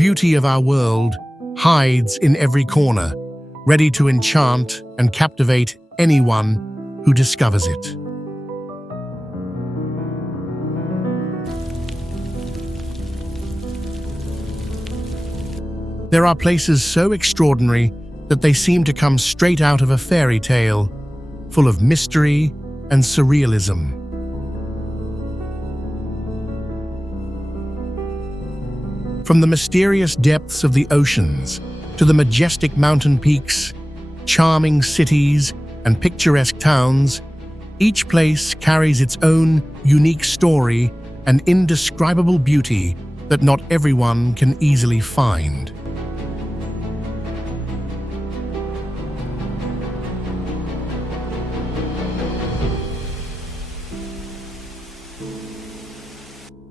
beauty of our world hides in every corner, ready to enchant and captivate anyone who discovers it. There are places so extraordinary that they seem to come straight out of a fairy tale, full of mystery and surrealism. From the mysterious depths of the oceans to the majestic mountain peaks, charming cities, and picturesque towns, each place carries its own unique story and indescribable beauty that not everyone can easily find.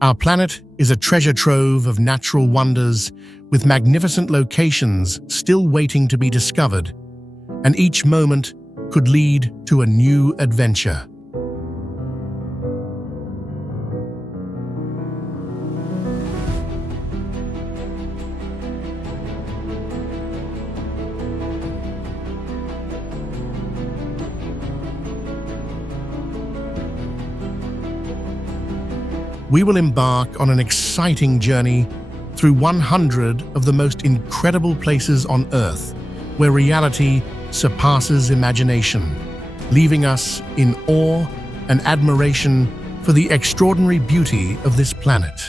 Our planet is a treasure trove of natural wonders with magnificent locations still waiting to be discovered, and each moment could lead to a new adventure. We will embark on an exciting journey through 100 of the most incredible places on Earth, where reality surpasses imagination, leaving us in awe and admiration for the extraordinary beauty of this planet.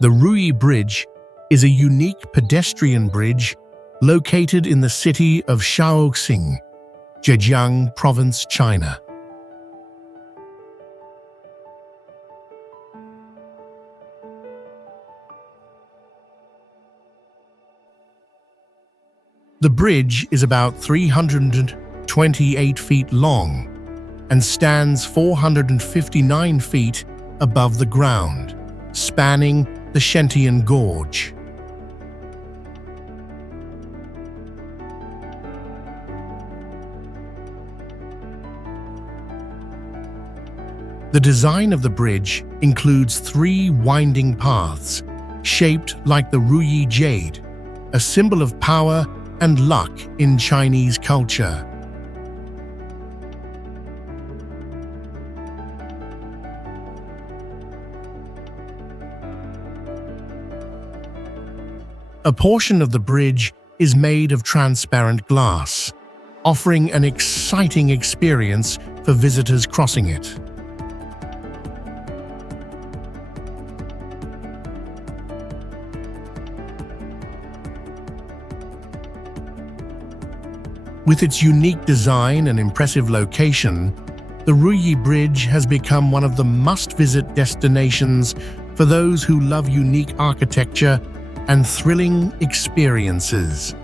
The Ruyi Bridge is a unique pedestrian bridge located in the city of Shaoxing, Zhejiang Province, China. The bridge is about 328 feet long and stands 459 feet above the ground, spanning the Shentian Gorge. The design of the bridge includes 3 winding paths, shaped like the Ruyi jade, a symbol of power and luck in Chinese culture. A portion of the bridge is made of transparent glass, offering an exciting experience for visitors crossing it. With its unique design and impressive location, the Ruyi Bridge has become one of the must-visit destinations for those who love unique architecture and thrilling experiences.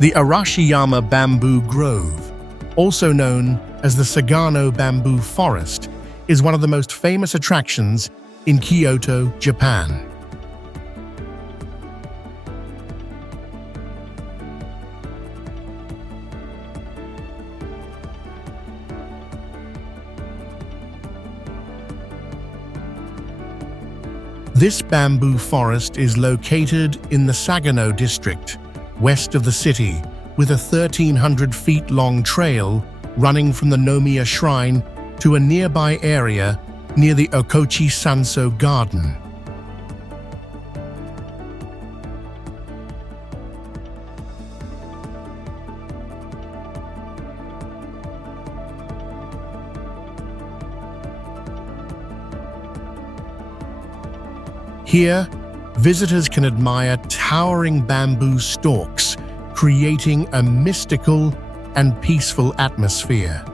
The Arashiyama Bamboo Grove, also known as the Sagano Bamboo Forest, is one of the most famous attractions in Kyoto, Japan. This bamboo forest is located in the Sagano district, west of the city, with a 1,300 feet long trail running from the Nomiya Shrine to a nearby area near the Okochi Sanso Garden. Here, visitors can admire towering bamboo stalks, creating a mystical and peaceful atmosphere.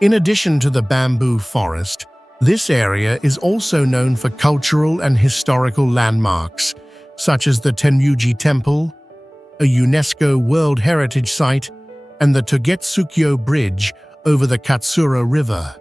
In addition to the bamboo forest, this area is also known for cultural and historical landmarks, such as the Tenryuji Temple, a UNESCO World Heritage Site, and the Togetsukyo Bridge over the Katsura River.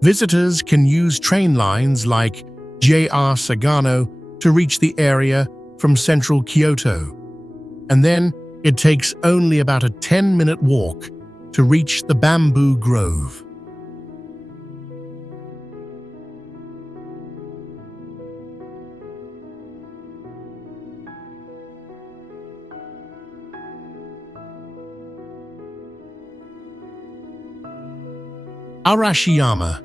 Visitors can use train lines like JR Sagano to reach the area from central Kyoto, and then it takes only about a 10-minute walk to reach the bamboo grove. Arashiyama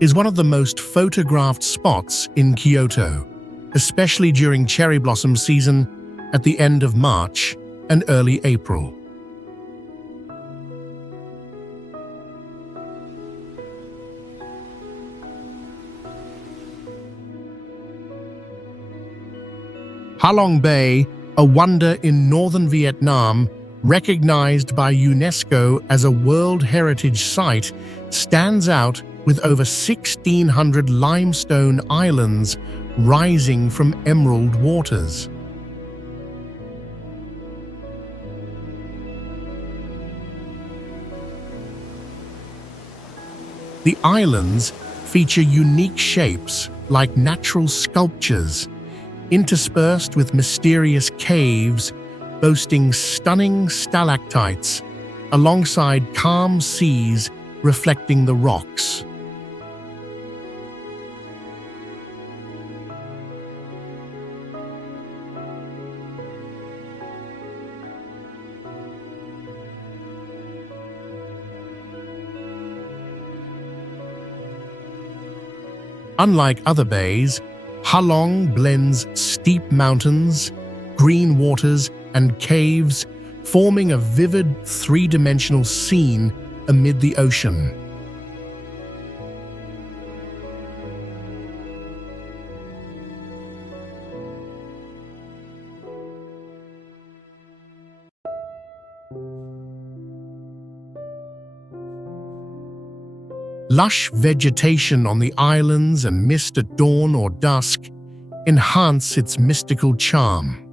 is one of the most photographed spots in Kyoto, especially during cherry blossom season at the end of March and early April. Halong Bay, a wonder in northern Vietnam, recognized by UNESCO as a World Heritage Site, stands out with over 1,600 limestone islands rising from emerald waters. The islands feature unique shapes like natural sculptures, interspersed with mysterious caves boasting stunning stalactites alongside calm seas reflecting the rocks. Unlike other bays, Halong blends steep mountains, green waters, and caves, forming a vivid three-dimensional scene amid the ocean. Lush vegetation on the islands and mist at dawn or dusk enhance its mystical charm.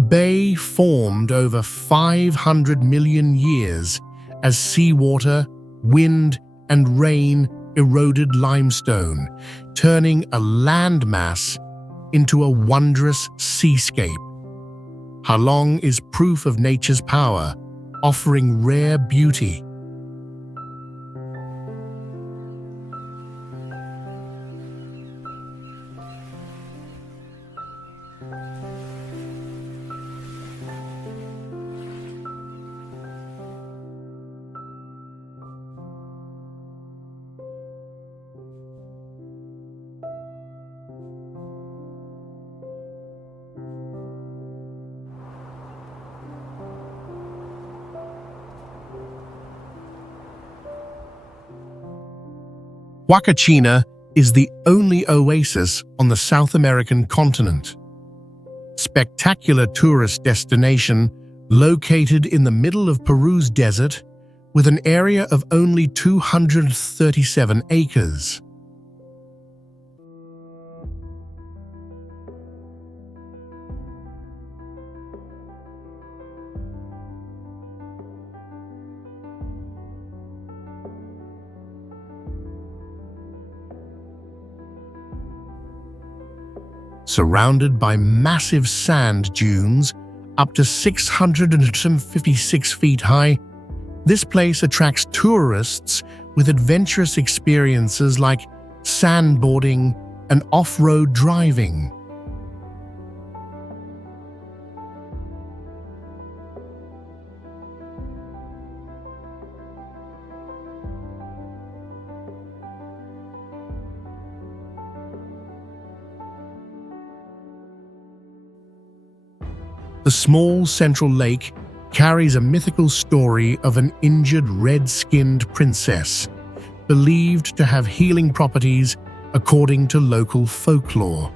The bay formed over 500 million years as seawater, wind, and rain eroded limestone, turning a landmass into a wondrous seascape. Halong is proof of nature's power, offering rare beauty. Huacachina is the only oasis on the South American continent. Spectacular tourist destination located in the middle of Peru's desert with an area of only 237 acres. Surrounded by massive sand dunes up to 656 feet high, this place attracts tourists with adventurous experiences like sandboarding, and off-road driving. The small central lake carries a mythical story of an injured red-skinned princess, believed to have healing properties according to local folklore.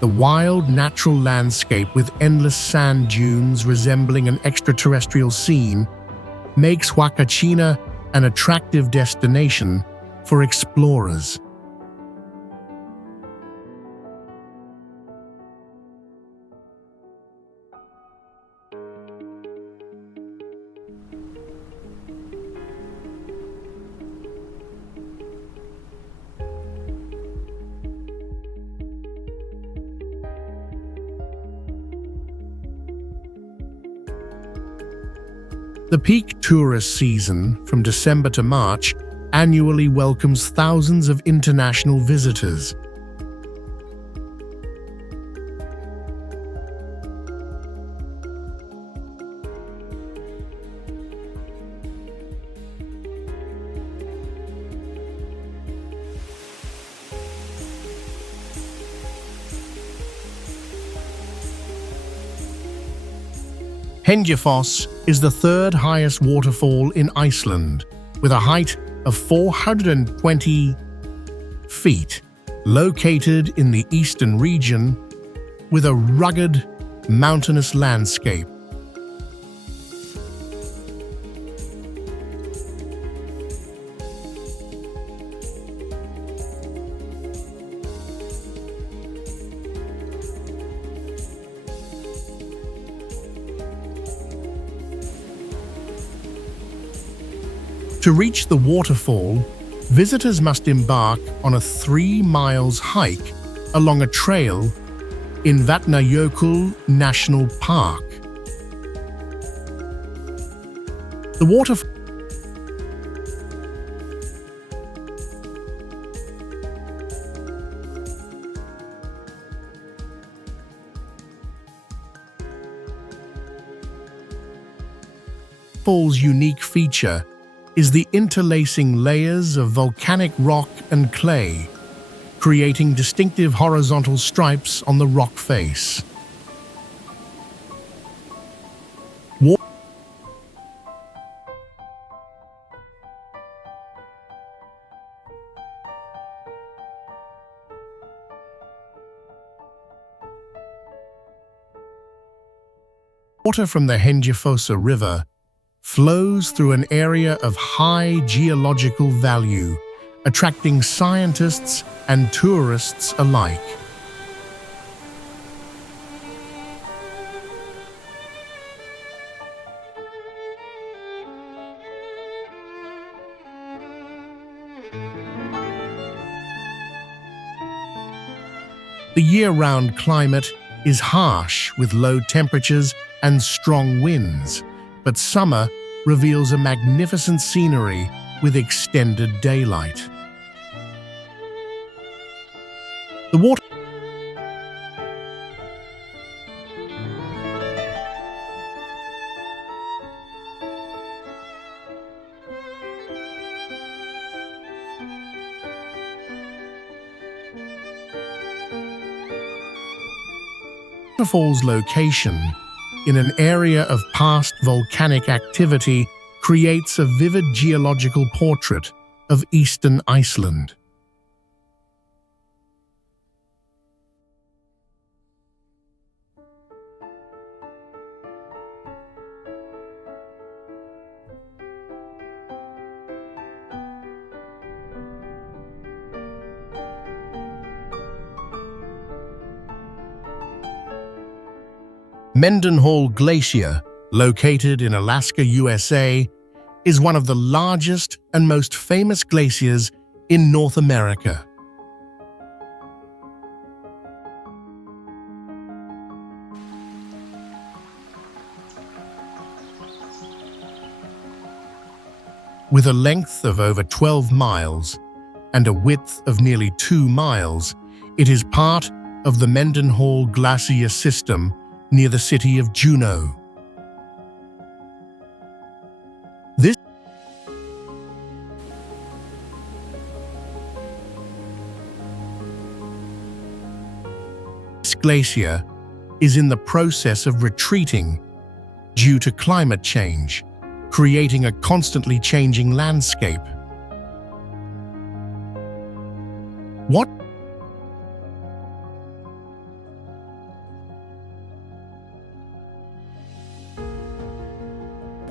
The wild natural landscape with endless sand dunes resembling an extraterrestrial scene makes Huacachina an attractive destination for explorers. The peak tourist season, from December to March, annually welcomes thousands of international visitors. Hengifoss is the third highest waterfall in Iceland, with a height of 420 feet, located in the eastern region with a rugged, mountainous landscape. To reach the waterfall, visitors must embark on a 3 miles hike along a trail in Vatnajökull National Park. The waterfall's unique feature is the interlacing layers of volcanic rock and clay, creating distinctive horizontal stripes on the rock face. Water from the Hengifossa River flows through an area of high geological value, attracting scientists and tourists alike. The year-round climate is harsh with low temperatures and strong winds, but summer reveals a magnificent scenery with extended daylight. The waterfall's location in an area of past volcanic activity creates a vivid geological portrait of eastern Iceland. Mendenhall Glacier located in Alaska, USA, is one of the largest and most famous glaciers in North America. With a length of over 12 miles and a width of nearly 2 miles, it is part of the Mendenhall Glacier system near the city of Juneau. This glacier is in the process of retreating due to climate change, creating a constantly changing landscape. What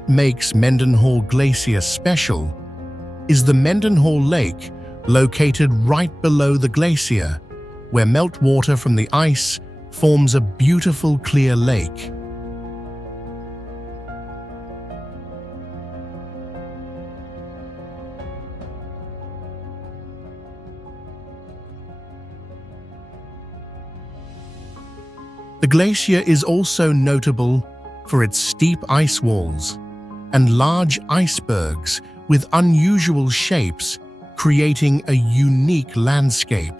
makes Mendenhall Glacier special is the Mendenhall Lake, located right below the glacier, where meltwater from the ice forms a beautiful clear lake. The glacier is also notable for its steep ice walls and large icebergs with unusual shapes, creating a unique landscape.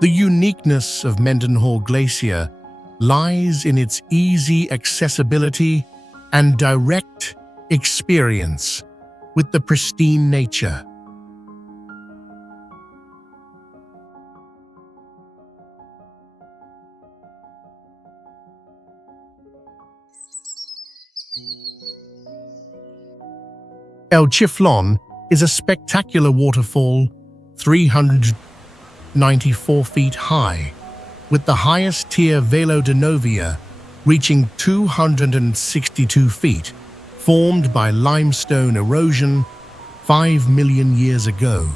The uniqueness of Mendenhall Glacier lies in its easy accessibility and direct experience with the pristine nature. El Chiflón is a spectacular waterfall 394 feet high, with the highest tier Velo de Novia reaching 262 feet, formed by limestone erosion 5 million years ago.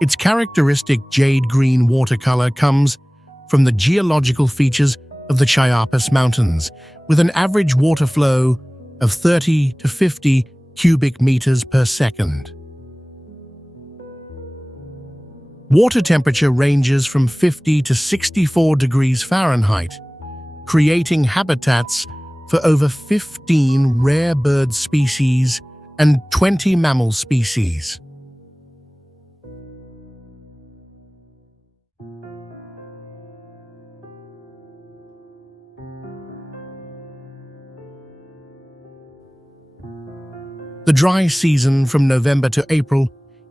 Its characteristic jade-green watercolor comes from the geological features of the Chiapas Mountains, with an average water flow of 30 to 50 cubic meters per second. Water temperature ranges from 50 to 64 degrees Fahrenheit, creating habitats for over 15 rare bird species and 20 mammal species. The dry season from November to April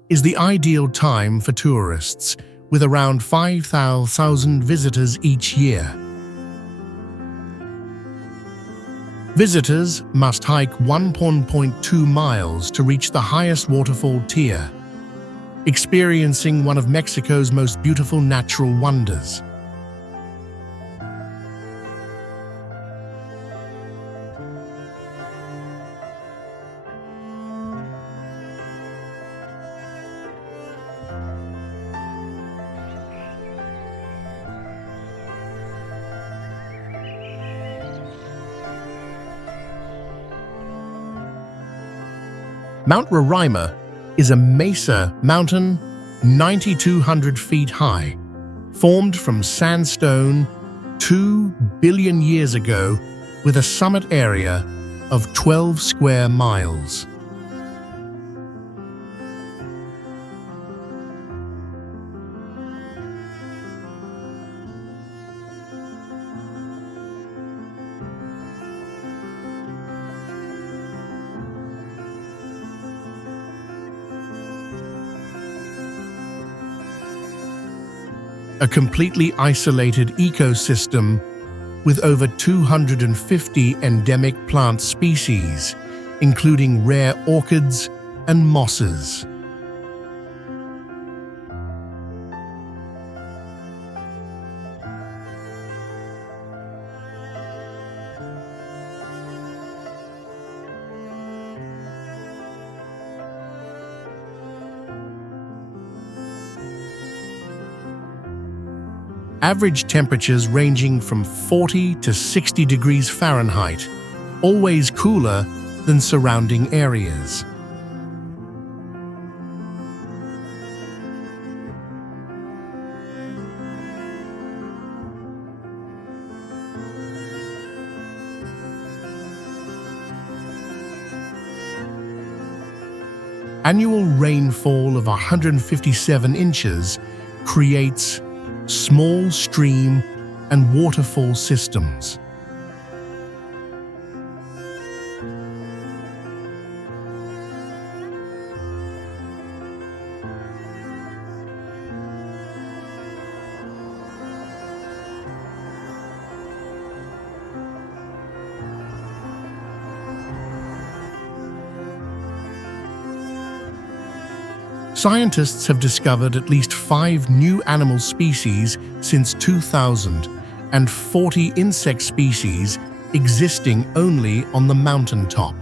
is the ideal time for tourists, with around 5,000 visitors each year. Visitors must hike 1.2 miles to reach the highest waterfall tier, experiencing one of Mexico's most beautiful natural wonders. Mount Roraima is a mesa mountain 9,200 feet high, formed from sandstone 2 billion years ago with a summit area of 12 square miles. A completely isolated ecosystem with over 250 endemic plant species, including rare orchids and mosses. Average temperatures ranging from 40 to 60 degrees Fahrenheit, always cooler than surrounding areas. Annual rainfall of 157 inches creates small stream and waterfall systems. Scientists have discovered at least 5 new animal species since 2000 and 40 insect species existing only on the mountaintop.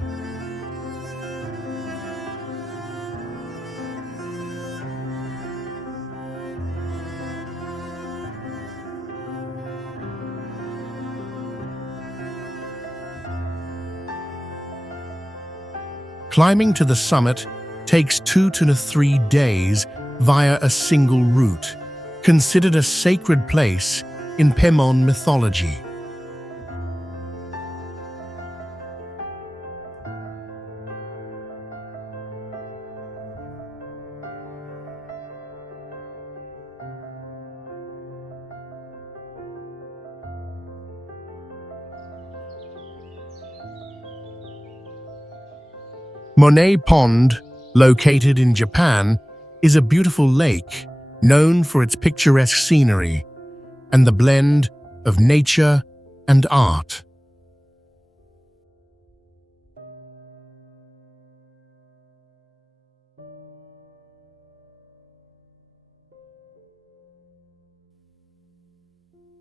Climbing to the summit takes 2 to 3 days via a single route, considered a sacred place in Pemon mythology. Monet Pond, located in Japan, is a beautiful lake known for its picturesque scenery and the blend of nature and art.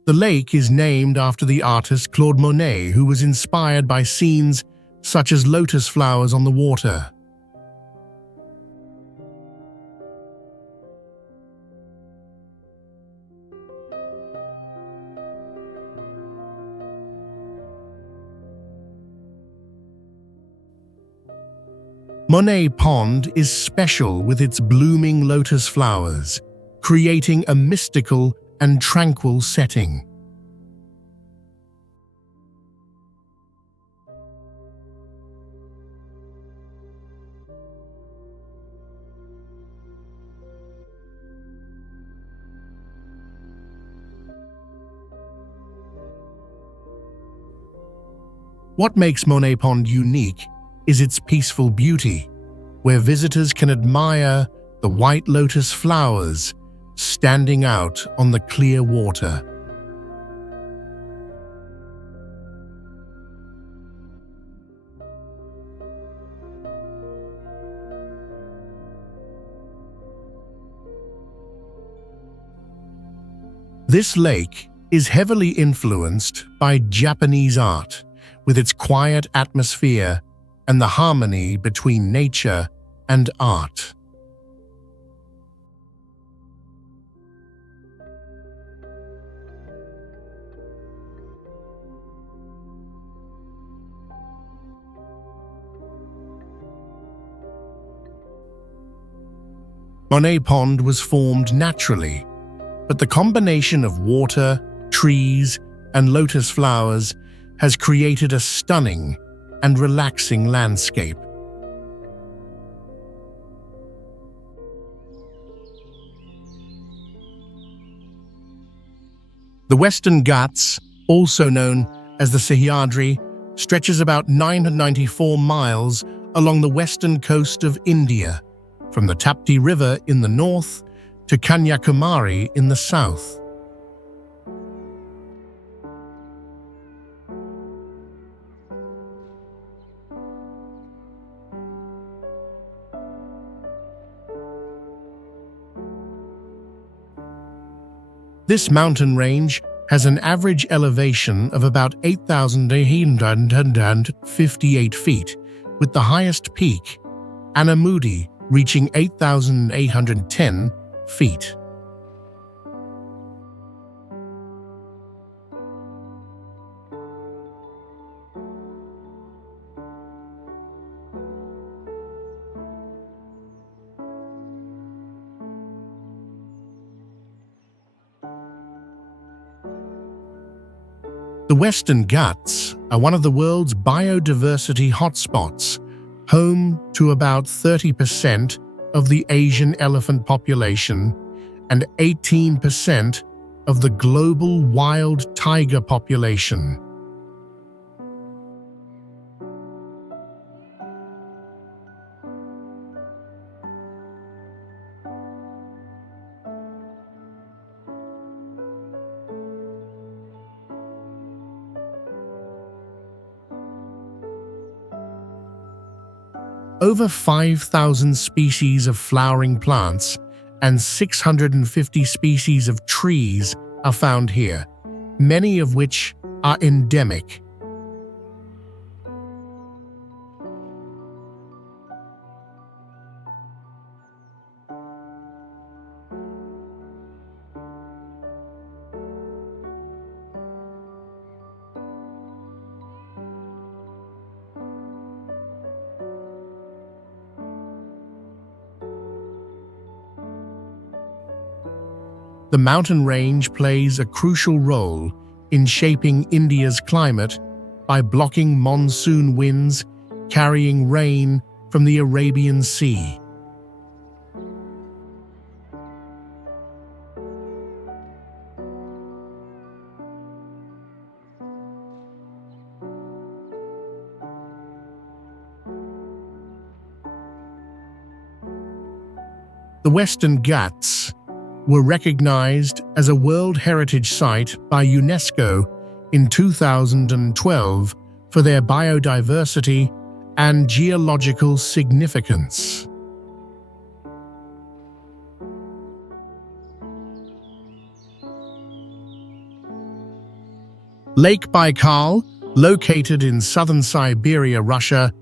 The lake is named after the artist Claude Monet, who was inspired by scenes such as lotus flowers on the water. Monet Pond is special with its blooming lotus flowers, creating a mystical and tranquil setting. What makes Monet Pond unique is its peaceful beauty, where visitors can admire the white lotus flowers standing out on the clear water. This lake is heavily influenced by Japanese art, with its quiet atmosphere and the harmony between nature and art. Monet Pond was formed naturally, but the combination of water, trees, and lotus flowers has created a stunning and relaxing landscape. The Western Ghats, also known as the Sahyadri, stretches about 994 miles along the western coast of India, from the Tapti River in the north to Kanyakumari in the south. This mountain range has an average elevation of about 8,858 feet, with the highest peak, Anamudi, reaching 8,810 feet. The Western Ghats are one of the world's biodiversity hotspots, home to about 30% of the Asian elephant population and 18% of the global wild tiger population. Over 5,000 species of flowering plants and 650 species of trees are found here, many of which are endemic. The mountain range plays a crucial role in shaping India's climate by blocking monsoon winds carrying rain from the Arabian Sea. The Western Ghats were recognized as a World Heritage Site by UNESCO in 2012 for their biodiversity and geological significance. Lake Baikal, located in southern Siberia, Russia,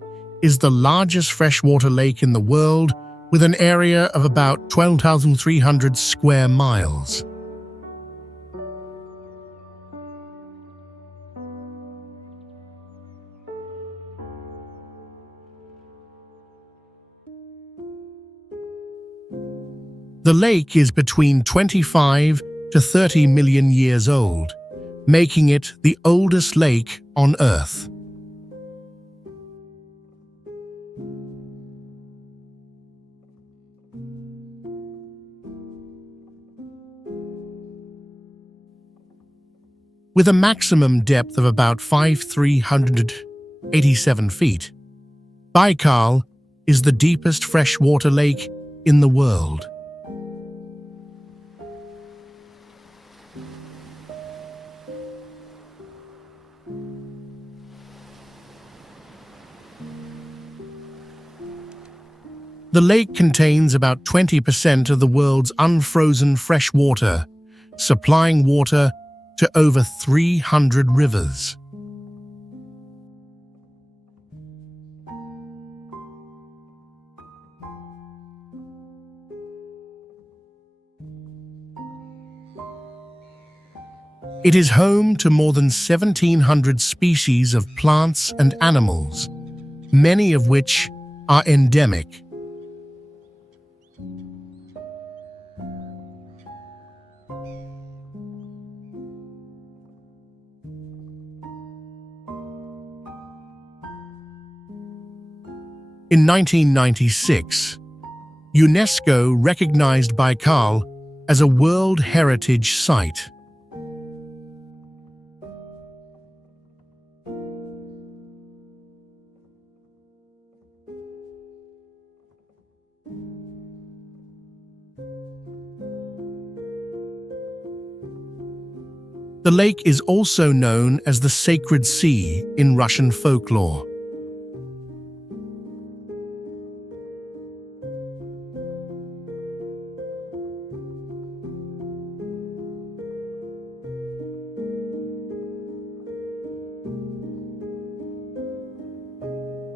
is the largest freshwater lake in the world with an area of about 12,300 square miles. The lake is between 25 to 30 million years old, making it the oldest lake on Earth. With a maximum depth of about 5,387 feet, Baikal is the deepest freshwater lake in the world. The lake contains about 20% of the world's unfrozen fresh water, supplying water to over 300 rivers. It is home to more than 1,700 species of plants and animals, many of which are endemic. In 1996, UNESCO recognized Baikal as a World Heritage Site. The lake is also known as the Sacred Sea in Russian folklore.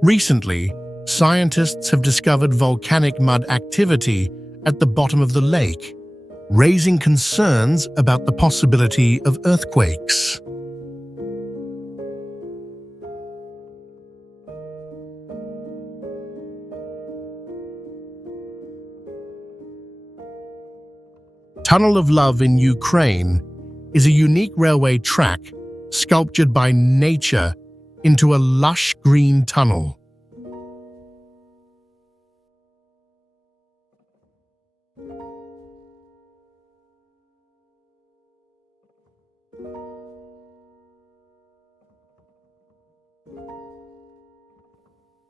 Recently, scientists have discovered volcanic mud activity at the bottom of the lake, raising concerns about the possibility of earthquakes. Tunnel of Love in Ukraine is a unique railway track sculptured by nature into a lush green tunnel.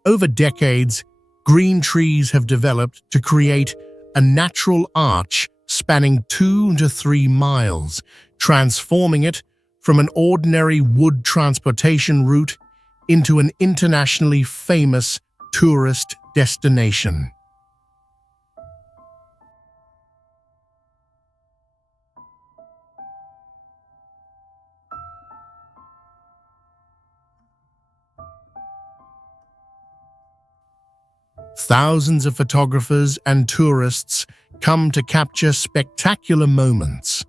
Over decades, green trees have developed to create a natural arch spanning 2 to 3 miles, transforming it from an ordinary wood transportation route into an internationally famous tourist destination. Thousands of photographers and tourists come to capture spectacular moments,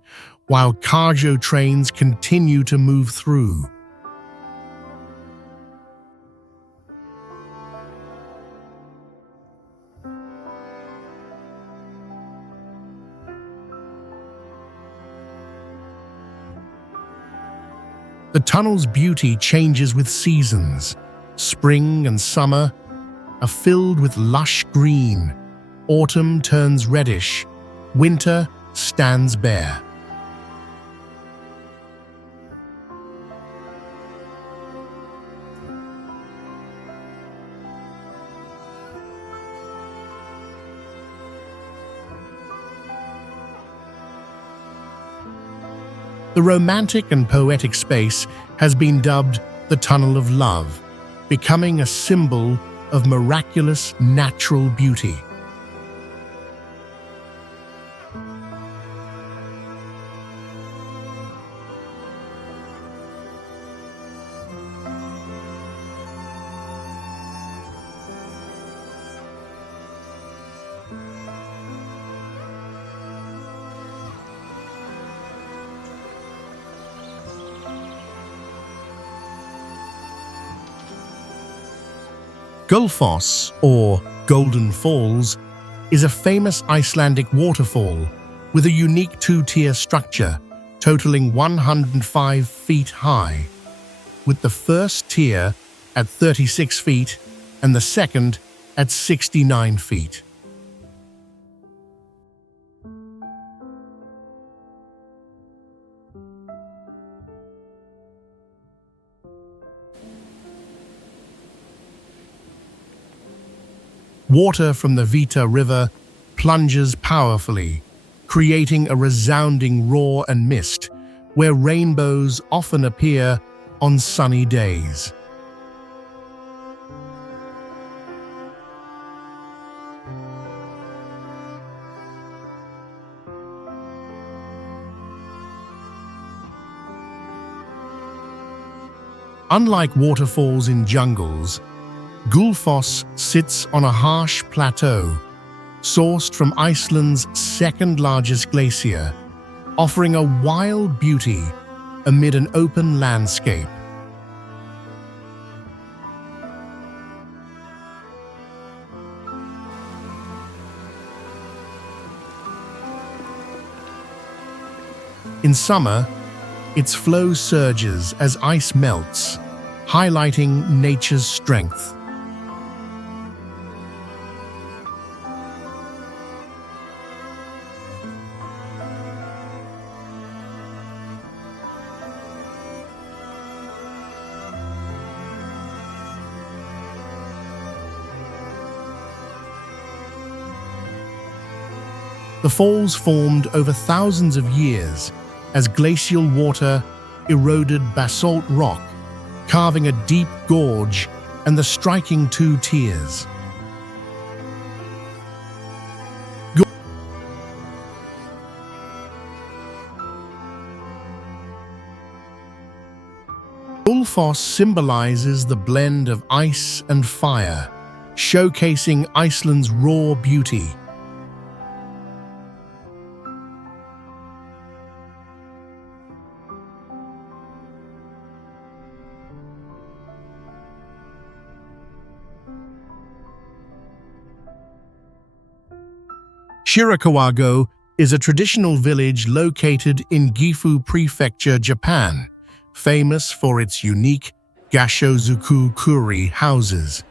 while cargo trains continue to move through. The tunnel's beauty changes with seasons. Spring and summer are filled with lush green. Autumn turns reddish. Winter stands bare. The romantic and poetic space has been dubbed the Tunnel of Love, becoming a symbol of miraculous natural beauty. Gullfoss, or Golden Falls, is a famous Icelandic waterfall with a unique two-tier structure totaling 105 feet high, with the first tier at 36 feet and the second at 69 feet. Water from the Vita River plunges powerfully, creating a resounding roar and mist, where rainbows often appear on sunny days. Unlike waterfalls in jungles, Gullfoss sits on a harsh plateau, sourced from Iceland's second-largest glacier, offering a wild beauty amid an open landscape. In summer, its flow surges as ice melts, highlighting nature's strength. The falls formed over thousands of years as glacial water eroded basalt rock, carving a deep gorge and the striking two tiers. Gullfoss symbolizes the blend of ice and fire, showcasing Iceland's raw beauty. Shirakawa-go is a traditional village located in Gifu Prefecture, Japan, famous for its unique Gashozuku-kuri houses.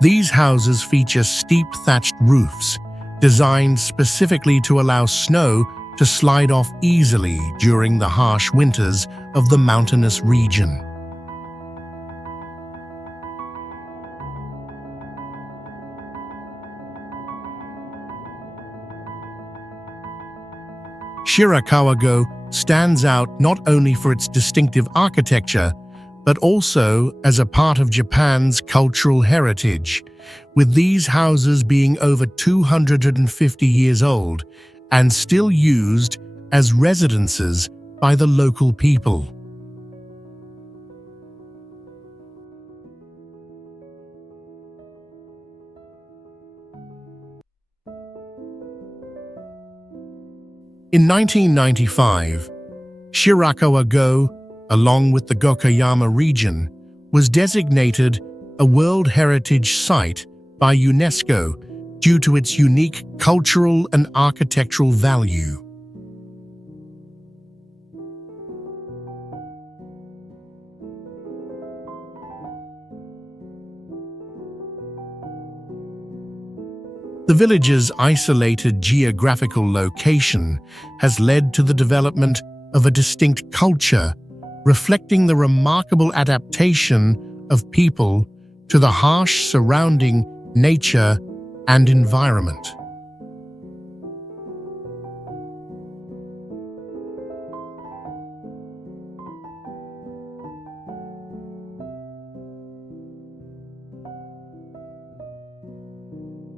These houses feature steep thatched roofs, designed specifically to allow snow to slide off easily during the harsh winters of the mountainous region. Shirakawa-go stands out not only for its distinctive architecture, but also as a part of Japan's cultural heritage, with these houses being over 250 years old and still used as residences by the local people. In 1995, Shirakawa-go, along with the Gokayama region, was designated a World Heritage Site by UNESCO due to its unique cultural and architectural value. The village's isolated geographical location has led to the development of a distinct culture, reflecting the remarkable adaptation of people to the harsh surrounding nature and environment.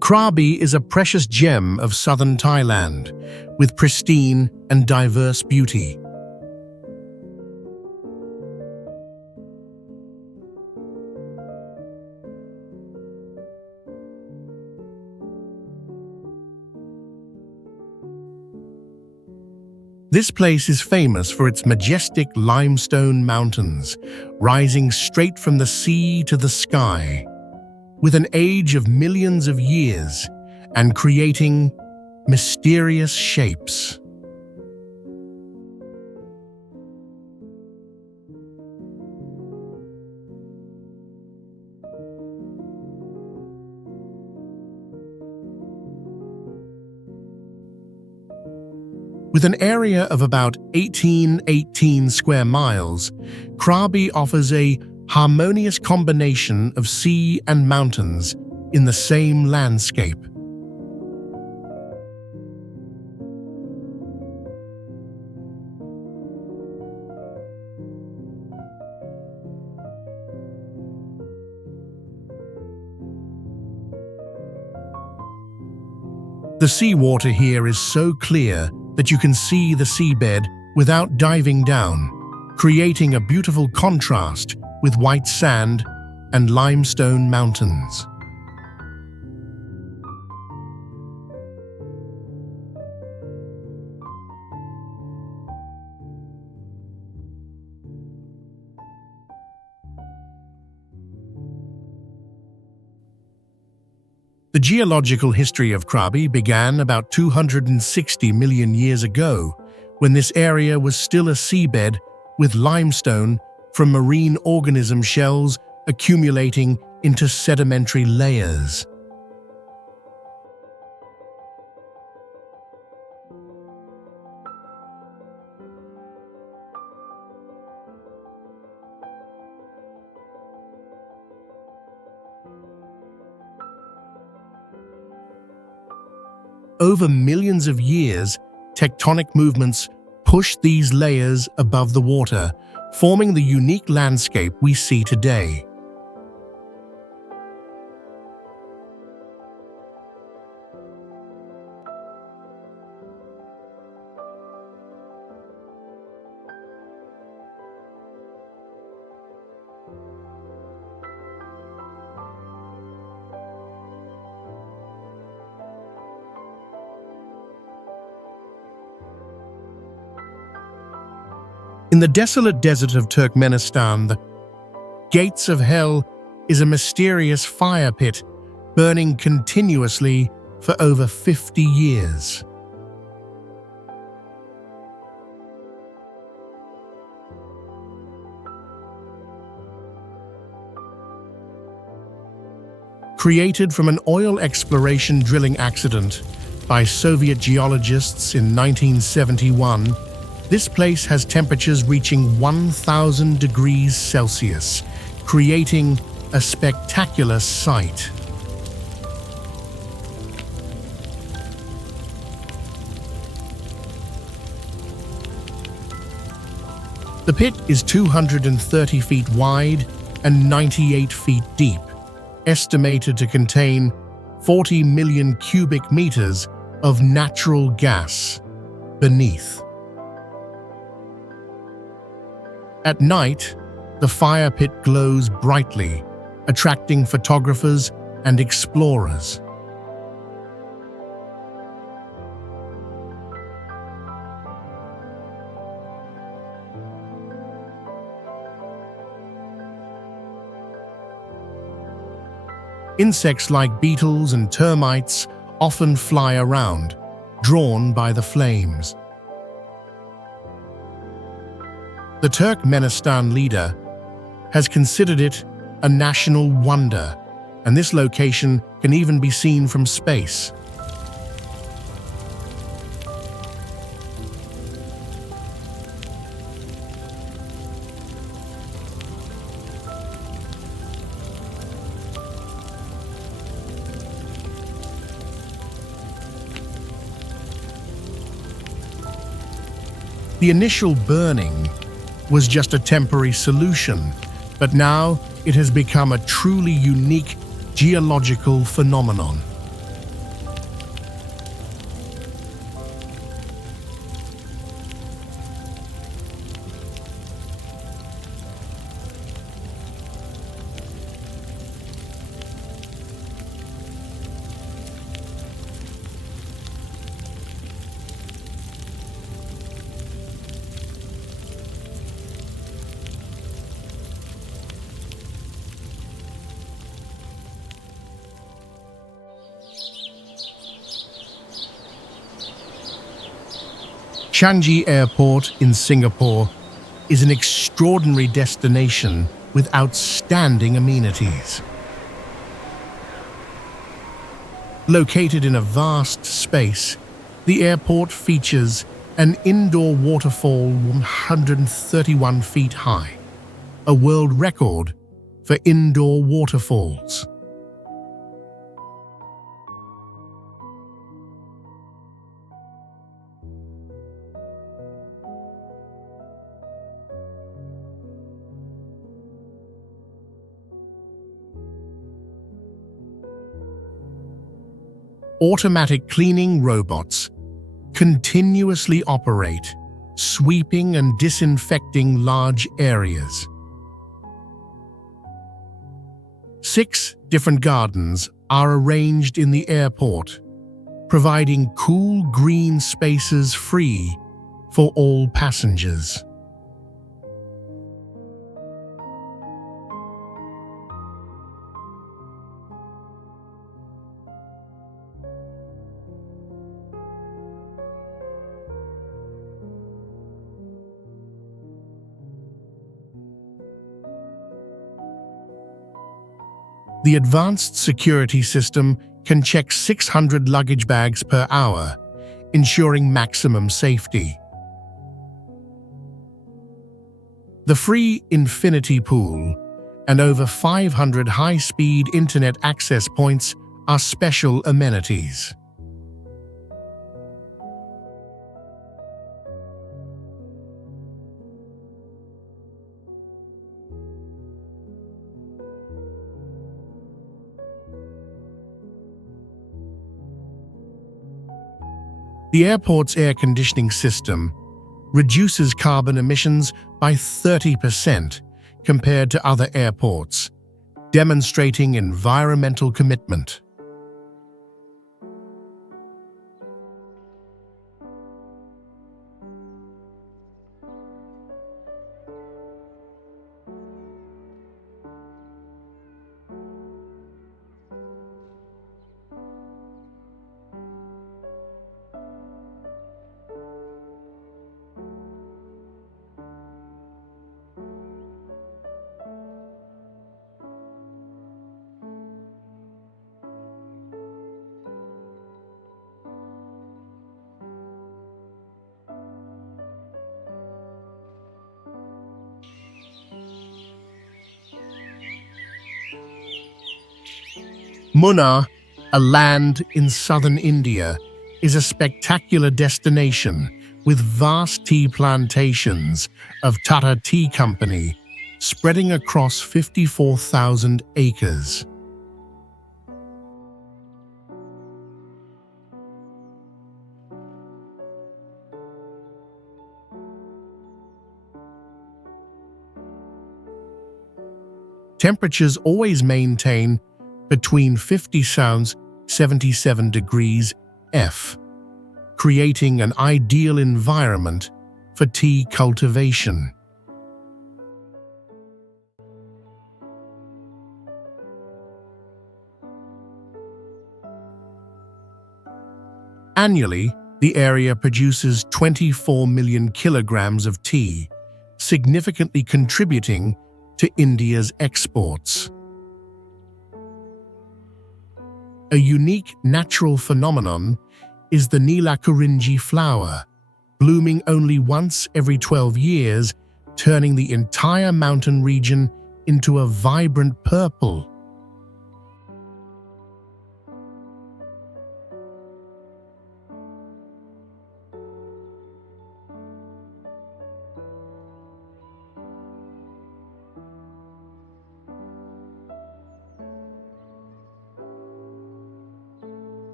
Krabi is a precious gem of southern Thailand, with pristine and diverse beauty. This place is famous for its majestic limestone mountains, rising straight from the sea to the sky, with an age of millions of years and creating mysterious shapes. With an area of about 18 square miles, Krabi offers a harmonious combination of sea and mountains in the same landscape. The seawater here is so clear that you can see the seabed without diving down, creating a beautiful contrast with white sand and limestone mountains. The geological history of Krabi began about 260 million years ago, when this area was still a seabed with limestone from marine organism shells accumulating into sedimentary layers. Over millions of years, tectonic movements pushed these layers above the water, forming the unique landscape we see today. In the desolate desert of Turkmenistan, the Gates of Hell is a mysterious fire pit burning continuously for over 50 years. Created from an oil exploration drilling accident by Soviet geologists in 1971, this place has temperatures reaching 1,000 degrees Celsius, creating a spectacular sight. The pit is 230 feet wide and 98 feet deep, estimated to contain 40 million cubic meters of natural gas beneath. At night, the fire pit glows brightly, attracting photographers and explorers. Insects like beetles and termites often fly around, drawn by the flames. The Turkmenistan leader has considered it a national wonder, and this location can even be seen from space. The initial burning was just a temporary solution, but now it has become a truly unique geological phenomenon. Changi Airport in Singapore is an extraordinary destination with outstanding amenities. Located in a vast space, the airport features an indoor waterfall 131 feet high, a world record for indoor waterfalls. Automatic cleaning robots continuously operate, sweeping and disinfecting large areas. 6 different gardens are arranged in the airport, providing cool green spaces free for all passengers. The advanced security system can check 600 luggage bags per hour, ensuring maximum safety. The free infinity pool and over 500 high-speed internet access points are special amenities. The airport's air conditioning system reduces carbon emissions by 30% compared to other airports, demonstrating environmental commitment. Munnar, a land in southern India, is a spectacular destination with vast tea plantations of Tata Tea Company spreading across 54,000 acres. Temperatures always maintain between 50 sounds 77 degrees F, creating an ideal environment for tea cultivation. Annually, the area produces 24 million kilograms of tea, significantly contributing to India's exports. A unique natural phenomenon is the Neelakurinji flower, blooming only once every 12 years, turning the entire mountain region into a vibrant purple.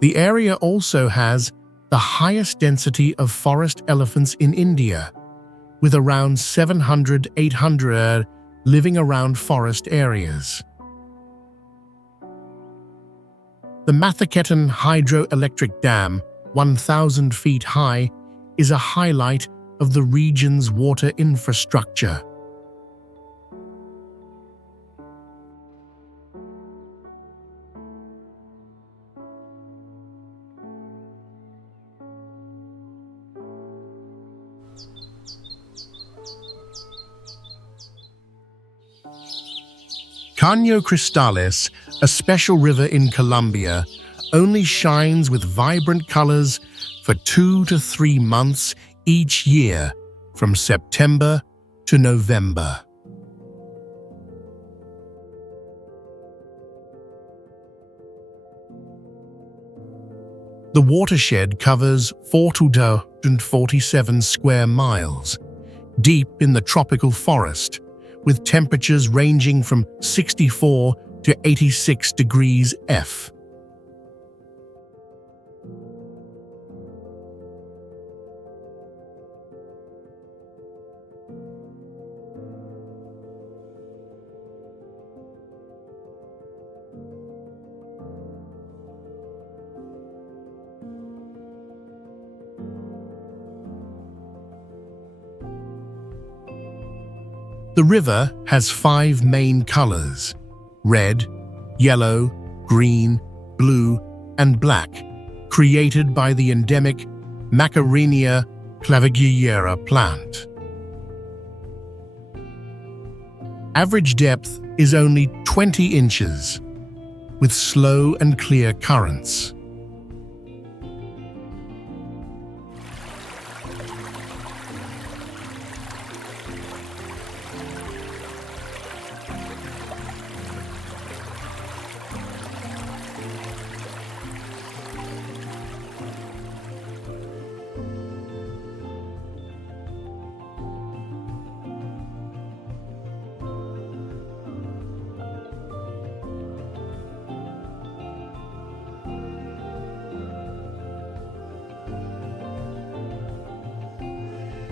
The area also has the highest density of forest elephants in India, with around 700–800 living around forest areas. The Mathiketan hydroelectric dam, 1,000 feet high, is a highlight of the region's water infrastructure. Caño Cristales, a special river in Colombia, only shines with vibrant colors for 2 to 3 months each year, from September to November. The watershed covers 447 square miles, deep in the tropical forest, with temperatures ranging from 64 to 86 degrees F. The river has 5 main colors: red, yellow, green, blue, and black, created by the endemic Macarenia clavigulera plant. Average depth is only 20 inches, with slow and clear currents.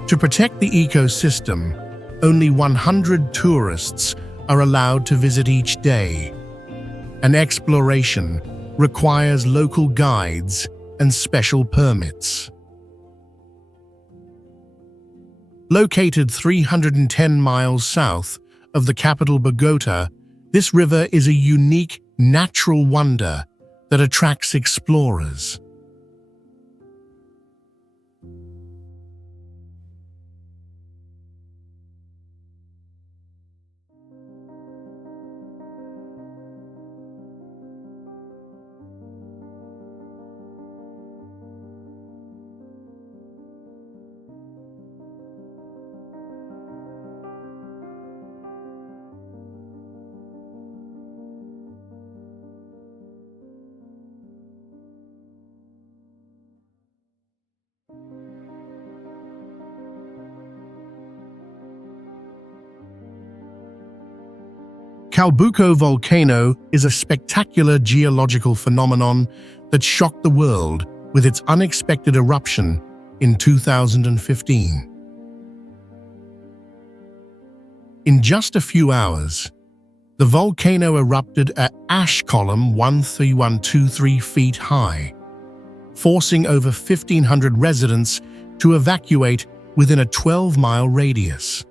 To protect the ecosystem, only 100 tourists are allowed to visit each day. An exploration requires local guides and special permits. Located 310 miles south of the capital Bogota, this river is a unique natural wonder that attracts explorers. Calbuco volcano is a spectacular geological phenomenon that shocked the world with its unexpected eruption in 2015. In just a few hours, the volcano erupted at ash column 13123 feet high, forcing over 1,500 residents to evacuate within a 12-mile radius.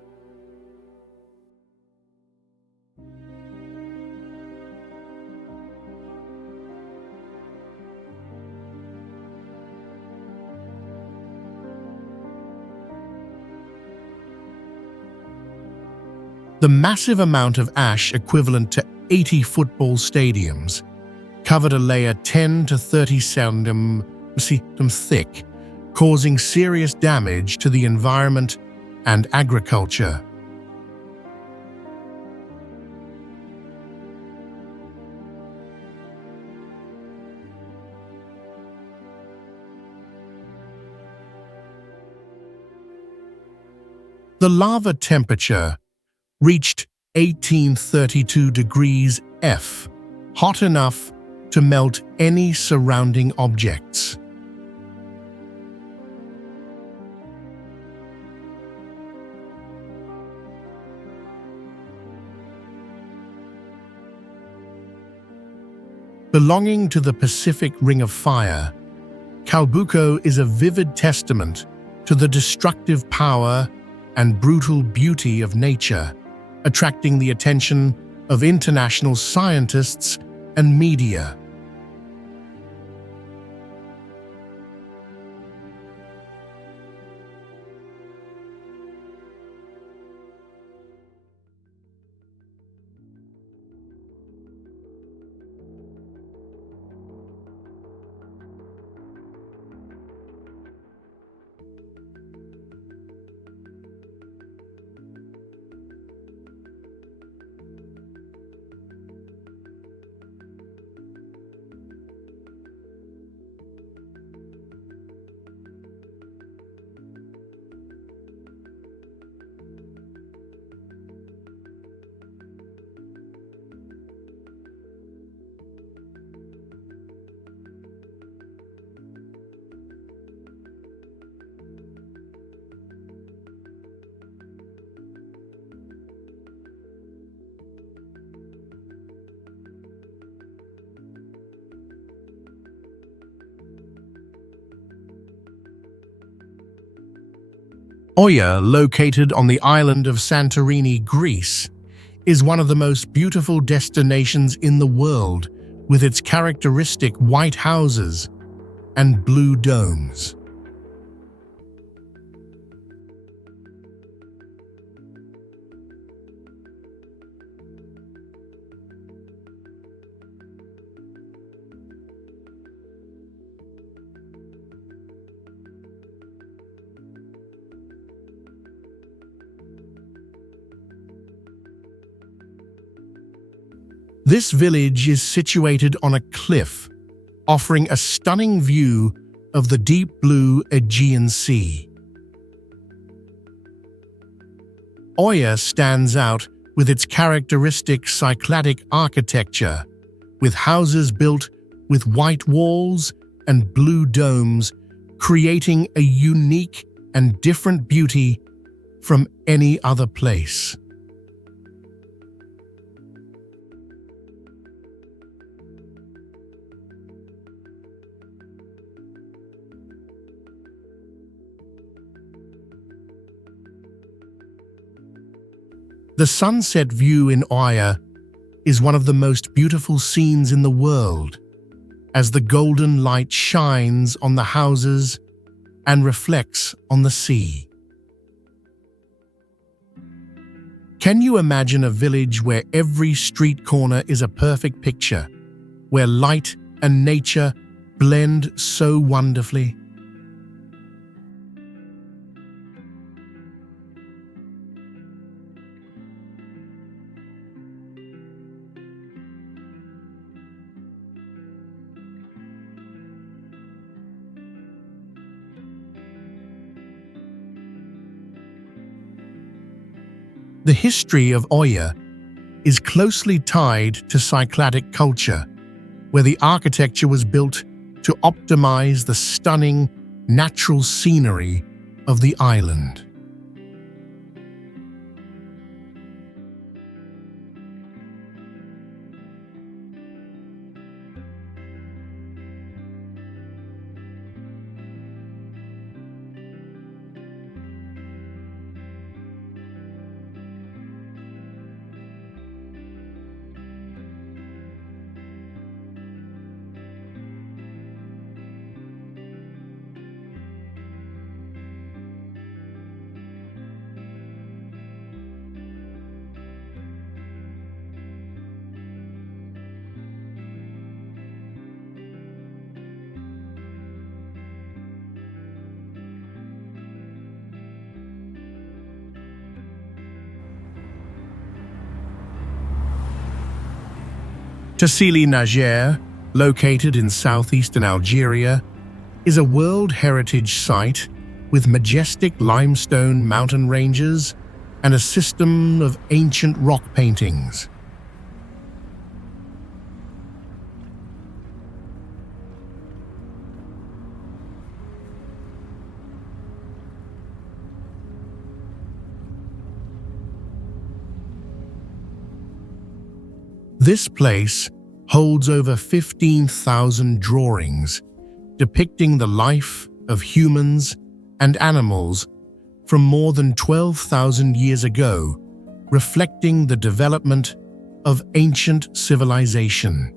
The massive amount of ash, equivalent to 80 football stadiums, covered a layer 10 to 30 cm thick, causing serious damage to the environment and agriculture. The lava temperature reached 1832 degrees F, hot enough to melt any surrounding objects. Belonging to the Pacific Ring of Fire, Calbuco is a vivid testament to the destructive power and brutal beauty of nature, attracting the attention of international scientists and media. Oia, located on the island of Santorini, Greece, is one of the most beautiful destinations in the world, with its characteristic white houses and blue domes. This village is situated on a cliff, offering a stunning view of the deep blue Aegean Sea. Oia stands out with its characteristic Cycladic architecture, with houses built with white walls and blue domes, creating a unique and different beauty from any other place. The sunset view in Oya is one of the most beautiful scenes in the world, as the golden light shines on the houses and reflects on the sea. Can you imagine a village where every street corner is a perfect picture, where light and nature blend so wonderfully? The history of Oya is closely tied to Cycladic culture, where the architecture was built to optimize the stunning natural scenery of the island. Tassili Najer, located in southeastern Algeria, is a World Heritage Site with majestic limestone mountain ranges and a system of ancient rock paintings. This place holds over 15,000 drawings depicting the life of humans and animals from more than 12,000 years ago, reflecting the development of ancient civilization.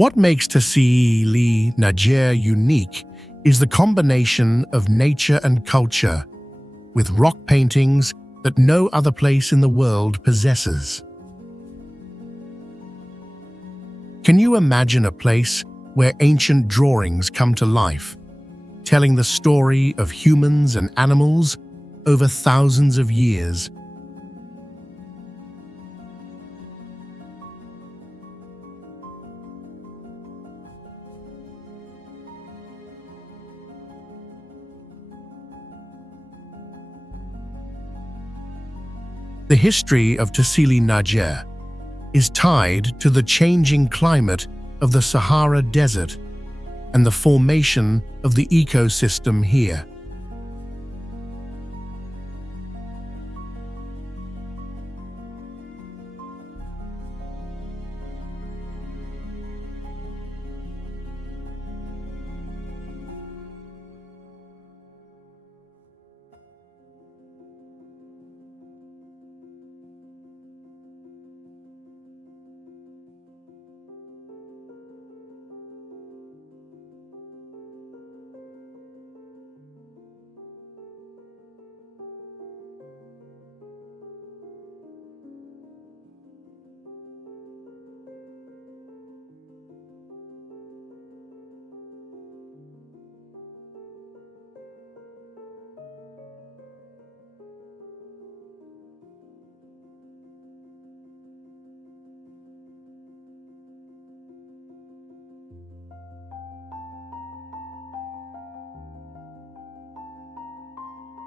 What makes Tassili Najer unique is the combination of nature and culture, with rock paintings that no other place in the world possesses. Can you imagine a place where ancient drawings come to life, telling the story of humans and animals over thousands of years? The history of Tassili Najer is tied to the changing climate of the Sahara Desert and the formation of the ecosystem here.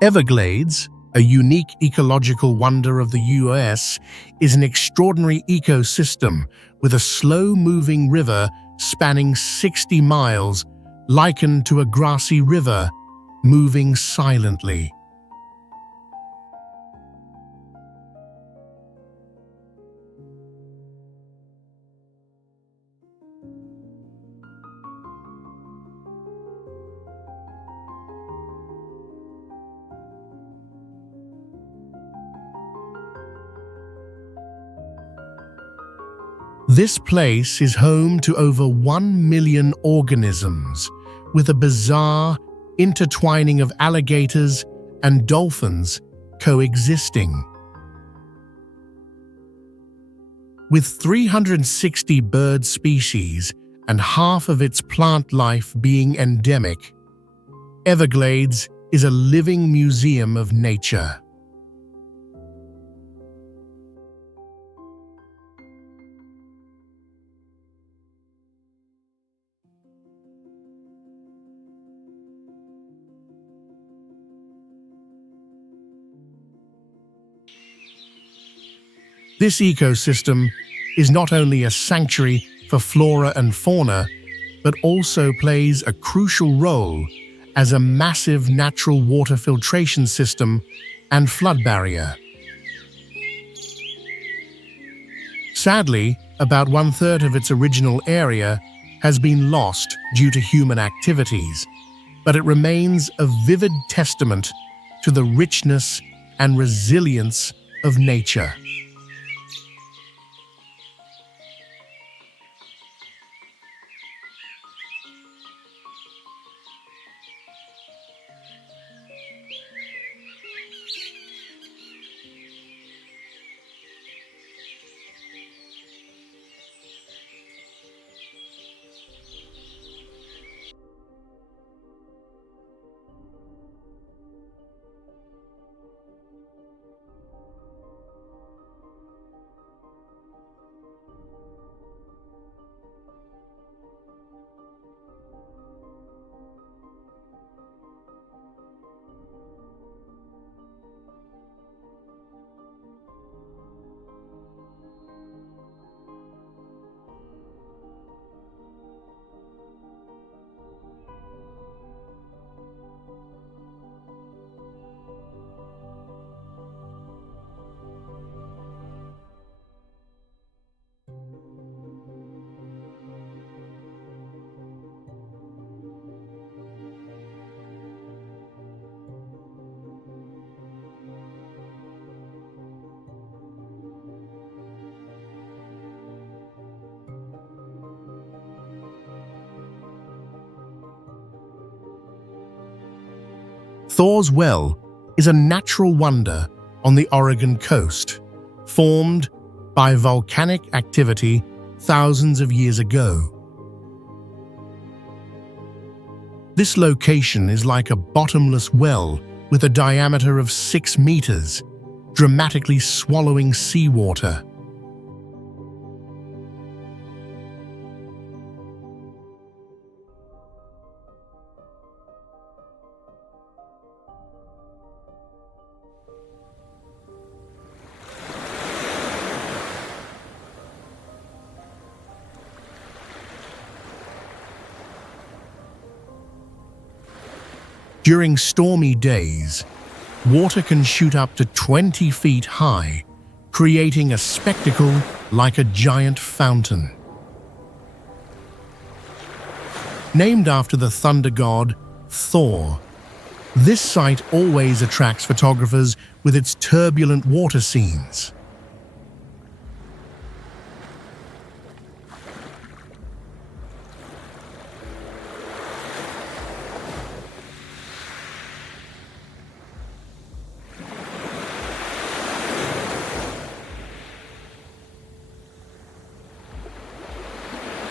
Everglades, a unique ecological wonder of the US, is an extraordinary ecosystem with a slow-moving river spanning 60 miles, likened to a grassy river, moving silently. This place is home to over 1 million organisms, with a bizarre intertwining of alligators and dolphins coexisting. With 360 bird species and half of its plant life being endemic, Everglades is a living museum of nature. This ecosystem is not only a sanctuary for flora and fauna, but also plays a crucial role as a massive natural water filtration system and flood barrier. Sadly, about 1/3 of its original area has been lost due to human activities, but it remains a vivid testament to the richness and resilience of nature. Thor's Well is a natural wonder on the Oregon coast, formed by volcanic activity thousands of years ago. This location is like a bottomless well with a diameter of 6 meters, dramatically swallowing seawater. During stormy days, water can shoot up to 20 feet high, creating a spectacle like a giant fountain. Named after the thunder god Thor, this site always attracts photographers with its turbulent water scenes.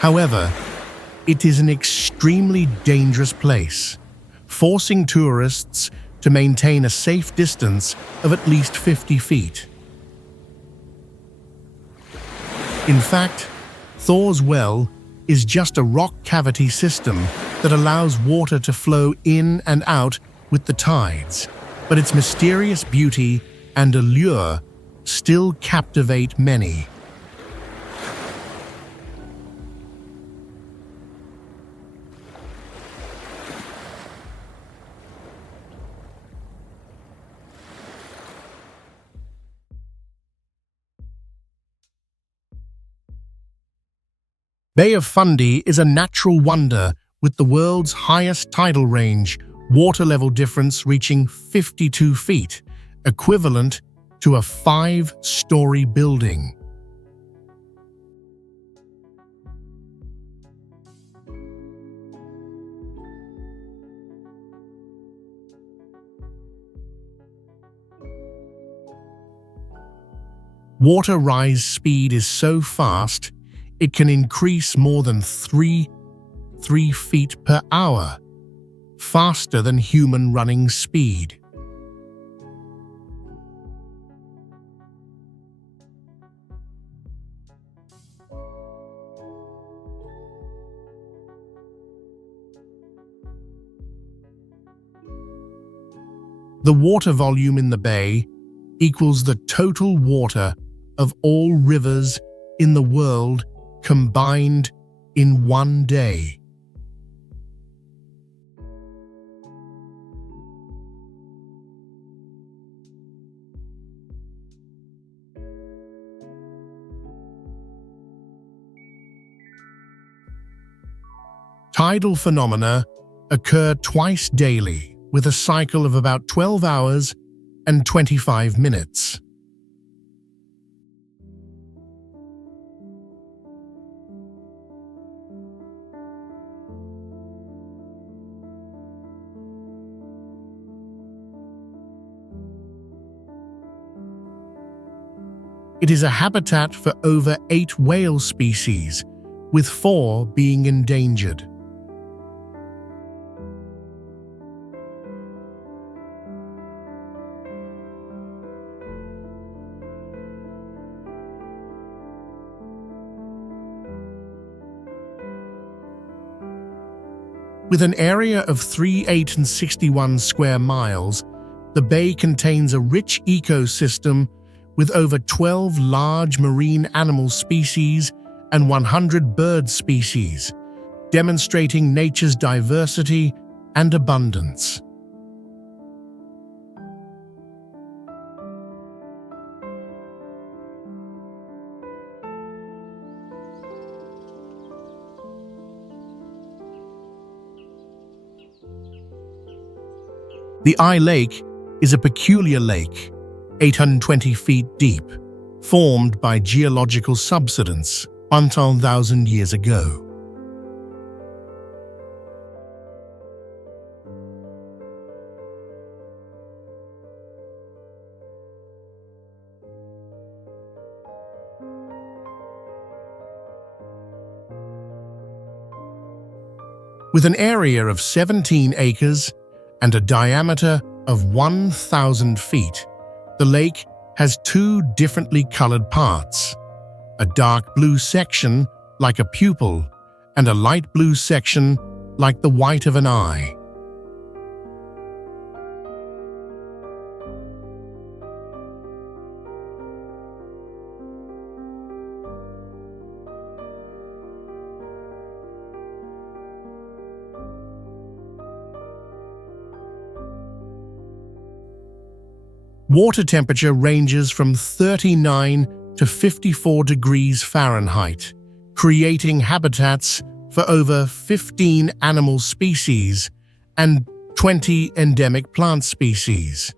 However, it is an extremely dangerous place, forcing tourists to maintain a safe distance of at least 50 feet. In fact, Thor's Well is just a rock cavity system that allows water to flow in and out with the tides, but its mysterious beauty and allure still captivate many. Bay of Fundy is a natural wonder with the world's highest tidal range, water level difference reaching 52 feet, equivalent to a 5-story building. Water rise speed is so fast, it can increase more than 3 feet per hour, faster than human running speed. The water volume in the bay equals the total water of all rivers in the world combined in one day. Tidal phenomena occur twice daily with a cycle of about 12 hours and 25 minutes. It is a habitat for over 8 whale species, with 4 being endangered. With an area of 3,861 square miles, the bay contains a rich ecosystem with over 12 large marine animal species and 100 bird species, demonstrating nature's diversity and abundance. The Eye Lake is a peculiar lake, 820 feet deep, formed by geological subsidence 1,000 years ago. With an area of 17 acres and a diameter of 1,000 feet, the lake has 2 differently colored parts, a dark blue section like a pupil and a light blue section like the white of an eye. Water temperature ranges from 39 to 54 degrees Fahrenheit, creating habitats for over 15 animal species and 20 endemic plant species.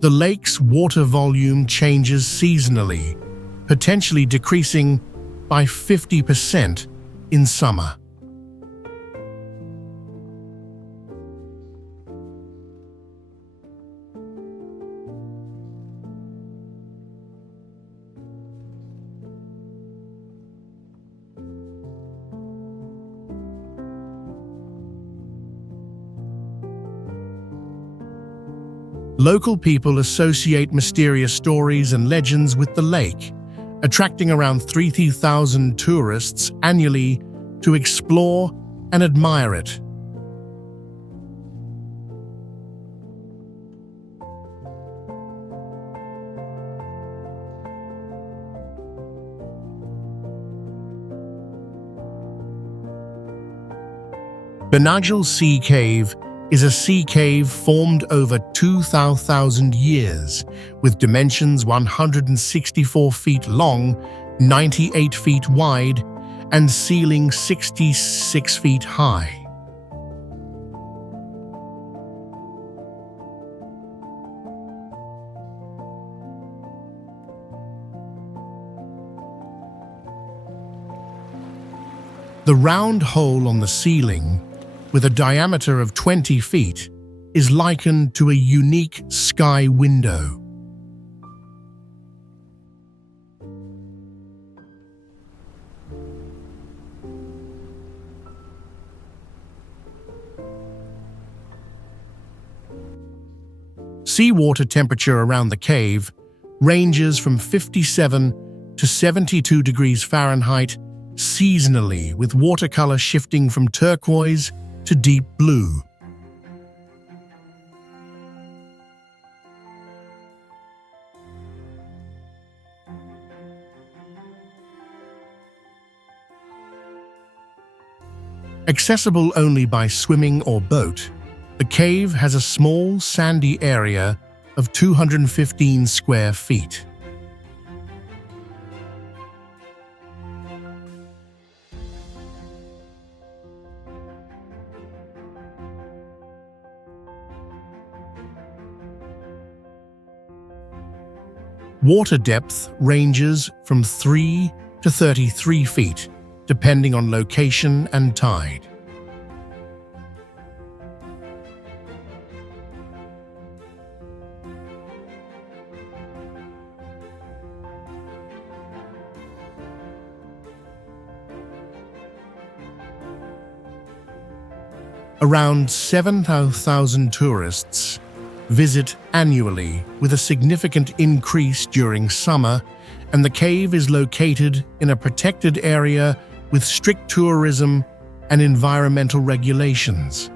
The lake's water volume changes seasonally, potentially decreasing by 50% in summer. Local people associate mysterious stories and legends with the lake, attracting around 30,000 tourists annually to explore and admire it. Benajal Sea Cave is a sea cave formed over 2,000 years, with dimensions 164 feet long, 98 feet wide, and ceiling 66 feet high. The round hole on the ceiling, with a diameter of 20 feet, is likened to a unique sky window. Seawater temperature around the cave ranges from 57 to 72 degrees Fahrenheit seasonally, with watercolor shifting from turquoise to deep blue. Accessible only by swimming or boat, the cave has a small sandy area of 215 square feet. Water depth ranges from 3 to 33 feet, depending on location and tide. Around 7,000 tourists visit annually, with a significant increase during summer, and the cave is located in a protected area with strict tourism and environmental regulations.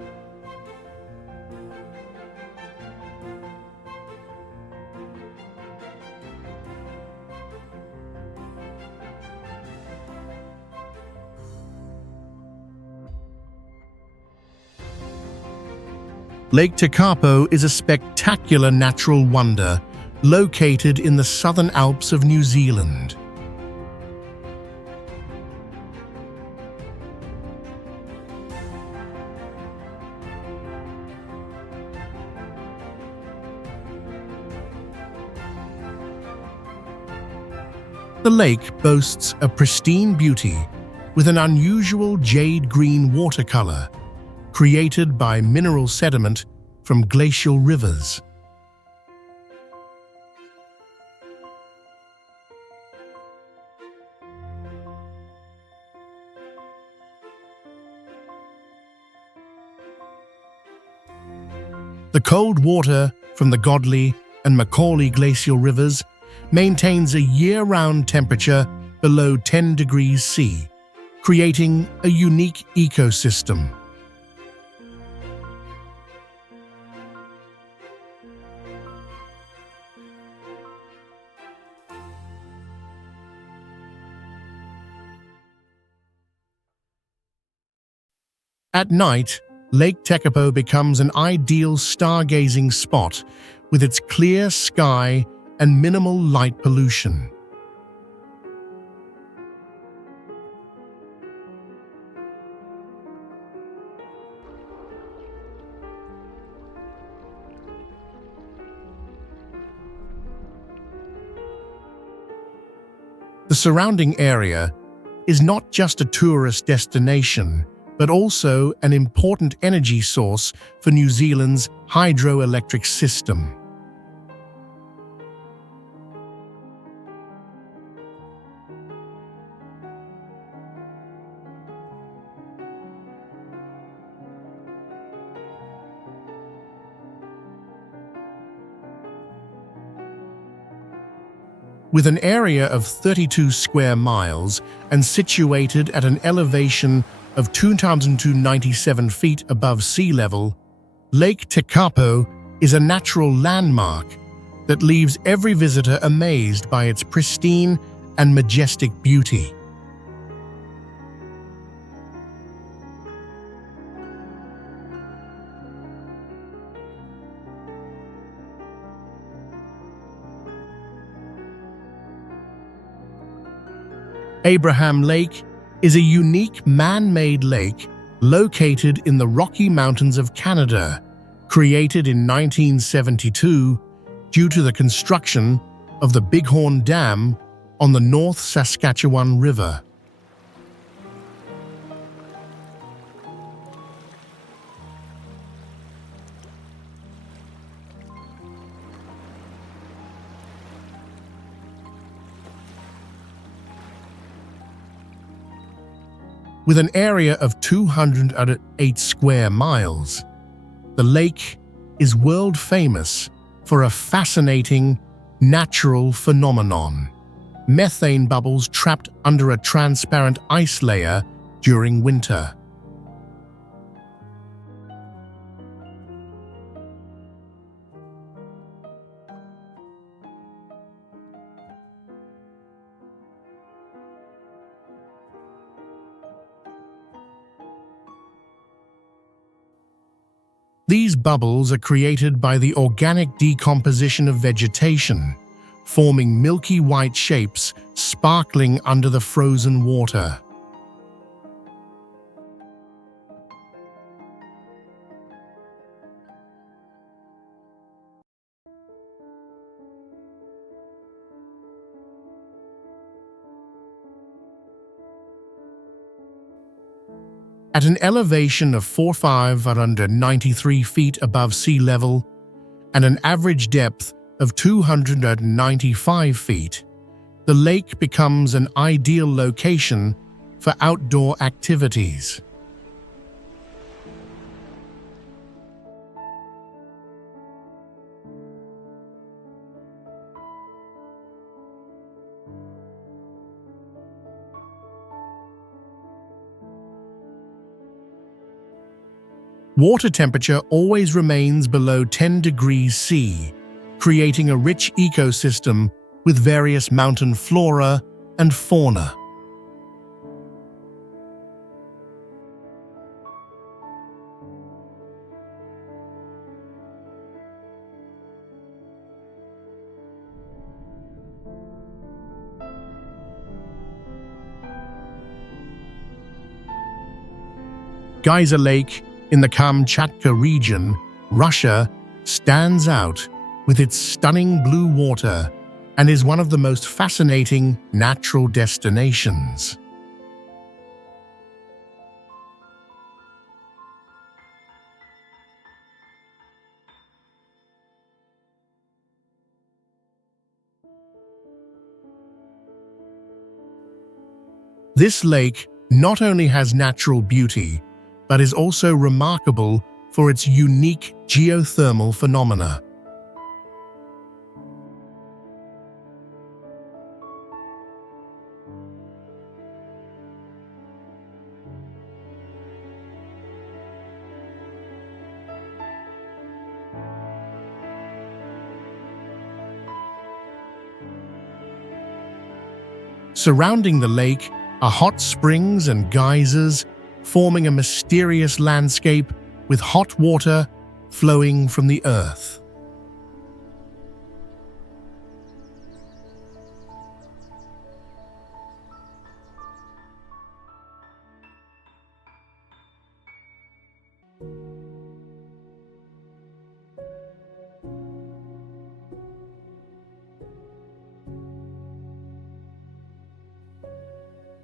Lake Tekapo is a spectacular natural wonder located in the Southern Alps of New Zealand. The lake boasts a pristine beauty with an unusual jade-green watercolor created by mineral sediment from glacial rivers. The cold water from the Godley and Macaulay glacial rivers maintains a year-round temperature below 10 degrees C, creating a unique ecosystem. At night, Lake Tekapo becomes an ideal stargazing spot with its clear sky and minimal light pollution. The surrounding area is not just a tourist destination, but also an important energy source for New Zealand's hydroelectric system. With an area of 32 square miles and situated at an elevation of 2,297 feet above sea level, Lake Tekapo is a natural landmark that leaves every visitor amazed by its pristine and majestic beauty. Abraham Lake is a unique man-made lake located in the Rocky Mountains of Canada, created in 1972 due to the construction of the Bighorn Dam on the North Saskatchewan River. With an area of 208 square miles, the lake is world famous for a fascinating natural phenomenon: methane bubbles trapped under a transparent ice layer during winter. These bubbles are created by the organic decomposition of vegetation, forming milky white shapes sparkling under the frozen water. At an elevation of 4,593 feet above sea level and an average depth of 295 feet, the lake becomes an ideal location for outdoor activities. Water temperature always remains below 10 degrees C, creating a rich ecosystem with various mountain flora and fauna. Geyser Lake in the Kamchatka region, Russia, stands out with its stunning blue water and is one of the most fascinating natural destinations. This lake not only has natural beauty, but is also remarkable for its unique geothermal phenomena. Surrounding the lake are hot springs and geysers, forming a mysterious landscape with hot water flowing from the earth.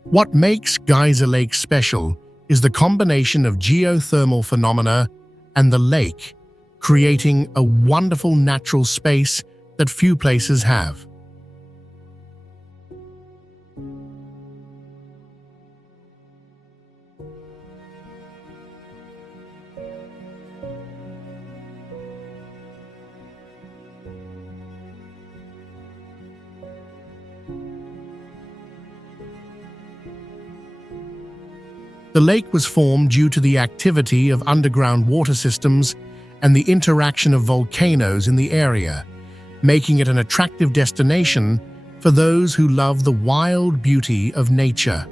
What makes Geyser Lake special is the combination of geothermal phenomena and the lake, creating a wonderful natural space that few places have. The lake was formed due to the activity of underground water systems and the interaction of volcanoes in the area, making it an attractive destination for those who love the wild beauty of nature.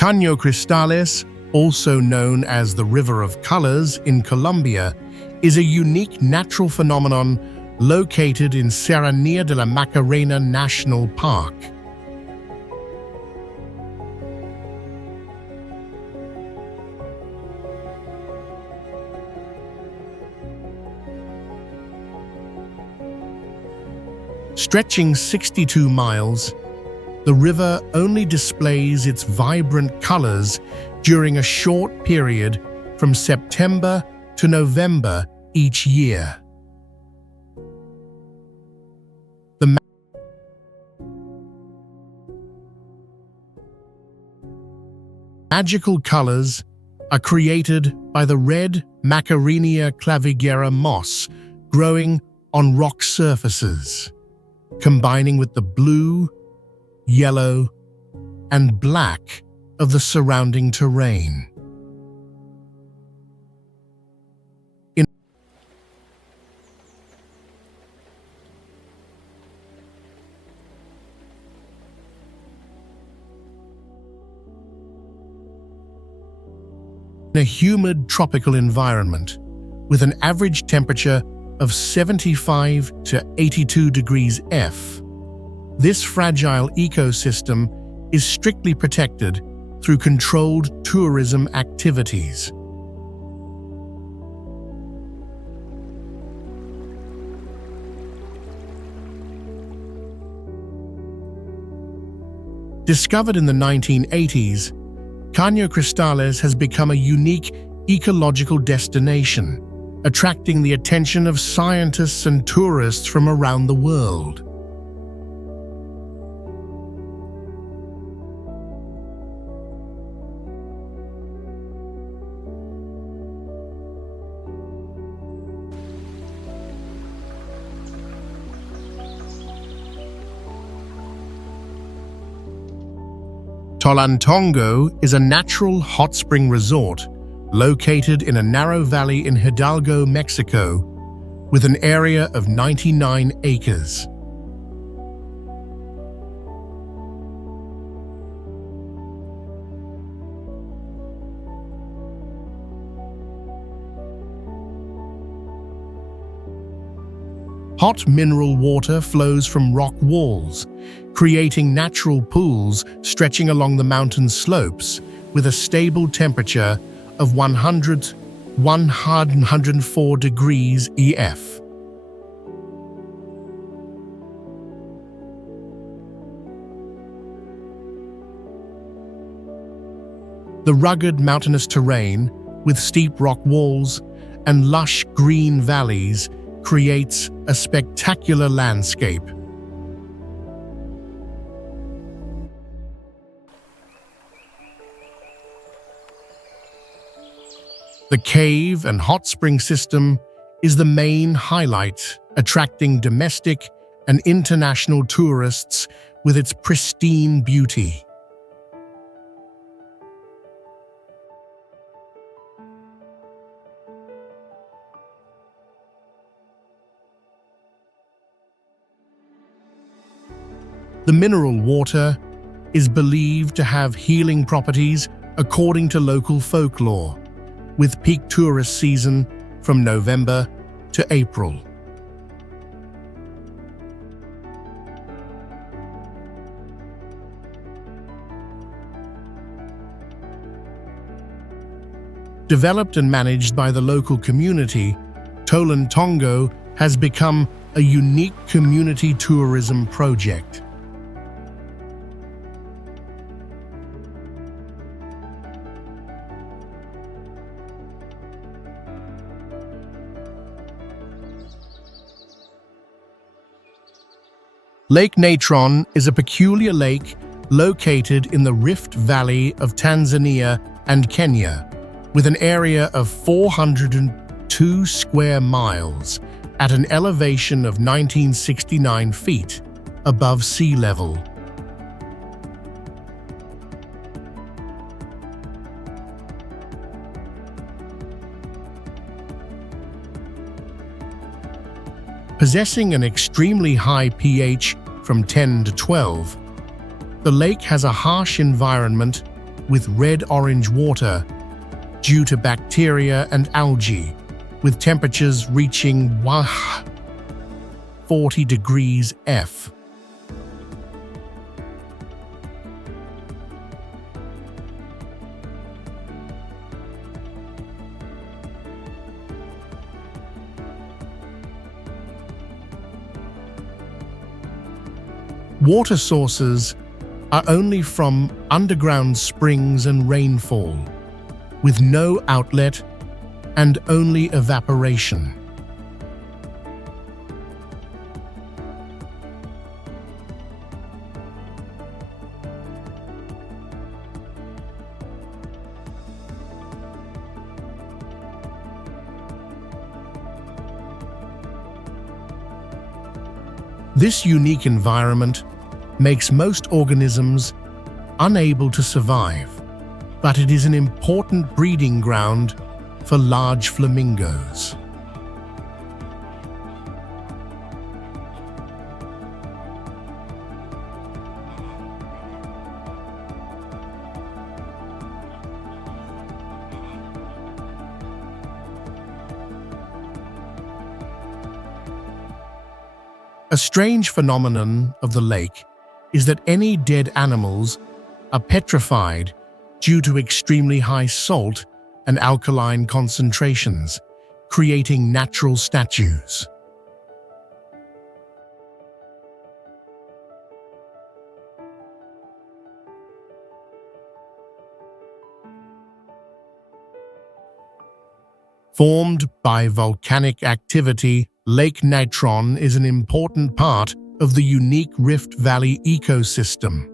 Caño Cristales, also known as the River of Colors in Colombia, is a unique natural phenomenon located in Serranía de la Macarena National Park. Stretching 62 miles, the river only displays its vibrant colors during a short period from September to November each year. The magical colors are created by the red Macarenia clavigera moss growing on rock surfaces, combining with the blue, yellow, and black of the surrounding terrain. In a humid tropical environment, with an average temperature of 75 to 82 degrees F, this fragile ecosystem is strictly protected through controlled tourism activities. Discovered in the 1980s, Caño Cristales has become a unique ecological destination, attracting the attention of scientists and tourists from around the world. Tolantongo is a natural hot spring resort located in a narrow valley in Hidalgo, Mexico, with an area of 99 acres. Hot mineral water flows from rock walls, creating natural pools stretching along the mountain slopes with a stable temperature of 104 degrees EF. The rugged mountainous terrain, with steep rock walls and lush green valleys, creates a spectacular landscape. The cave and hot spring system is the main highlight, attracting domestic and international tourists with its pristine beauty. The mineral water is believed to have healing properties according to local folklore, with peak tourist season from November to April. Developed and managed by the local community, Tolantongo has become a unique community tourism project. Lake Natron is a peculiar lake located in the Rift Valley of Tanzania and Kenya, with an area of 402 square miles at an elevation of 1969 feet above sea level. Possessing an extremely high pH from 10 to 12, the lake has a harsh environment with red-orange water due to bacteria and algae, with temperatures reaching 40 degrees F. Water sources are only from underground springs and rainfall, with no outlet and only evaporation. This unique environment makes most organisms unable to survive, but it is an important breeding ground for large flamingos. A strange phenomenon of the lake is that any dead animals are petrified due to extremely high salt and alkaline concentrations, creating natural statues. Formed by volcanic activity, Lake Natron is an important part of the unique Rift Valley ecosystem.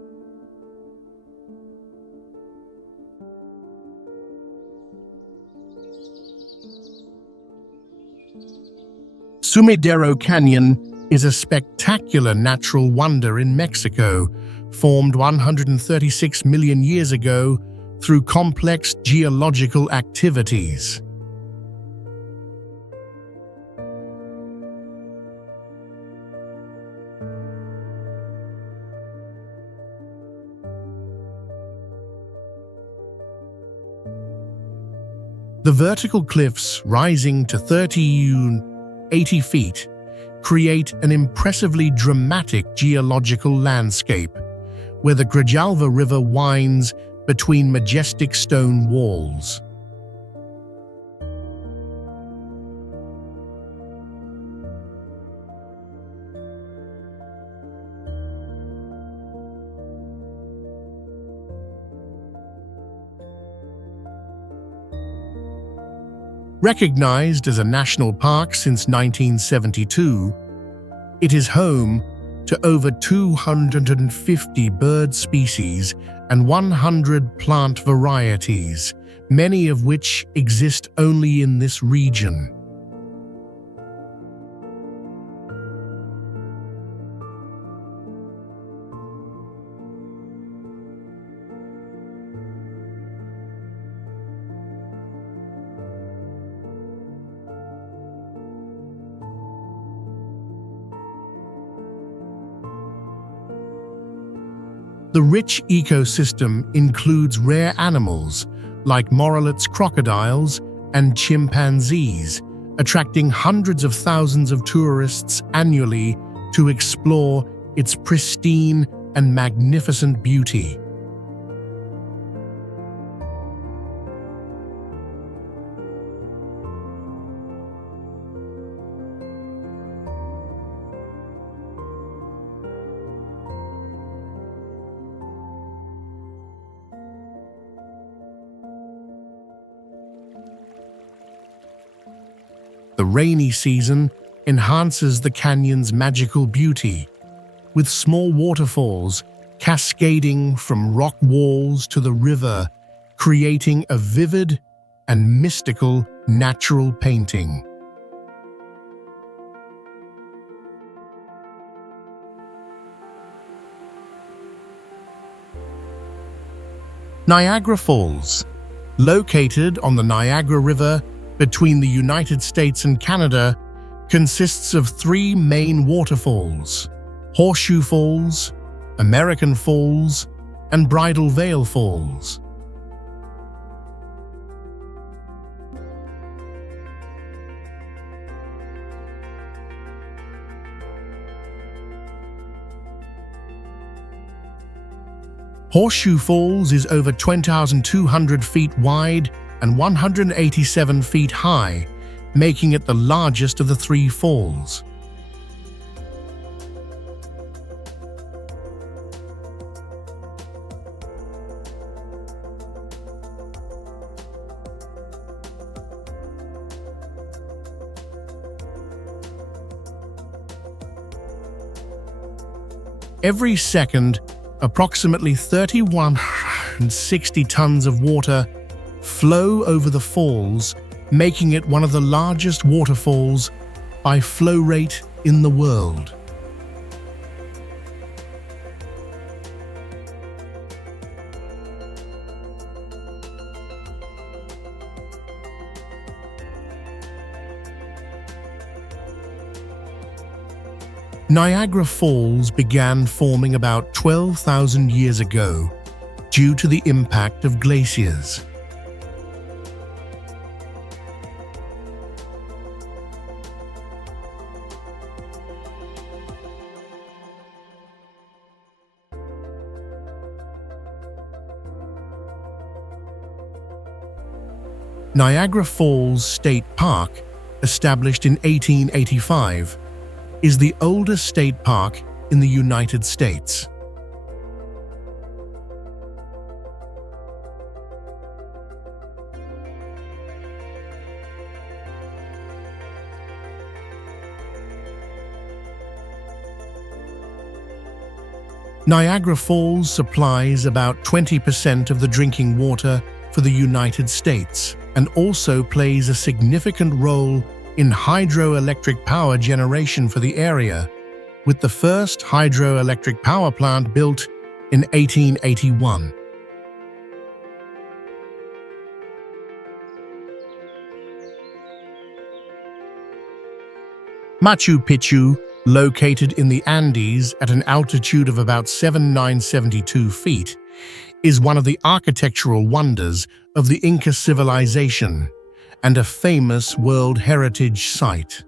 Sumidero Canyon is a spectacular natural wonder in Mexico, formed 136 million years ago through complex geological activities. The vertical cliffs, rising to 80 feet, create an impressively dramatic geological landscape, where the Grijalva River winds between majestic stone walls. Recognized as a national park since 1972, it is home to over 250 bird species and 100 plant varieties, many of which exist only in this region. The rich ecosystem includes rare animals like Morrelet's crocodiles and chimpanzees, attracting hundreds of thousands of tourists annually to explore its pristine and magnificent beauty. The rainy season enhances the canyon's magical beauty, with small waterfalls cascading from rock walls to the river, creating a vivid and mystical natural painting. Niagara Falls, located on the Niagara River between the United States and Canada, consists of three main waterfalls: Horseshoe Falls, American Falls, and Bridal Veil Falls. Horseshoe Falls is over 20,200 feet wide and 187 feet high, making it the largest of the three falls. Every second, approximately 3,160 tons of water flow over the falls, making it one of the largest waterfalls by flow rate in the world. Niagara Falls began forming about 12,000 years ago due to the impact of glaciers. Niagara Falls State Park, established in 1885, is the oldest state park in the United States. Niagara Falls supplies about 20% of the drinking water for the United States and also plays a significant role in hydroelectric power generation for the area, with the first hydroelectric power plant built in 1881. Machu Picchu, located in the Andes at an altitude of about 7,972 feet, is one of the architectural wonders of the Inca civilization and a famous World Heritage Site.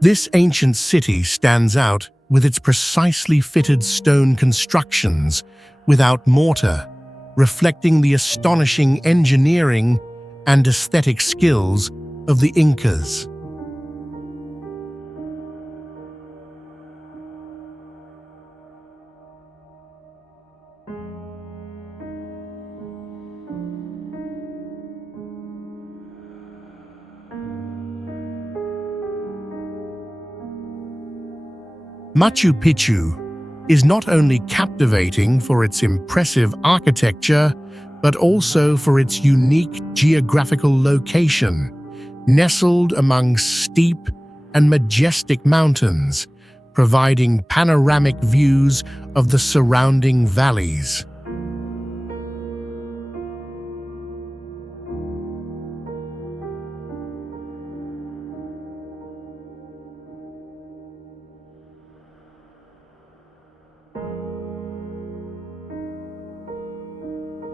This ancient city stands out with its precisely fitted stone constructions without mortar, reflecting the astonishing engineering and aesthetic skills of the Incas. Machu Picchu is not only captivating for its impressive architecture, but also for its unique geographical location, nestled among steep and majestic mountains, providing panoramic views of the surrounding valleys.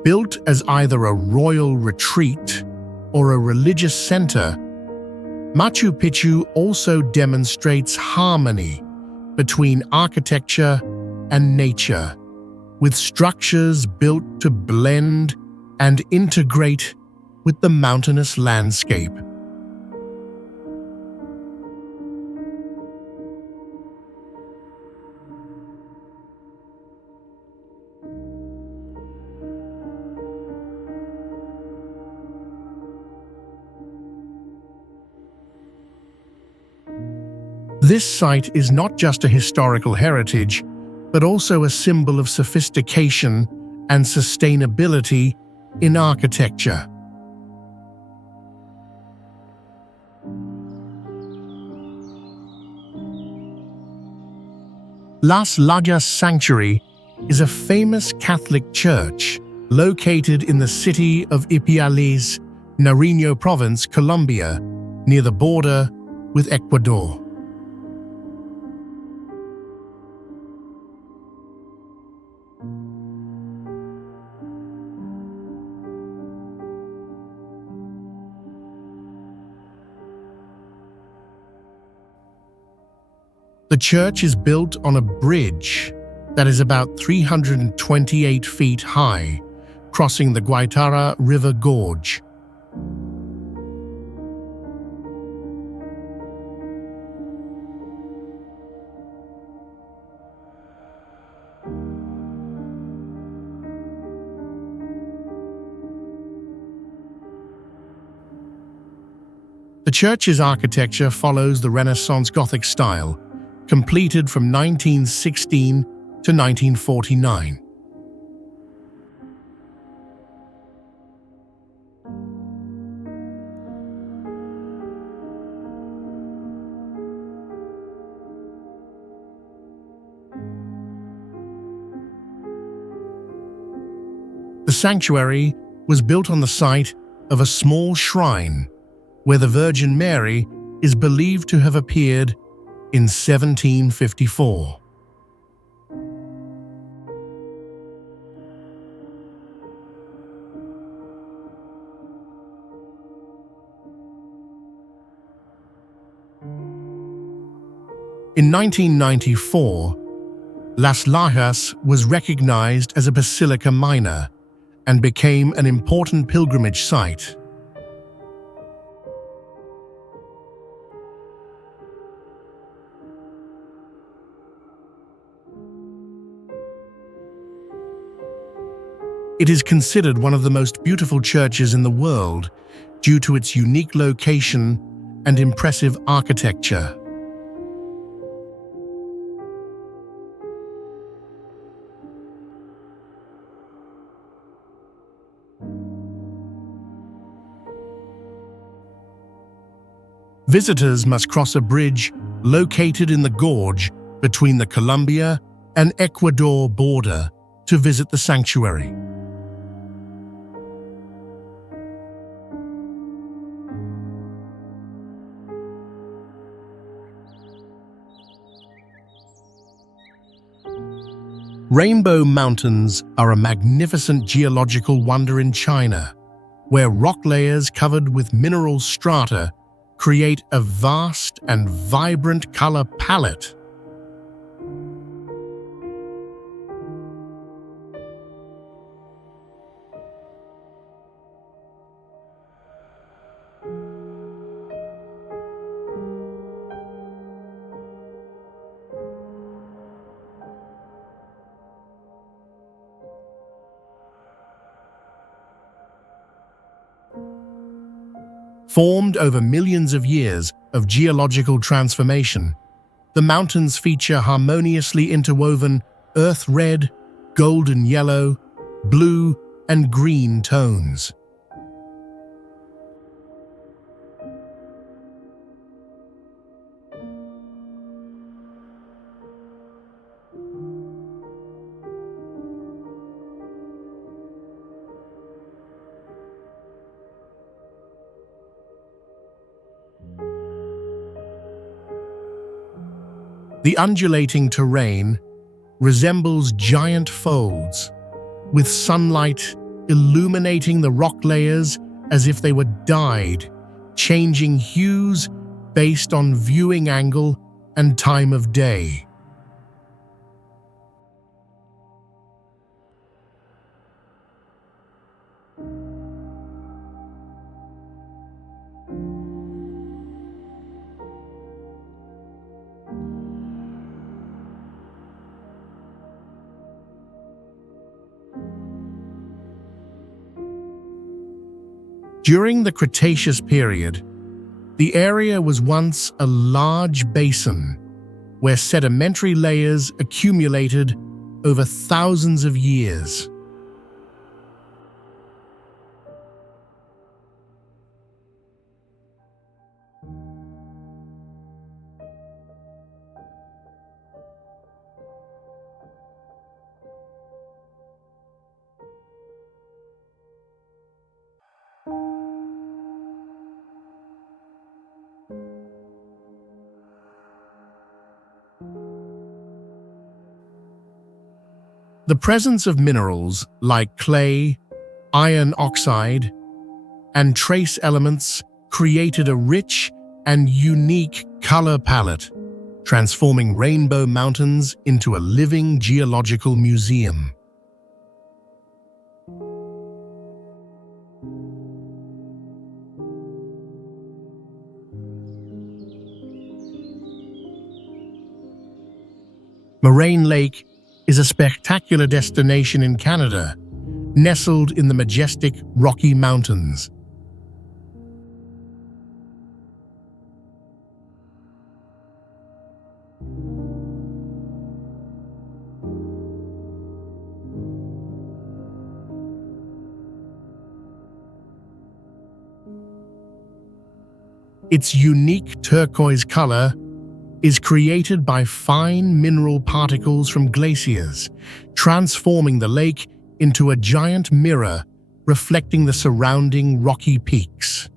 Built as either a royal retreat or a religious center, Machu Picchu also demonstrates harmony between architecture and nature, with structures built to blend and integrate with the mountainous landscape. This site is not just a historical heritage, but also a symbol of sophistication and sustainability in architecture. Las Lajas Sanctuary is a famous Catholic church located in the city of Ipiales, Nariño Province, Colombia, near the border with Ecuador. The church is built on a bridge that is about 328 feet high, crossing the Guaitara River Gorge. The church's architecture follows the Renaissance Gothic style, completed from 1916 to 1949. The sanctuary was built on the site of a small shrine where the Virgin Mary is believed to have appeared in 1754. In 1994, Las Lajas was recognized as a basilica minor and became an important pilgrimage site. It is considered one of the most beautiful churches in the world due to its unique location and impressive architecture. Visitors must cross a bridge located in the gorge between the Colombia and Ecuador border to visit the sanctuary. Rainbow Mountains are a magnificent geological wonder in China, where rock layers covered with mineral strata create a vast and vibrant color palette. Formed over millions of years of geological transformation, the mountains feature harmoniously interwoven earth red, golden yellow, blue, and green tones. The undulating terrain resembles giant folds, with sunlight illuminating the rock layers as if they were dyed, changing hues based on viewing angle and time of day. During the Cretaceous period, The area was once a large basin where sedimentary layers accumulated over thousands of years. The presence of minerals like clay, iron oxide, and trace elements created a rich and unique color palette, transforming Rainbow Mountains into a living geological museum. Moraine Lake is a spectacular destination in Canada, nestled in the majestic Rocky Mountains. Its unique turquoise color is created by fine mineral particles from glaciers, transforming the lake into a giant mirror reflecting the surrounding rocky peaks.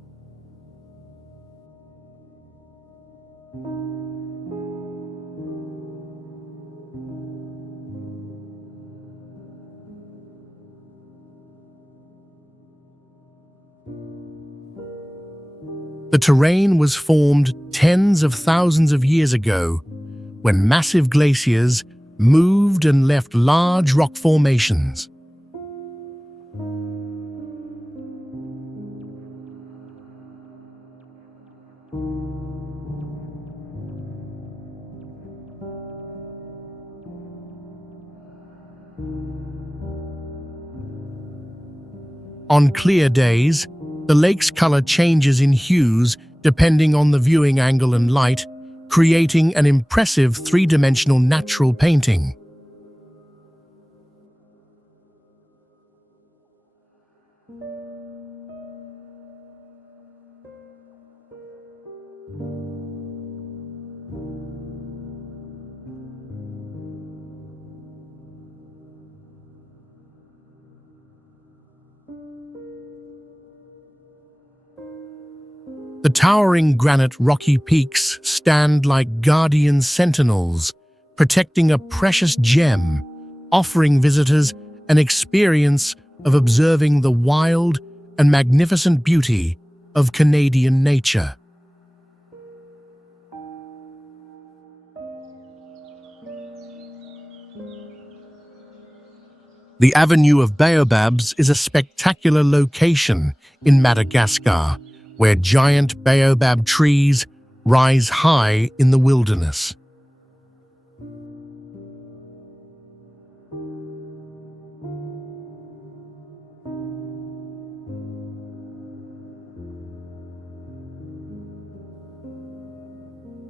The terrain was formed tens of thousands of years ago when massive glaciers moved and left large rock formations. On clear days, the lake's color changes in hues depending on the viewing angle and light, creating an impressive three-dimensional natural painting. The towering granite rocky peaks stand like guardian sentinels, protecting a precious gem, offering visitors an experience of observing the wild and magnificent beauty of Canadian nature. The Avenue of Baobabs is a spectacular location in Madagascar, where giant baobab trees rise high in the wilderness.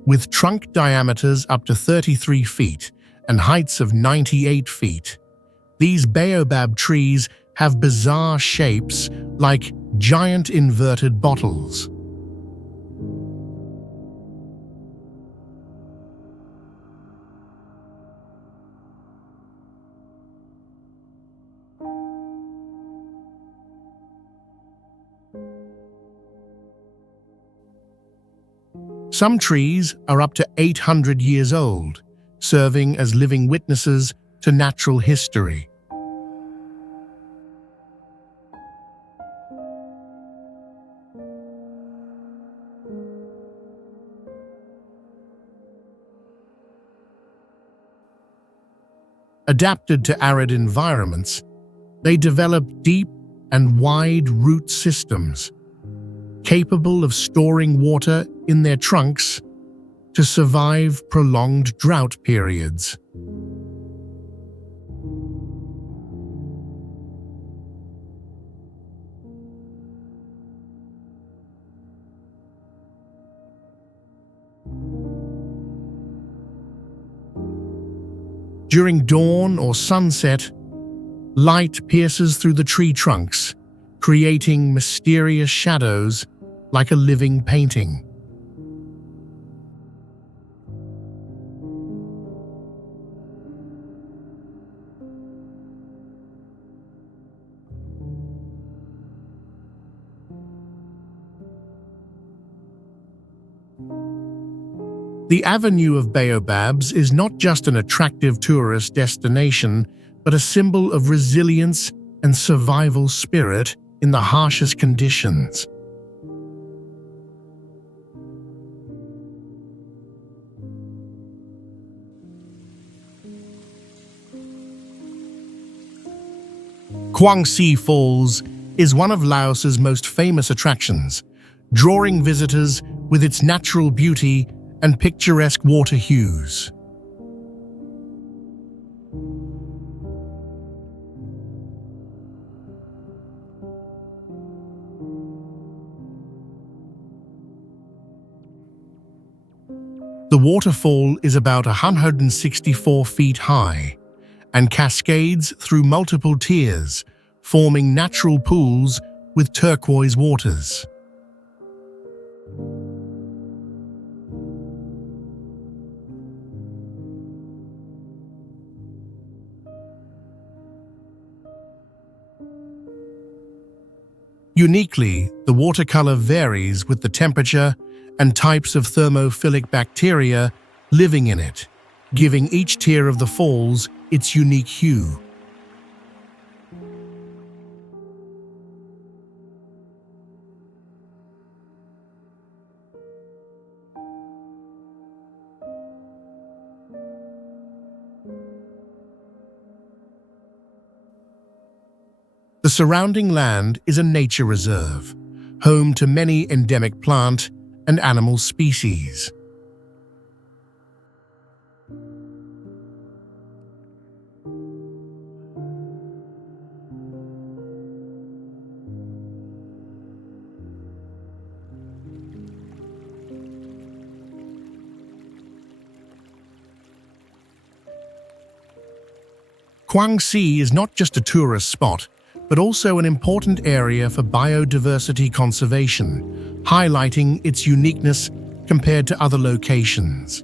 With trunk diameters up to 33 feet and heights of 98 feet, these baobab trees have bizarre shapes like giant inverted bottles. Some trees are up to 800 years old, serving as living witnesses to natural history. Adapted to arid environments, they develop deep and wide root systems, capable of storing water in their trunks to survive prolonged drought periods. During dawn or sunset, light pierces through the tree trunks, creating mysterious shadows like a living painting. The Avenue of Baobabs is not just an attractive tourist destination, but a symbol of resilience and survival spirit in the harshest conditions. Guangxi Falls is one of Laos's most famous attractions, drawing visitors with its natural beauty and picturesque water hues. The waterfall is about 164 feet high and cascades through multiple tiers, forming natural pools with turquoise waters. Uniquely, the watercolor varies with the temperature and types of thermophilic bacteria living in it, giving each tier of the falls its unique hue. The surrounding land is a nature reserve, home to many endemic plant and animal species. Guangxi is not just a tourist spot, but also an important area for biodiversity conservation, highlighting its uniqueness compared to other locations.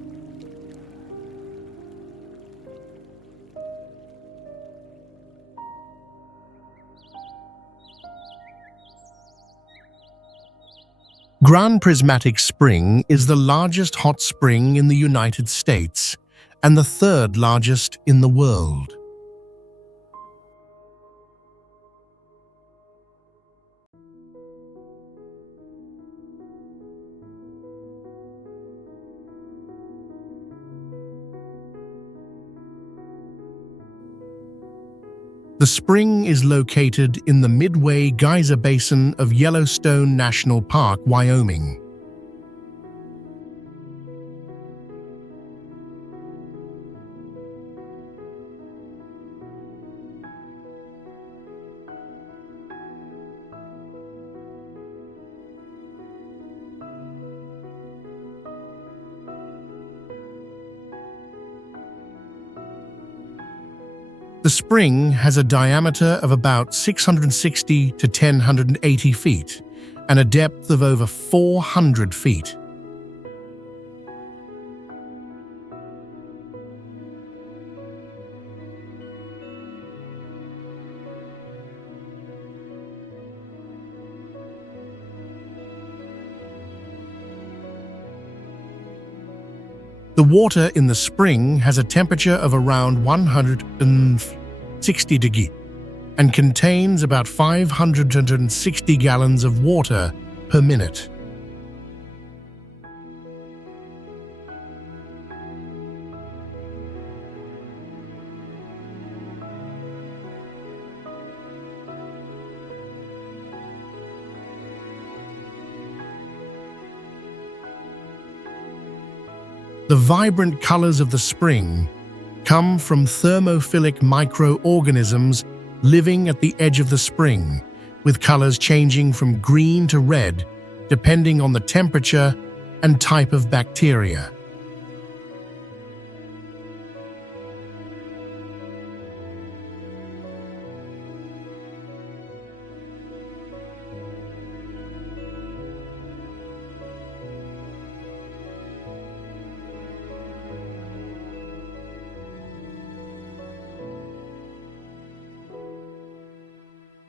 Grand Prismatic Spring is the largest hot spring in the United States and the third largest in the world. The spring is located in the Midway Geyser Basin of Yellowstone National Park, Wyoming. The spring has a diameter of about 660 to 1,080 feet and a depth of over 400 feet. The water in the spring has a temperature of around 160 degrees and contains about 560 gallons of water per minute. The vibrant colors of the spring come from thermophilic microorganisms living at the edge of the spring, with colors changing from green to red depending on the temperature and type of bacteria.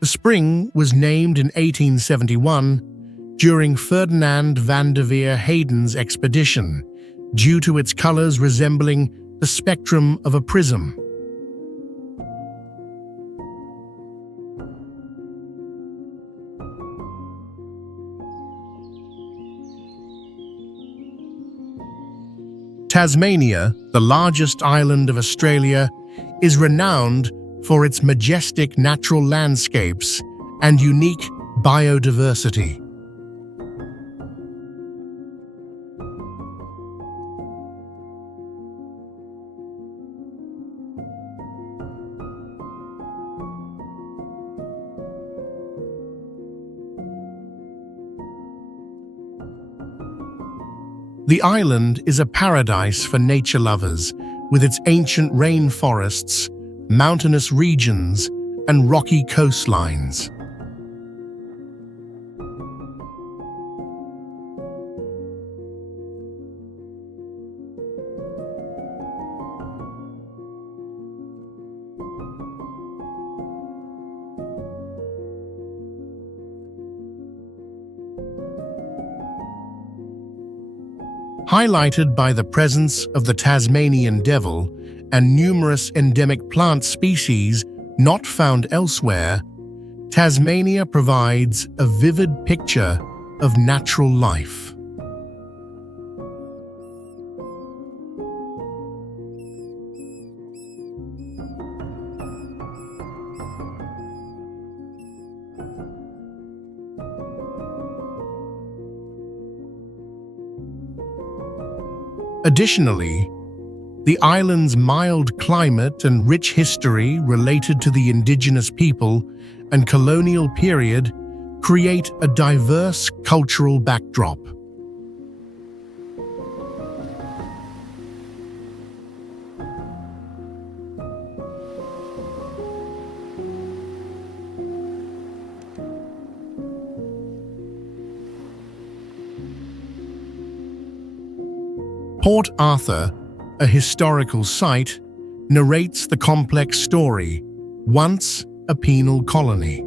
The spring was named in 1871 during Ferdinand van der Veer Hayden's expedition, due to its colors resembling the spectrum of a prism. Tasmania, the largest island of Australia, is renowned for its majestic natural landscapes and unique biodiversity. The island is a paradise for nature lovers, with its ancient rainforests, mountainous regions, and rocky coastlines. Highlighted by the presence of the Tasmanian devil and numerous endemic plant species not found elsewhere, Tasmania provides a vivid picture of natural life. Additionally, the island's mild climate and rich history related to the indigenous people and colonial period create a diverse cultural backdrop. Port Arthur, a historical site, narrates the complex story, once a penal colony.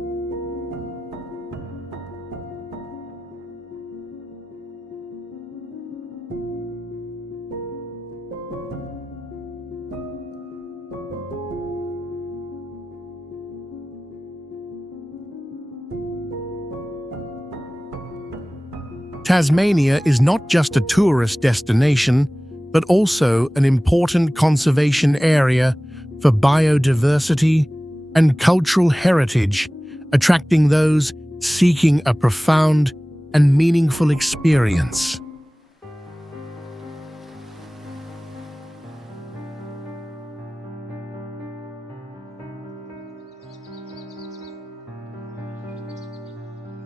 Tasmania is not just a tourist destination, but also an important conservation area for biodiversity and cultural heritage, attracting those seeking a profound and meaningful experience.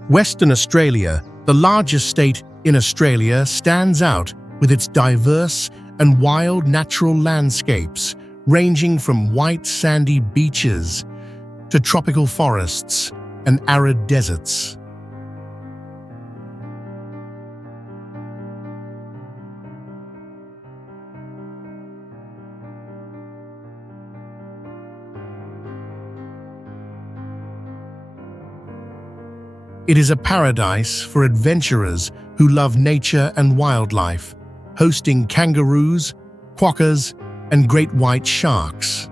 Western Australia, the largest state in Australia, stands out with its diverse and wild natural landscapes, ranging from white sandy beaches to tropical forests and arid deserts. It is a paradise for adventurers who love nature and wildlife, hosting kangaroos, quokkas, and great white sharks.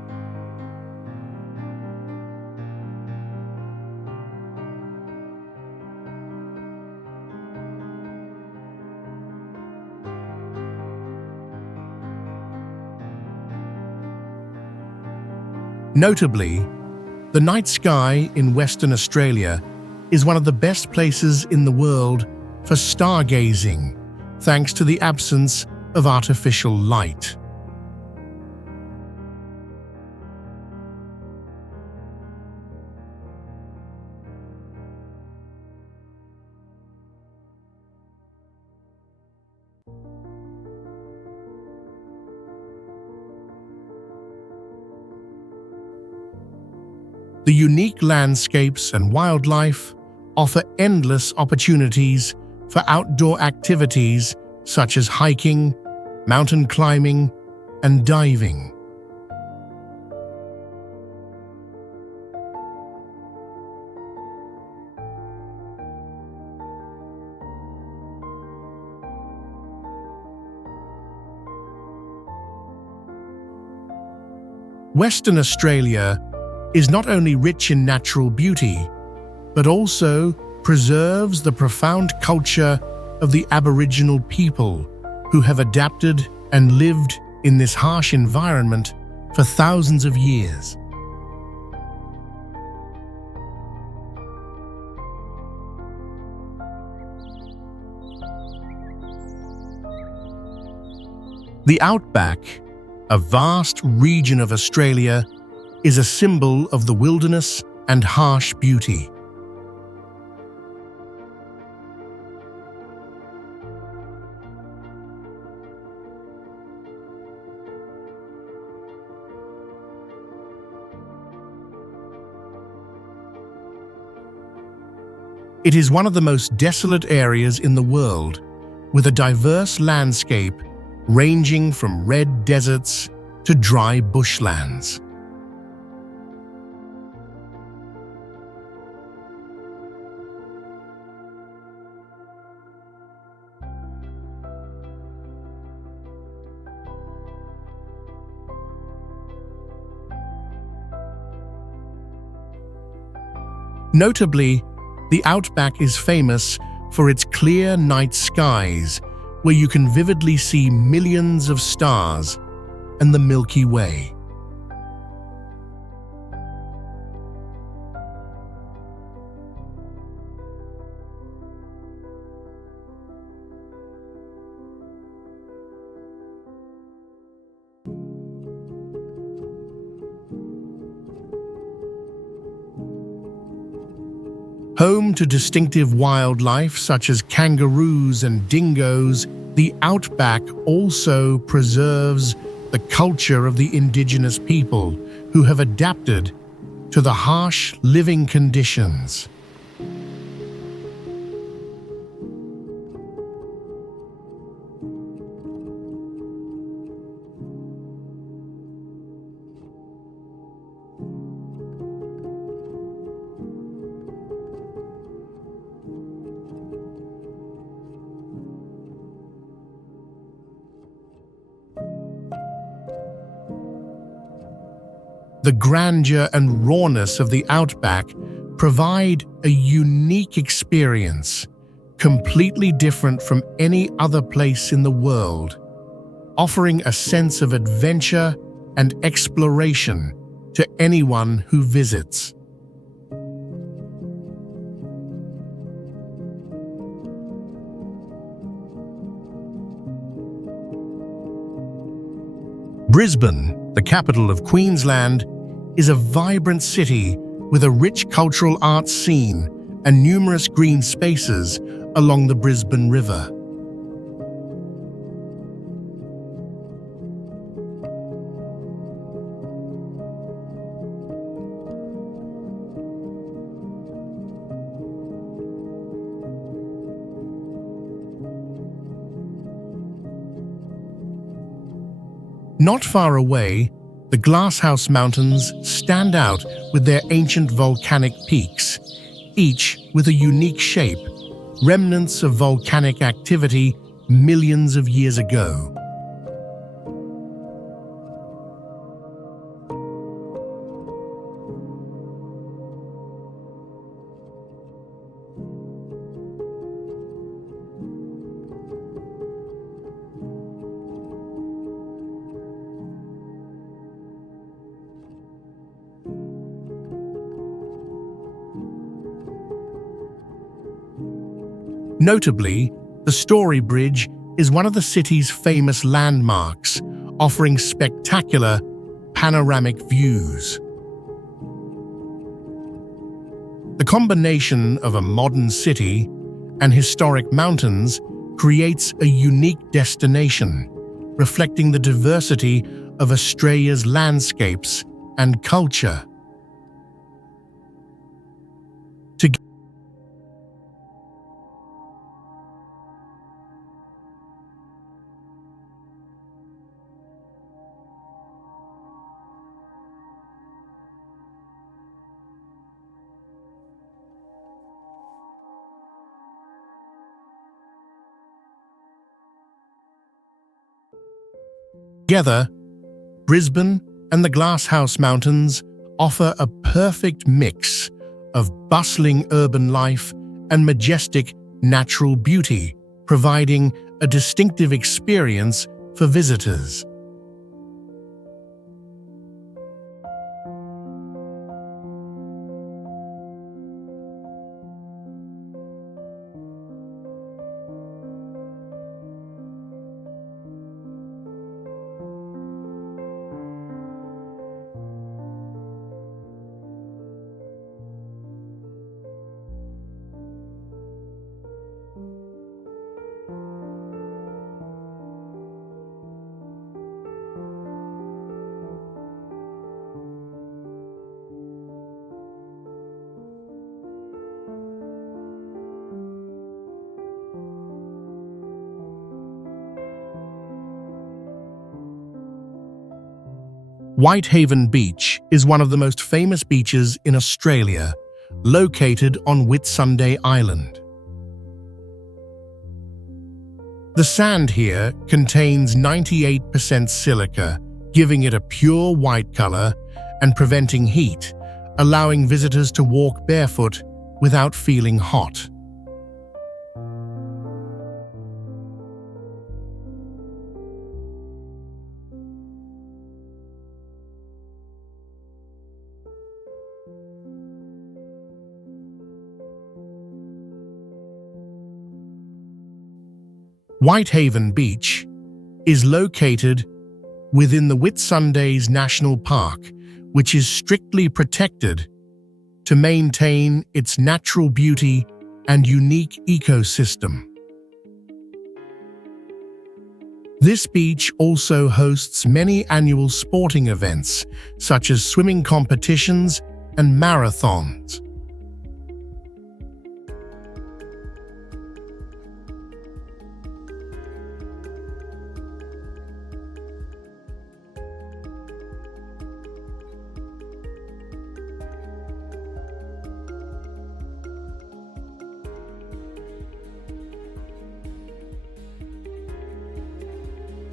Notably, the night sky in Western Australia is one of the best places in the world for stargazing, thanks to the absence of artificial light. The unique landscapes and wildlife offer endless opportunities for outdoor activities such as hiking, mountain climbing, and diving. Western Australia is not only rich in natural beauty, but also preserves the profound culture of the Aboriginal people who have adapted and lived in this harsh environment for thousands of years. The outback, a vast region of Australia, is a symbol of the wilderness and harsh beauty. It is one of the most desolate areas in the world, with a diverse landscape ranging from red deserts to dry bushlands. Notably, the outback is famous for its clear night skies, where you can vividly see millions of stars and the Milky Way. Home to distinctive wildlife such as kangaroos and dingoes, the outback also preserves the culture of the indigenous people who have adapted to the harsh living conditions. The grandeur and rawness of the outback provide a unique experience, completely different from any other place in the world, offering a sense of adventure and exploration to anyone who visits. Brisbane, the capital of Queensland, is a vibrant city with a rich cultural arts scene and numerous green spaces along the Brisbane River. Not far away, the Glasshouse Mountains stand out with their ancient volcanic peaks, each with a unique shape, remnants of volcanic activity millions of years ago. Notably, the Story Bridge is one of the city's famous landmarks, offering spectacular panoramic views. The combination of a modern city and historic mountains creates a unique destination, reflecting the diversity of Australia's landscapes and culture. Together, Brisbane and the Glasshouse Mountains offer a perfect mix of bustling urban life and majestic natural beauty, providing a distinctive experience for visitors. Whitehaven Beach is one of the most famous beaches in Australia, located on Whitsunday Island. The sand here contains 98% silica, giving it a pure white color and preventing heat, allowing visitors to walk barefoot without feeling hot. Whitehaven Beach is located within the Whitsundays National Park, which is strictly protected to maintain its natural beauty and unique ecosystem. This beach also hosts many annual sporting events, such as swimming competitions and marathons.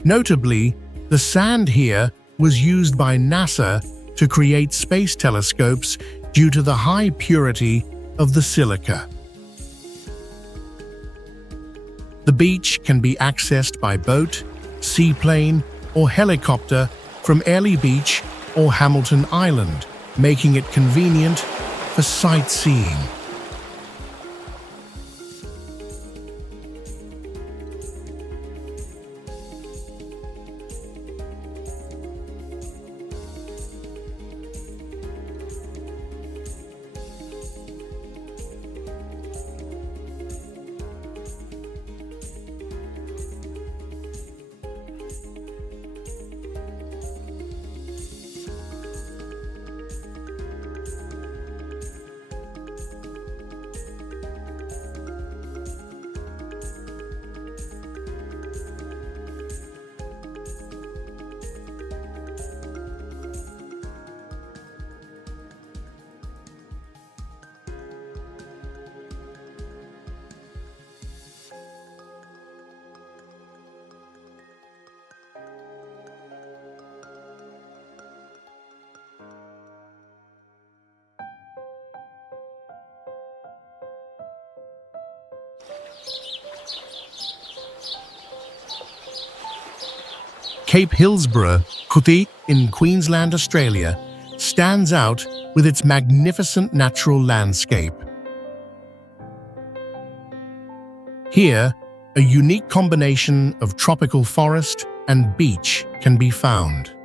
Notably, the sand here was used by NASA to create space telescopes due to the high purity of the silica. The beach can be accessed by boat, seaplane, or helicopter from Airlie Beach or Hamilton Island, making it convenient for sightseeing. Cape Hillsborough, Kuti in Queensland, Australia, stands out with its magnificent natural landscape. Here, a unique combination of tropical forest and beach can be found.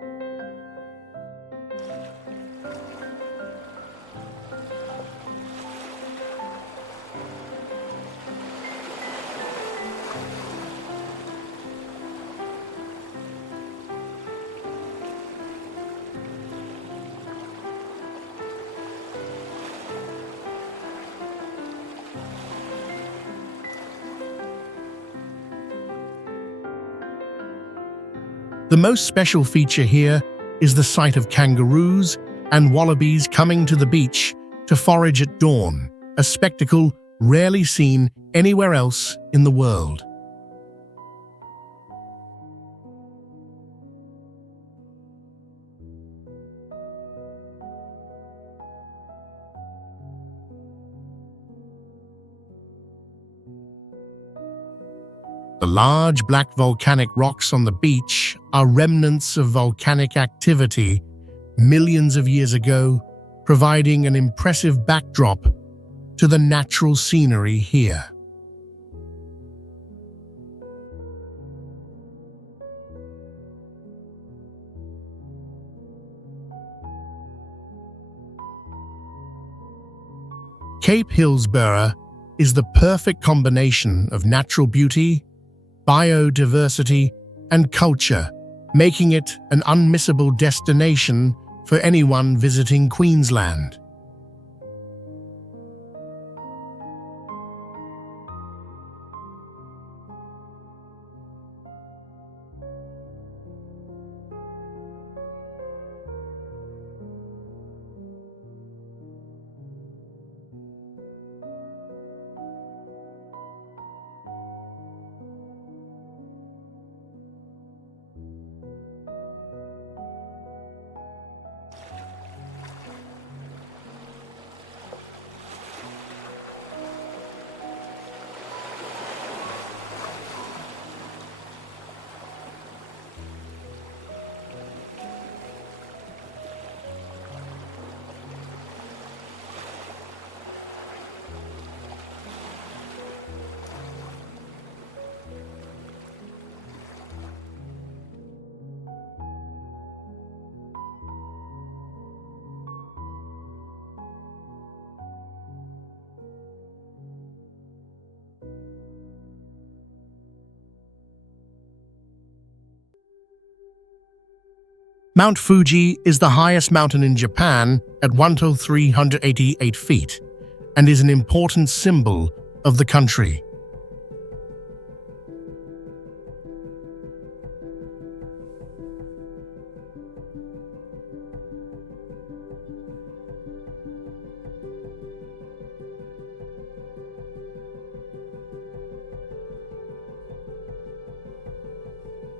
The most special feature here is the sight of kangaroos and wallabies coming to the beach to forage at dawn, a spectacle rarely seen anywhere else in the world. The large black volcanic rocks on the beach are remnants of volcanic activity millions of years ago, providing an impressive backdrop to the natural scenery here. Cape Hillsborough is the perfect combination of natural beauty, biodiversity, and culture, making it an unmissable destination for anyone visiting Queensland. Mount Fuji is the highest mountain in Japan at 1,388 feet and is an important symbol of the country.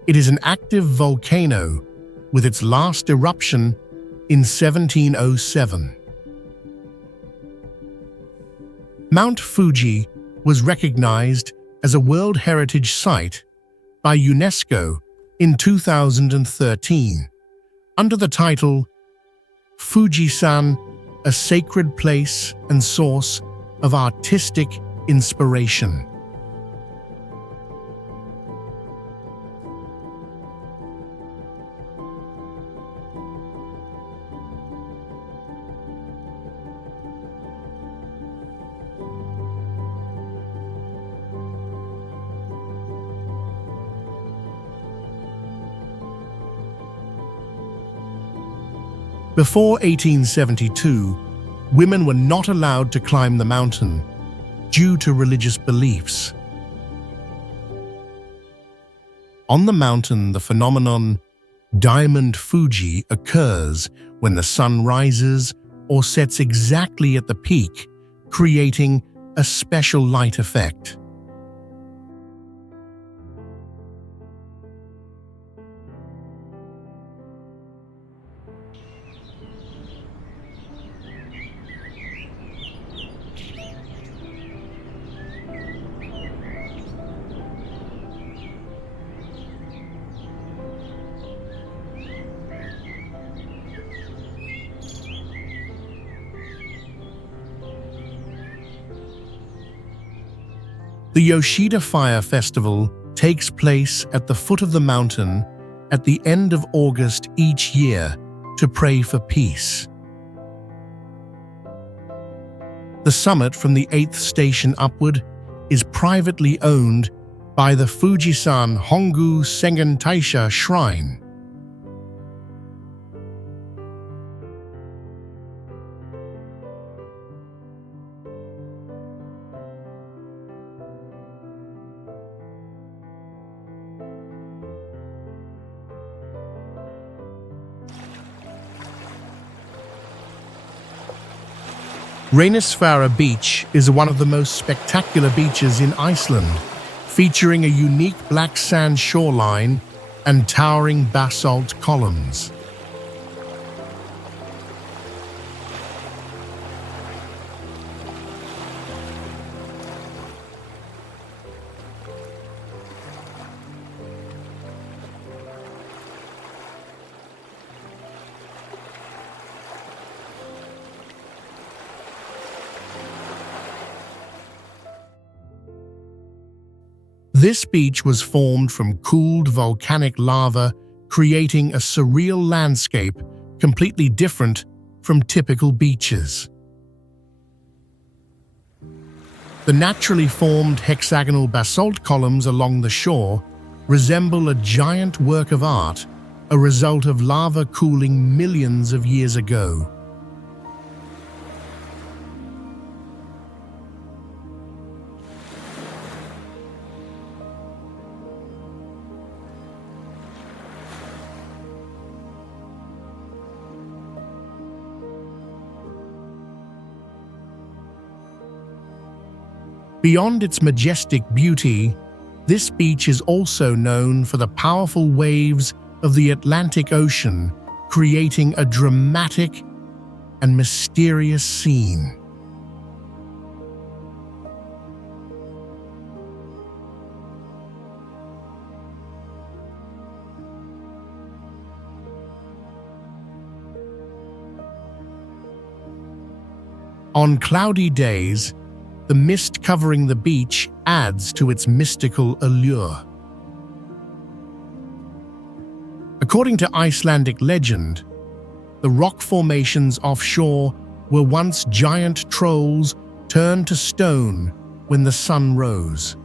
It is an active volcano with its last eruption in 1707. Mount Fuji was recognized as a World Heritage Site by UNESCO in 2013 under the title Fujisan, a sacred place and source of artistic inspiration. Before 1872, women were not allowed to climb the mountain due to religious beliefs. On the mountain, the phenomenon Diamond Fuji occurs when the sun rises or sets exactly at the peak, creating a special light effect. The Yoshida Fire Festival takes place at the foot of the mountain at the end of August each year to pray for peace. The summit from the 8th station upward is privately owned by the Fujisan Hongu Sengen Taisha Shrine. Reynisfjara Beach is one of the most spectacular beaches in Iceland, featuring a unique black sand shoreline and towering basalt columns. This beach was formed from cooled volcanic lava, creating a surreal landscape completely different from typical beaches. The naturally formed hexagonal basalt columns along the shore resemble a giant work of art, a result of lava cooling millions of years ago. Beyond its majestic beauty, this beach is also known for the powerful waves of the Atlantic Ocean, creating a dramatic and mysterious scene. On cloudy days, the mist covering the beach adds to its mystical allure. According to Icelandic legend, the rock formations offshore were once giant trolls turned to stone when the sun rose.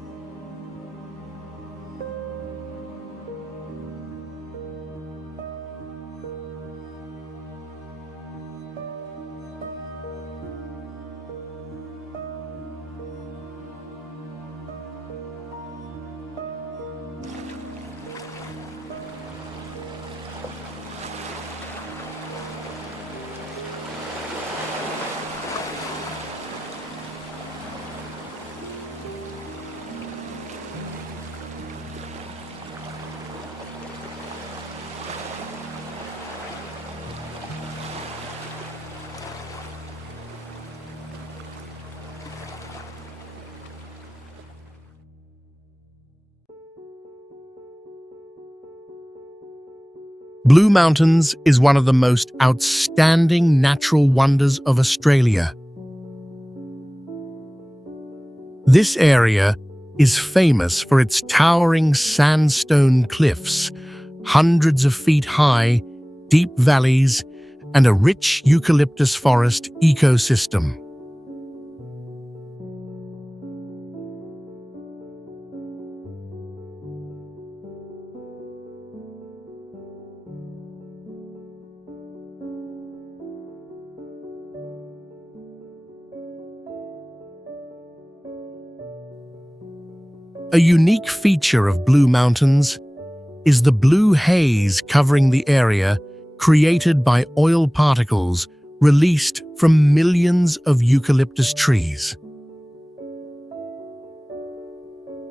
Blue Mountains is one of the most outstanding natural wonders of Australia. This area is famous for its towering sandstone cliffs, hundreds of feet high, deep valleys, and a rich eucalyptus forest ecosystem. A unique feature of Blue Mountains is the blue haze covering the area, created by oil particles released from millions of eucalyptus trees.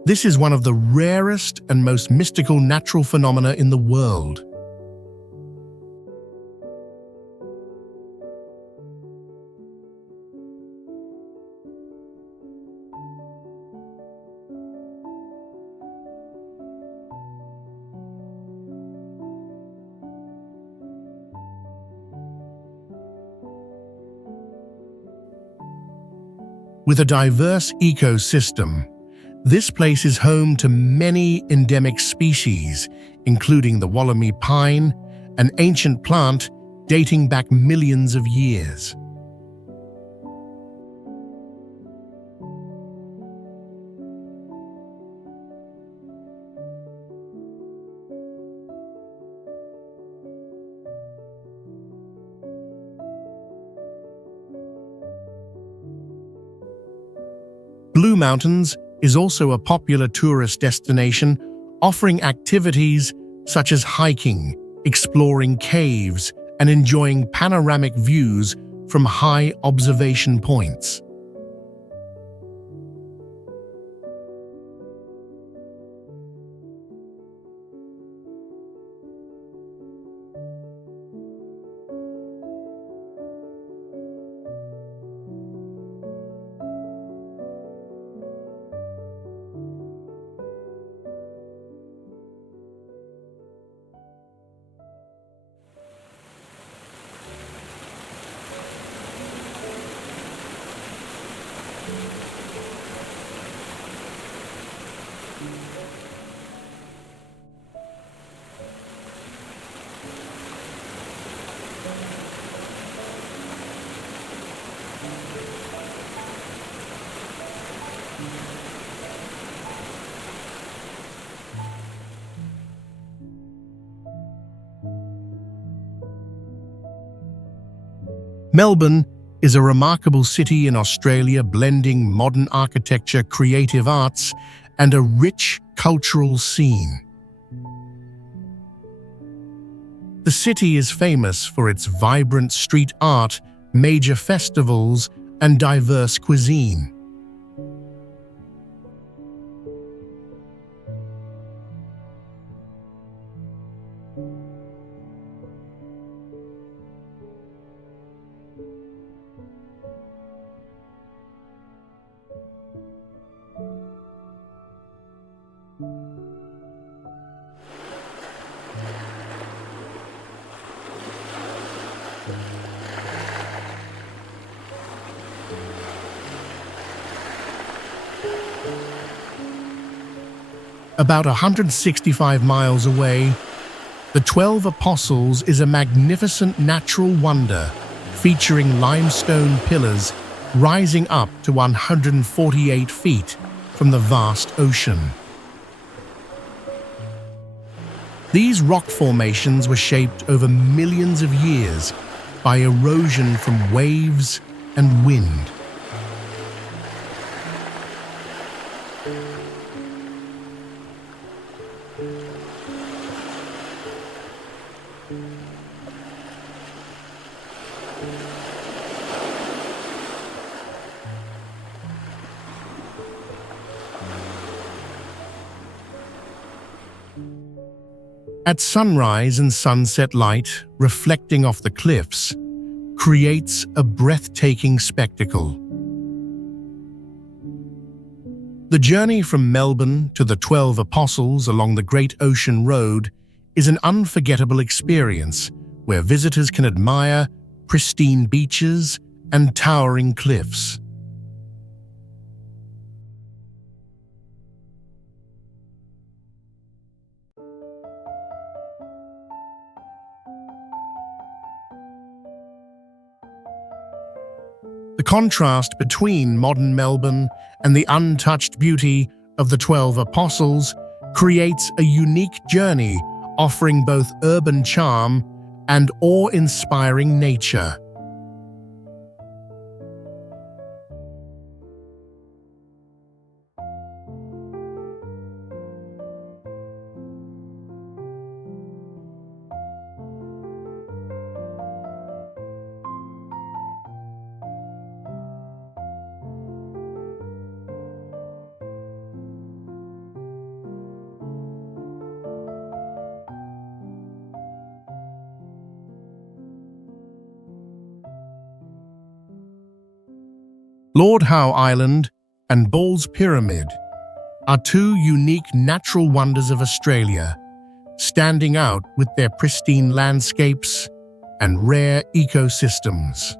This is one of the rarest and most mystical natural phenomena in the world. With a diverse ecosystem, this place is home to many endemic species, including the Wollemi pine, an ancient plant dating back millions of years. Blue Mountains is also a popular tourist destination, offering activities such as hiking, exploring caves, and enjoying panoramic views from high observation points. Melbourne is a remarkable city in Australia, blending modern architecture, creative arts, and a rich cultural scene. The city is famous for its vibrant street art, major festivals, and diverse cuisine. About 165 miles away, the 12 Apostles is a magnificent natural wonder featuring limestone pillars rising up to 148 feet from the vast ocean. These rock formations were shaped over millions of years by erosion from waves and wind. At sunrise and sunset, light, reflecting off the cliffs, creates a breathtaking spectacle. The journey from Melbourne to the 12 Apostles along the Great Ocean Road is an unforgettable experience where visitors can admire pristine beaches and towering cliffs. The contrast between modern Melbourne and the untouched beauty of the 12 Apostles creates a unique journey offering both urban charm and awe-inspiring nature. Lord Howe Island and Ball's Pyramid are two unique natural wonders of Australia, standing out with their pristine landscapes and rare ecosystems.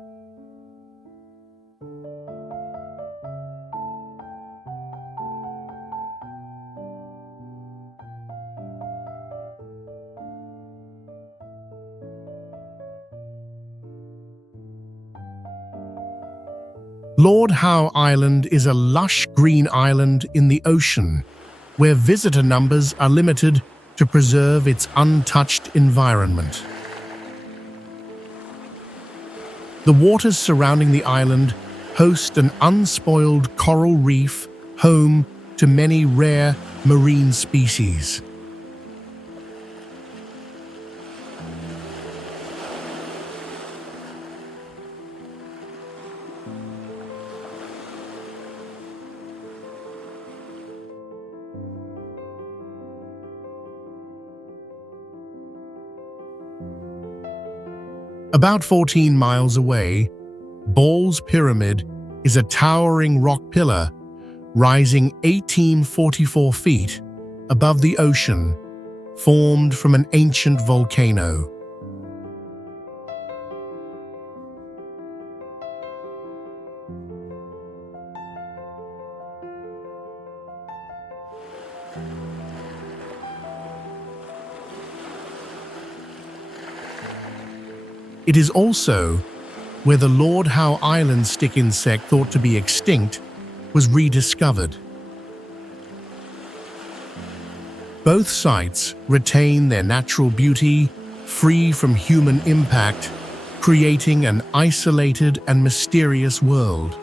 Lord Howe Island is a lush green island in the ocean, where visitor numbers are limited to preserve its untouched environment. The waters surrounding the island host an unspoiled coral reef, home to many rare marine species. About 14 miles away, Ball's Pyramid is a towering rock pillar rising 1844 feet above the ocean, formed from an ancient volcano. It is also where the Lord Howe Island stick insect, thought to be extinct, was rediscovered. Both sites retain their natural beauty, free from human impact, creating an isolated and mysterious world.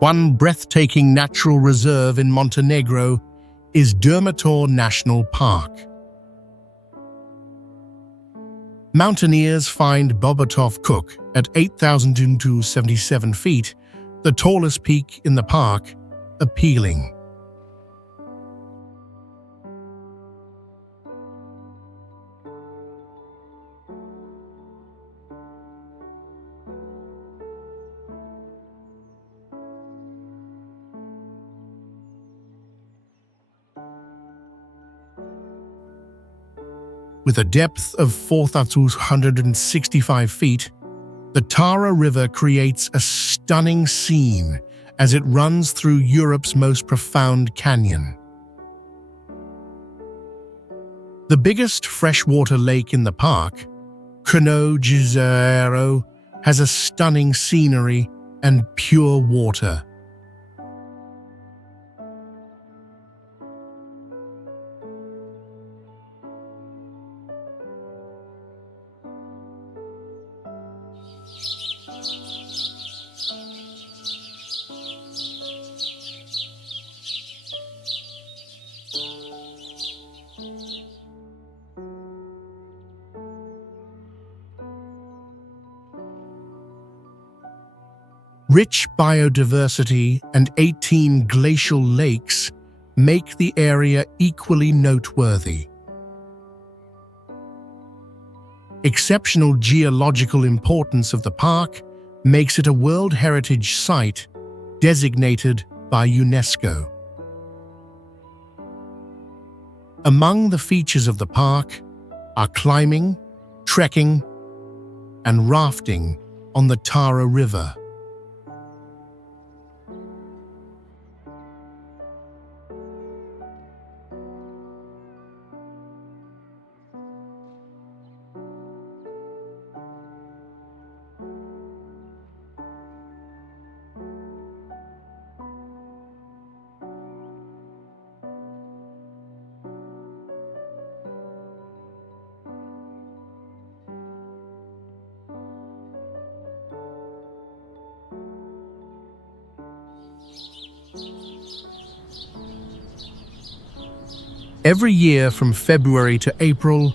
One breathtaking natural reserve in Montenegro is Durmitor National Park. Mountaineers find Bobatov Kuk at 8,277 feet, the tallest peak in the park, appealing. With a depth of 4,265 feet, the Tara River creates a stunning scene as it runs through Europe's most profound canyon. The biggest freshwater lake in the park, Crno Jezero, has a stunning scenery and pure water. Rich biodiversity and 18 glacial lakes make the area equally noteworthy. Exceptional geological importance of the park makes it a World Heritage Site designated by UNESCO. Among the features of the park are climbing, trekking, and rafting on the Tara River. Every year from February to April,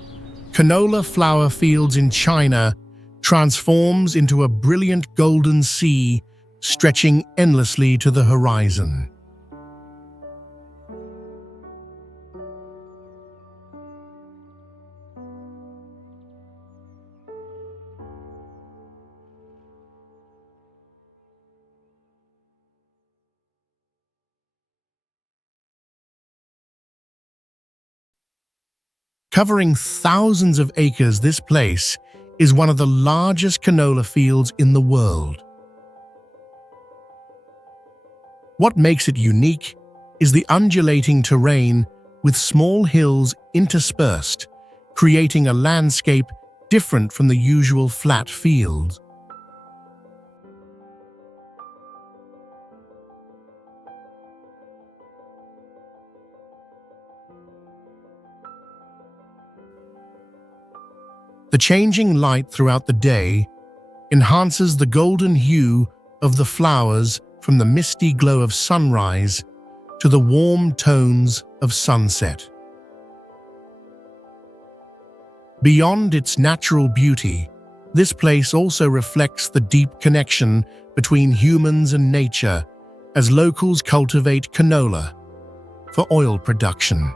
canola flower fields in China transforms into a brilliant golden sea stretching endlessly to the horizon. Covering thousands of acres, this place is one of the largest canola fields in the world. What makes it unique is the undulating terrain with small hills interspersed, creating a landscape different from the usual flat fields. The changing light throughout the day enhances the golden hue of the flowers from the misty glow of sunrise to the warm tones of sunset. Beyond its natural beauty, this place also reflects the deep connection between humans and nature, as locals cultivate canola for oil production.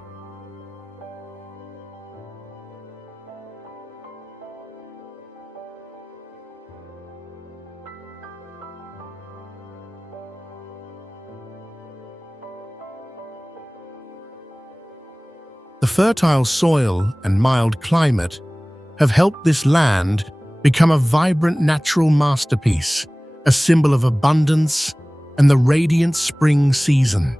The fertile soil and mild climate have helped this land become a vibrant natural masterpiece, a symbol of abundance and the radiant spring season.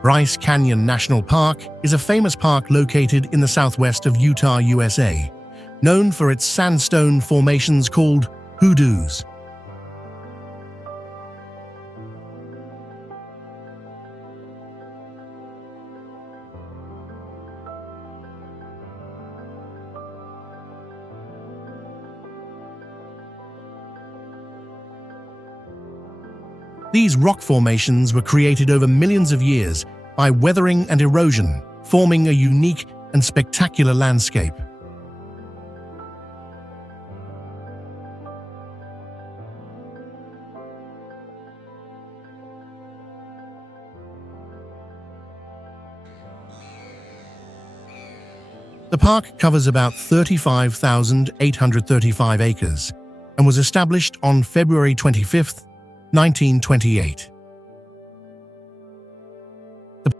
Bryce Canyon National Park is a famous park located in the southwest of Utah, USA, known for its sandstone formations called hoodoos. These rock formations were created over millions of years by weathering and erosion, forming a unique and spectacular landscape. The park covers about 35,835 acres and was established on February 25, 1928. The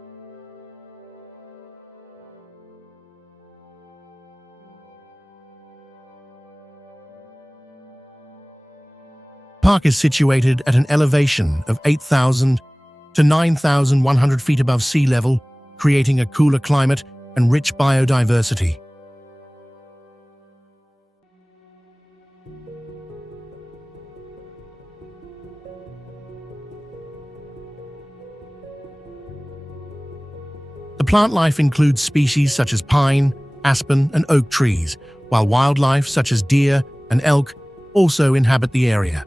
park is situated at an elevation of 8,000 to 9,100 feet above sea level, creating a cooler climate and rich biodiversity. The plant life includes species such as pine, aspen, and oak trees, while wildlife such as deer and elk also inhabit the area.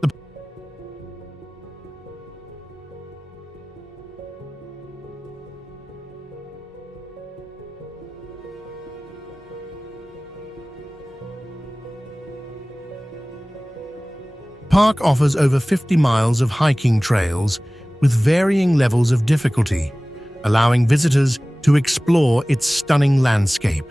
The park offers over 50 miles of hiking trails with varying levels of difficulty, allowing visitors to explore its stunning landscape.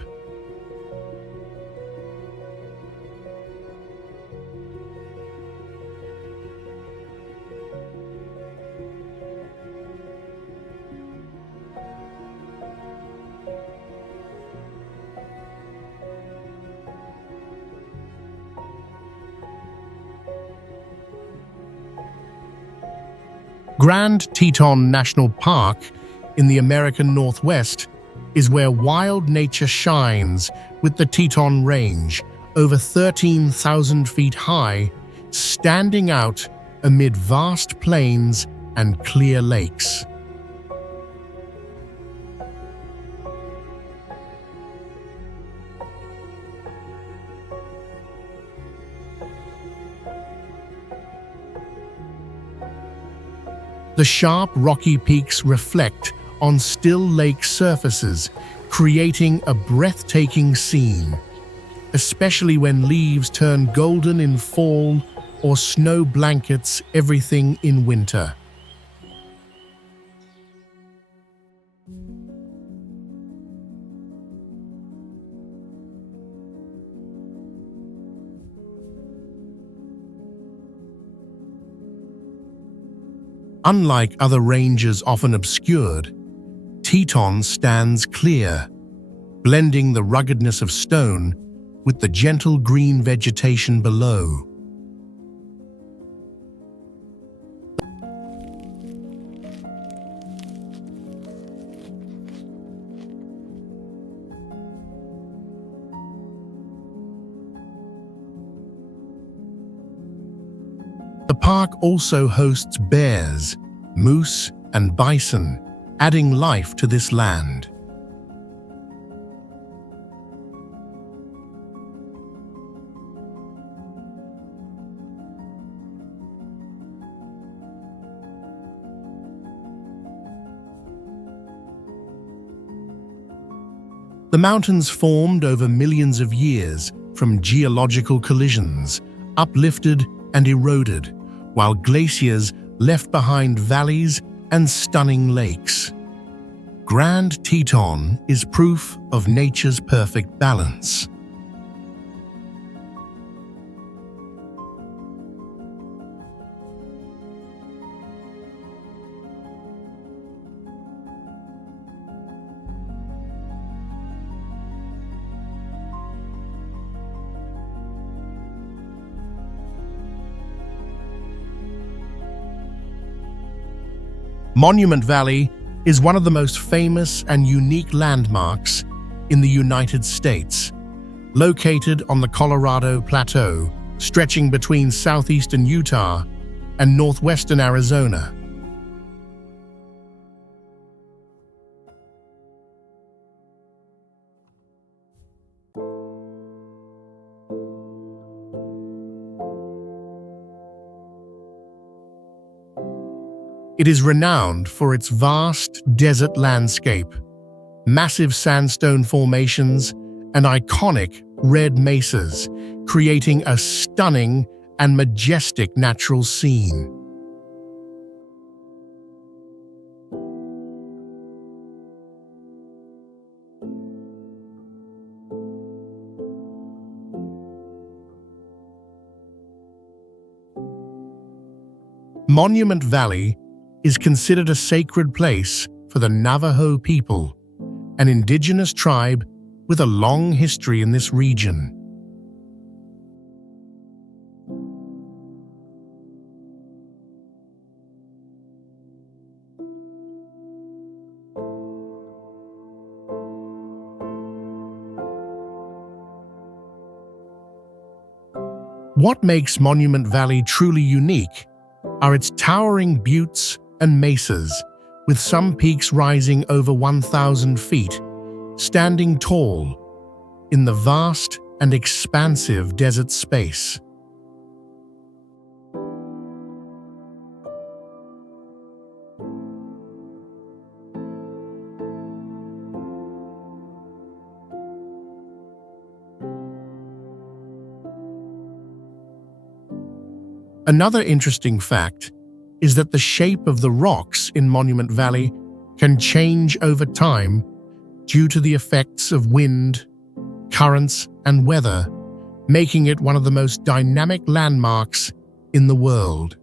Grand Teton National Park in the American Northwest is where wild nature shines, with the Teton Range, over 13,000 feet high, standing out amid vast plains and clear lakes. The sharp, rocky peaks reflect on still lake surfaces, creating a breathtaking scene, especially when leaves turn golden in fall or snow blankets everything in winter. Unlike other ranges often obscured, Teton stands clear, blending the ruggedness of stone with the gentle green vegetation below. The park also hosts bears, moose, and bison, adding life to this land. The mountains formed over millions of years from geological collisions, uplifted and eroded, while glaciers left behind valleys and stunning lakes. Grand Teton is proof of nature's perfect balance. Monument Valley is one of the most famous and unique landmarks in the United States. Located on the Colorado Plateau, stretching between southeastern Utah and northwestern Arizona. It is renowned for its vast desert landscape, massive sandstone formations, and iconic red mesas, creating a stunning and majestic natural scene. Monument Valley is considered a sacred place for the Navajo people, an indigenous tribe with a long history in this region. What makes Monument Valley truly unique are its towering buttes and mesas, with some peaks rising over 1,000 feet, standing tall in the vast and expansive desert space. Another interesting fact is that the shape of the rocks in Monument Valley can change over time due to the effects of wind, currents, and weather, making it one of the most dynamic landmarks in the world.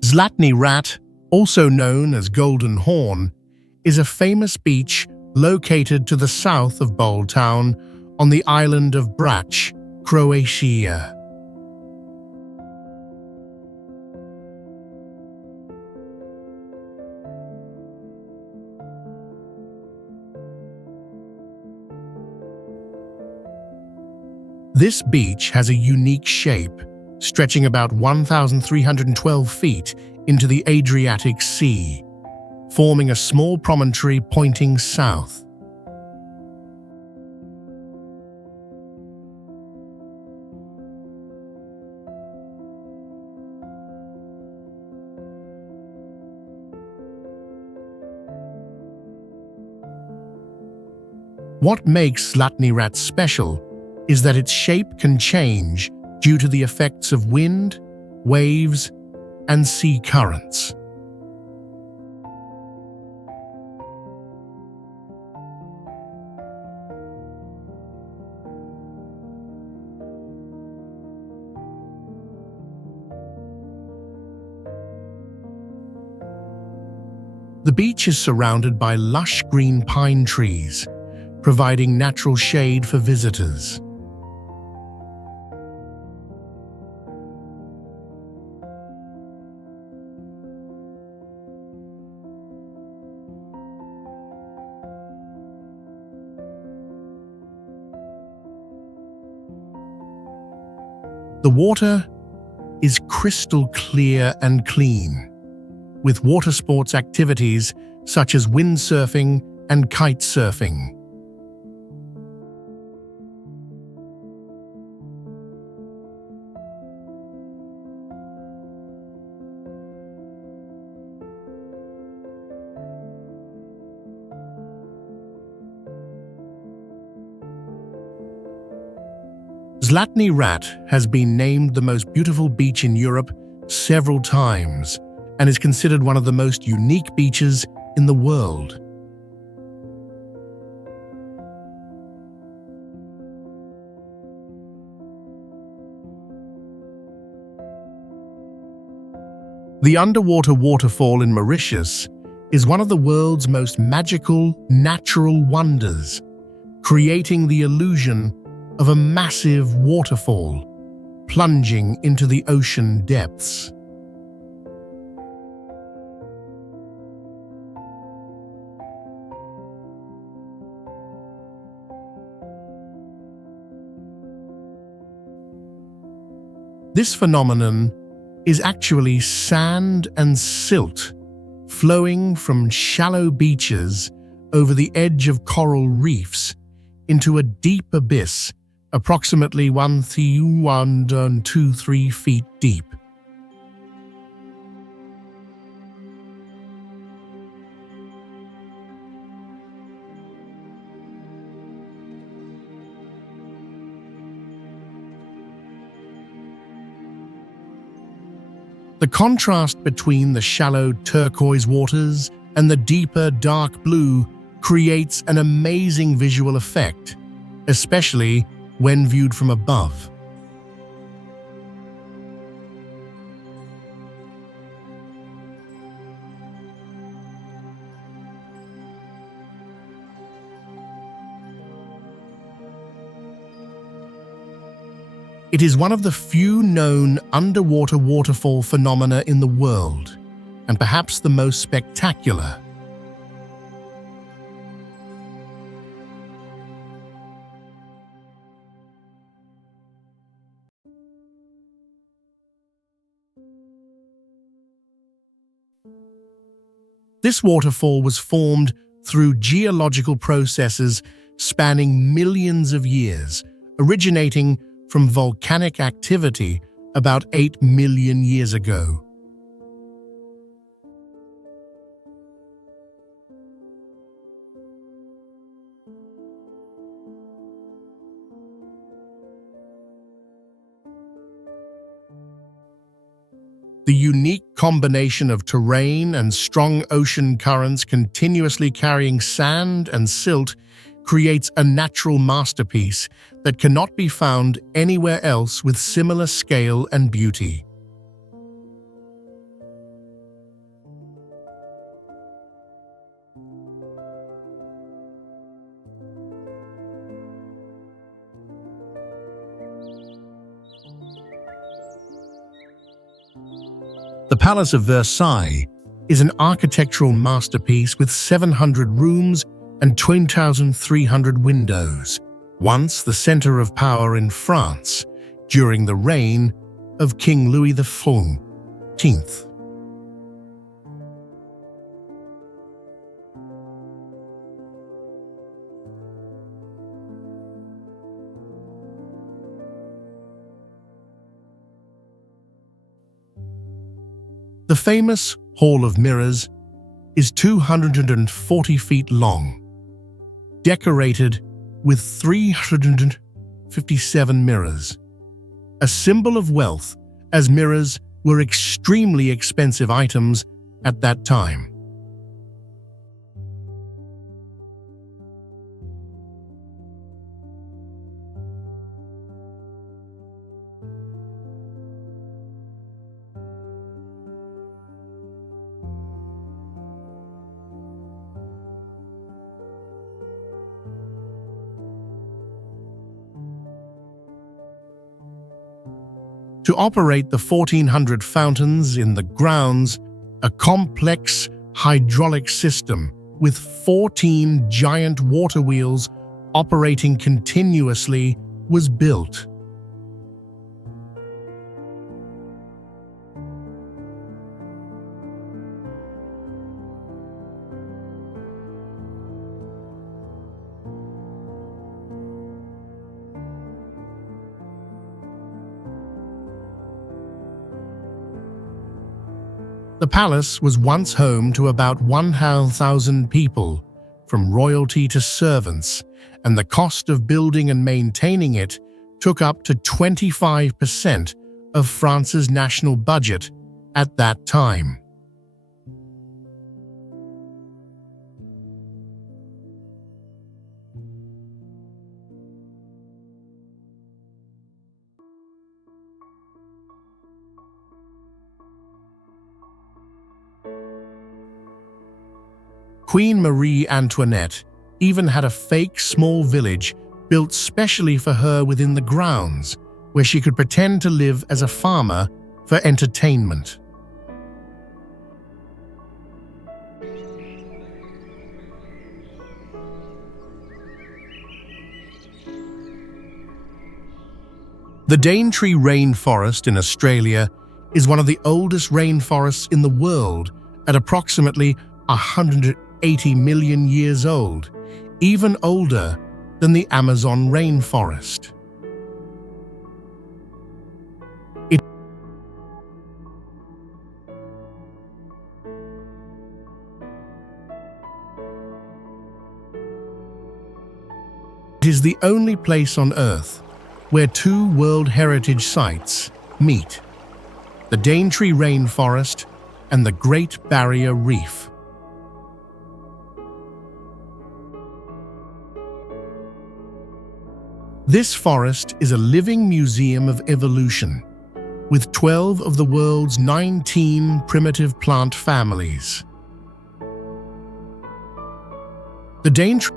Zlatny Rat, also known as Golden Horn, is a famous beach located to the south of Bold Town on the island of Brač, Croatia. This beach has a unique shape, stretching about 1,312 feet into the Adriatic Sea, forming a small promontory pointing south. What makes Zlatny Rat special is that its shape can change due to the effects of wind, waves, and sea currents. The beach is surrounded by lush green pine trees, providing natural shade for visitors. The water is crystal clear and clean, with water sports activities such as windsurfing and kite surfing. Zlatni Rat has been named the most beautiful beach in Europe several times and is considered one of the most unique beaches in the world. The underwater waterfall in Mauritius is one of the world's most magical natural wonders, creating the illusion of a massive waterfall plunging into the ocean depths. This phenomenon is actually sand and silt flowing from shallow beaches over the edge of coral reefs into a deep abyss approximately 1,123 feet deep. The contrast between the shallow turquoise waters and the deeper dark blue creates an amazing visual effect, especially when viewed from above. It is one of the few known underwater waterfall phenomena in the world, and perhaps the most spectacular. This waterfall was formed through geological processes spanning millions of years, originating from volcanic activity about 8 million years ago. The unique combination of terrain and strong ocean currents continuously carrying sand and silt creates a natural masterpiece that cannot be found anywhere else with similar scale and beauty. The Palace of Versailles is an architectural masterpiece with 700 rooms and 20,300 windows, once the center of power in France during the reign of King Louis XIV. The famous Hall of Mirrors is 240 feet long, decorated with 357 mirrors, a symbol of wealth as mirrors were extremely expensive items at that time. To operate the 1,400 fountains in the grounds, a complex hydraulic system with 14 giant water wheels operating continuously was built. The palace was once home to about 1,000 people, from royalty to servants, and the cost of building and maintaining it took up to 25% of France's national budget at that time. Queen Marie Antoinette even had a fake small village built specially for her within the grounds, where she could pretend to live as a farmer for entertainment. The Daintree rainforest in Australia is one of the oldest rainforests in the world, at approximately 180 million years old, even older than the Amazon rainforest. It is the only place on Earth where two World Heritage Sites meet: the Daintree rainforest and the Great Barrier Reef. This forest is a living museum of evolution, with 12 of the world's 19 primitive plant families. The Daintree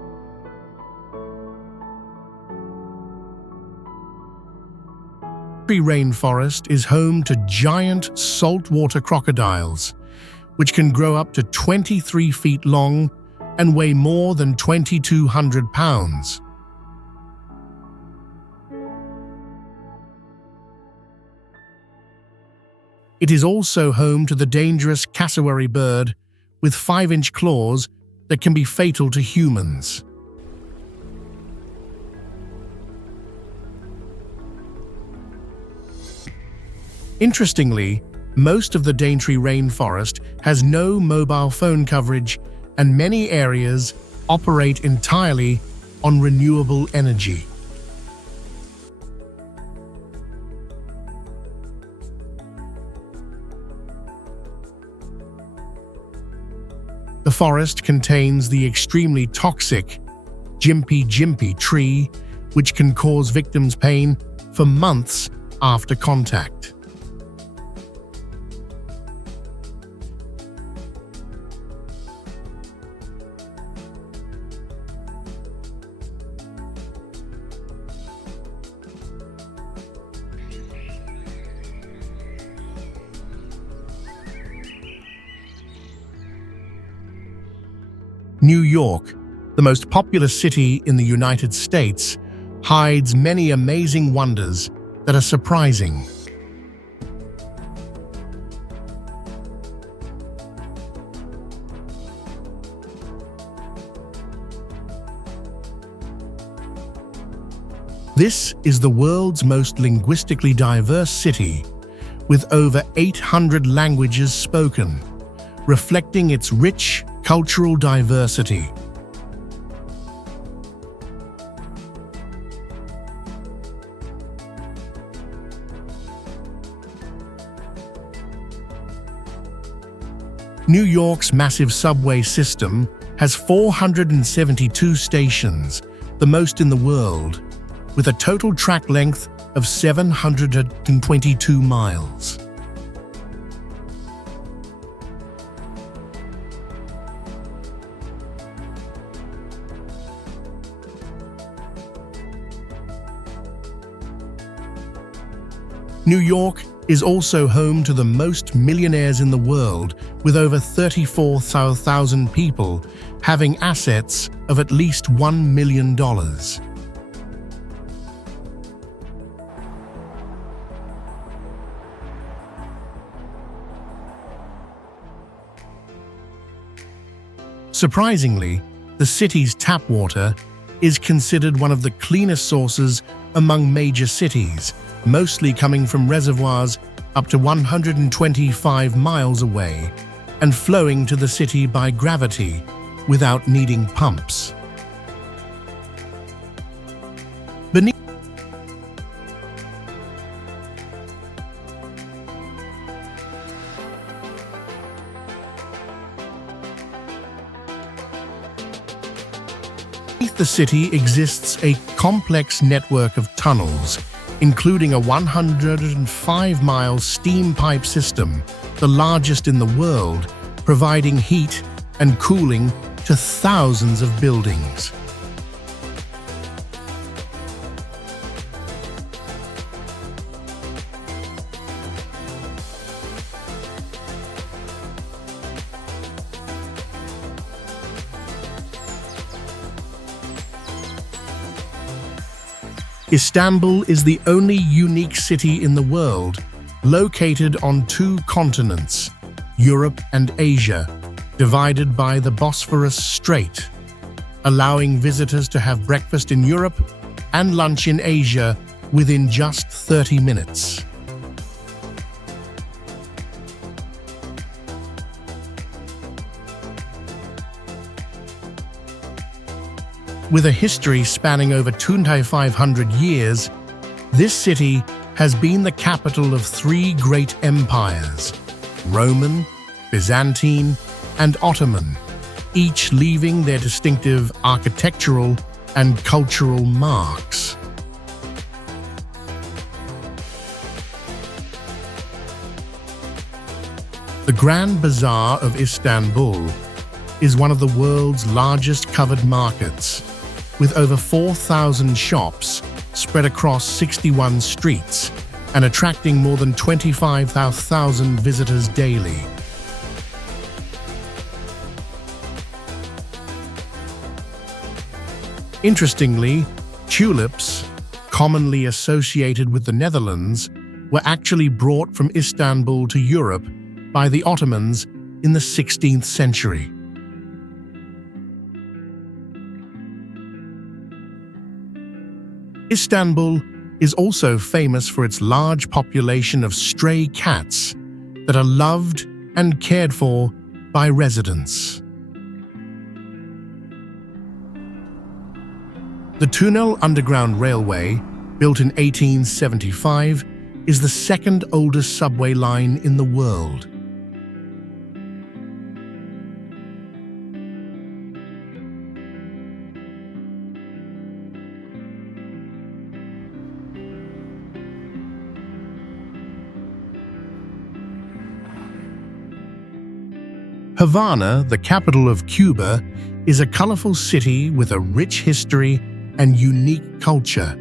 rainforest is home to giant saltwater crocodiles, which can grow up to 23 feet long and weigh more than 2,200 pounds. It is also home to the dangerous cassowary bird with 5-inch claws that can be fatal to humans. Interestingly, most of the Daintree rainforest has no mobile phone coverage, and many areas operate entirely on renewable energy. The forest contains the extremely toxic Gympie tree, which can cause victims pain for months after contact. New York, the most populous city in the United States, hides many amazing wonders that are surprising. This is the world's most linguistically diverse city, with over 800 languages spoken, reflecting its rich cultural diversity. New York's massive subway system has 472 stations, the most in the world, with a total track length of 722 miles. New York is also home to the most millionaires in the world, with over 34,000 people having assets of at least $1 million. Surprisingly, the city's tap water is considered one of the cleanest sources among major cities, mostly coming from reservoirs up to 125 miles away and flowing to the city by gravity without needing pumps. Beneath the city exists a complex network of tunnels, including a 105-mile steam pipe system, the largest in the world, providing heat and cooling to thousands of buildings. Istanbul is the only unique city in the world, located on two continents, Europe and Asia, divided by the Bosphorus Strait, allowing visitors to have breakfast in Europe and lunch in Asia within just 30 minutes. With a history spanning over 2,500 years, this city has been the capital of three great empires: Roman, Byzantine, and Ottoman, each leaving their distinctive architectural and cultural marks. The Grand Bazaar of Istanbul is one of the world's largest covered markets, with over 4,000 shops spread across 61 streets and attracting more than 25,000 visitors daily. Interestingly, tulips, commonly associated with the Netherlands, were actually brought from Istanbul to Europe by the Ottomans in the 16th century. Istanbul is also famous for its large population of stray cats that are loved and cared for by residents. The Tunnel Underground Railway, built in 1875, is the second oldest subway line in the world. Havana, the capital of Cuba, is a colorful city with a rich history and unique culture.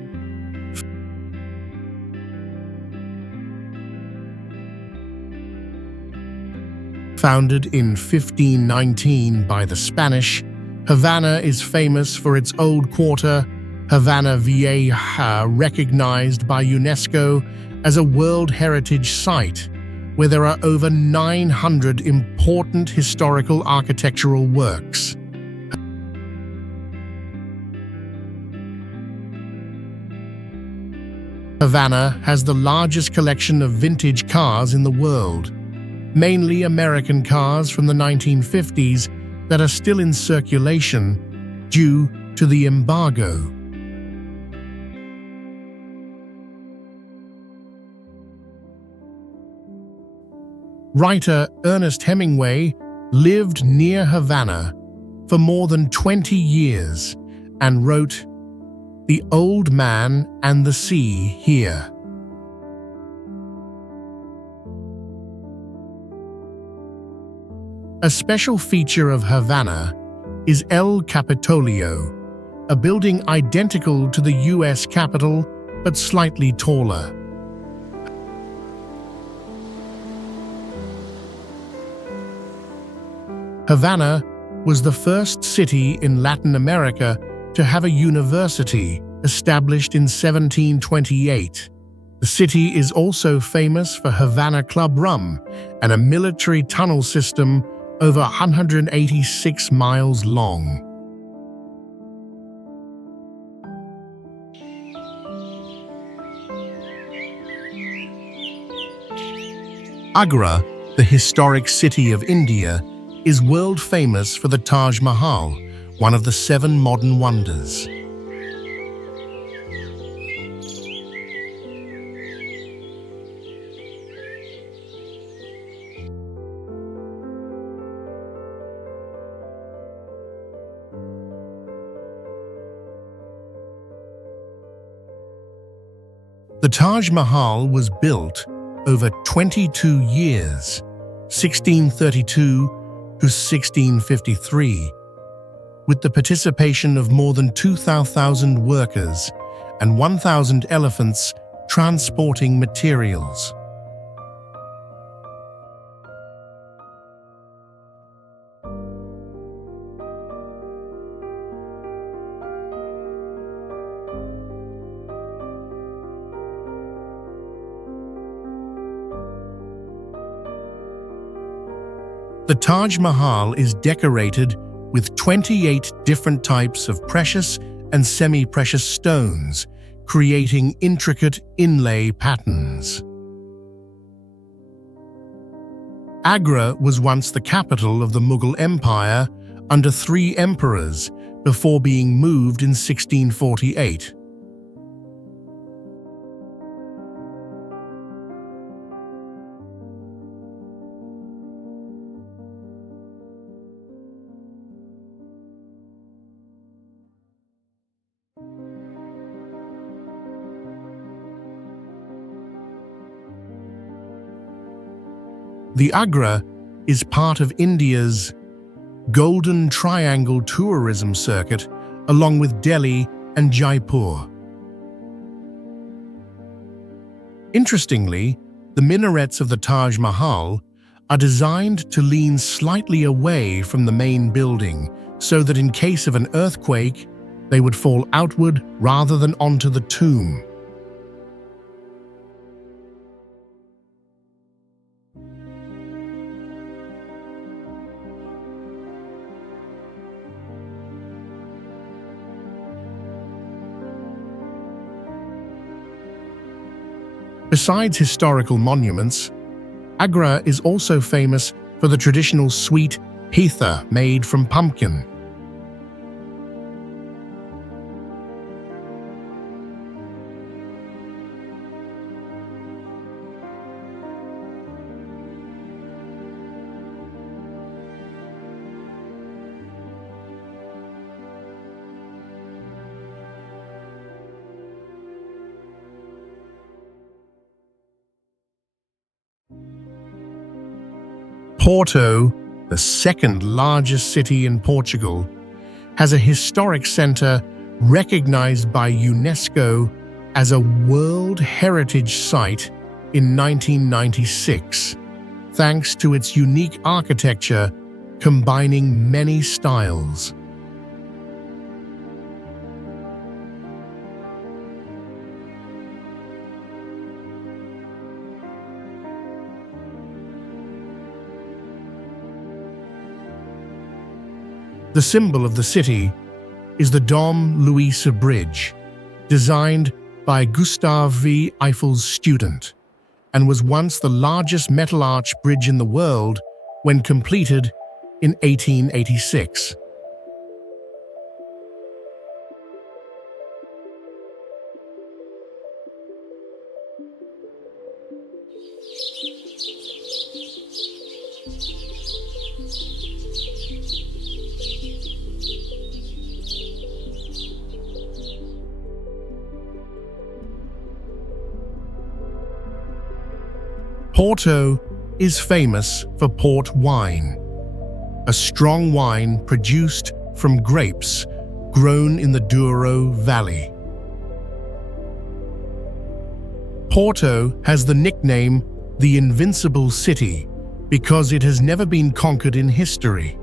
Founded in 1519 by the Spanish, Havana is famous for its old quarter, Havana Vieja, recognized by UNESCO as a World Heritage Site, where there are over 900 important historical architectural works. Havana has the largest collection of vintage cars in the world, mainly American cars from the 1950s that are still in circulation due to the embargo. Writer Ernest Hemingway lived near Havana for more than 20 years and wrote "The Old Man and the Sea Here." A special feature of Havana is El Capitolio, a building identical to the US Capitol but slightly taller. Havana was the first city in Latin America to have a university, established in 1728. The city is also famous for Havana Club rum and a military tunnel system over 186 miles long. Agra, the historic city of India, is world famous for the Taj Mahal, one of the 7 modern wonders. The Taj Mahal was built over 22 years, 1632 to 1653, with the participation of more than 2,000 workers and 1,000 elephants transporting materials. The Taj Mahal is decorated with 28 different types of precious and semi-precious stones, creating intricate inlay patterns. Agra was once the capital of the Mughal Empire under 3 emperors before being moved in 1648. The Agra is part of India's Golden Triangle tourism circuit, along with Delhi and Jaipur. Interestingly, the minarets of the Taj Mahal are designed to lean slightly away from the main building so that in case of an earthquake, they would fall outward rather than onto the tomb. Besides historical monuments, Agra is also famous for the traditional sweet pitha made from pumpkin. Porto, the second largest city in Portugal, has a historic centre recognized by UNESCO as a World Heritage Site in 1996, thanks to its unique architecture combining many styles. The symbol of the city is the Dom Luisa Bridge, designed by Gustave V. Eiffel's student, and was once the largest metal arch bridge in the world when completed in 1886. Porto is famous for port wine, a strong wine produced from grapes grown in the Douro Valley. Porto has the nickname the Invincible City because it has never been conquered in history.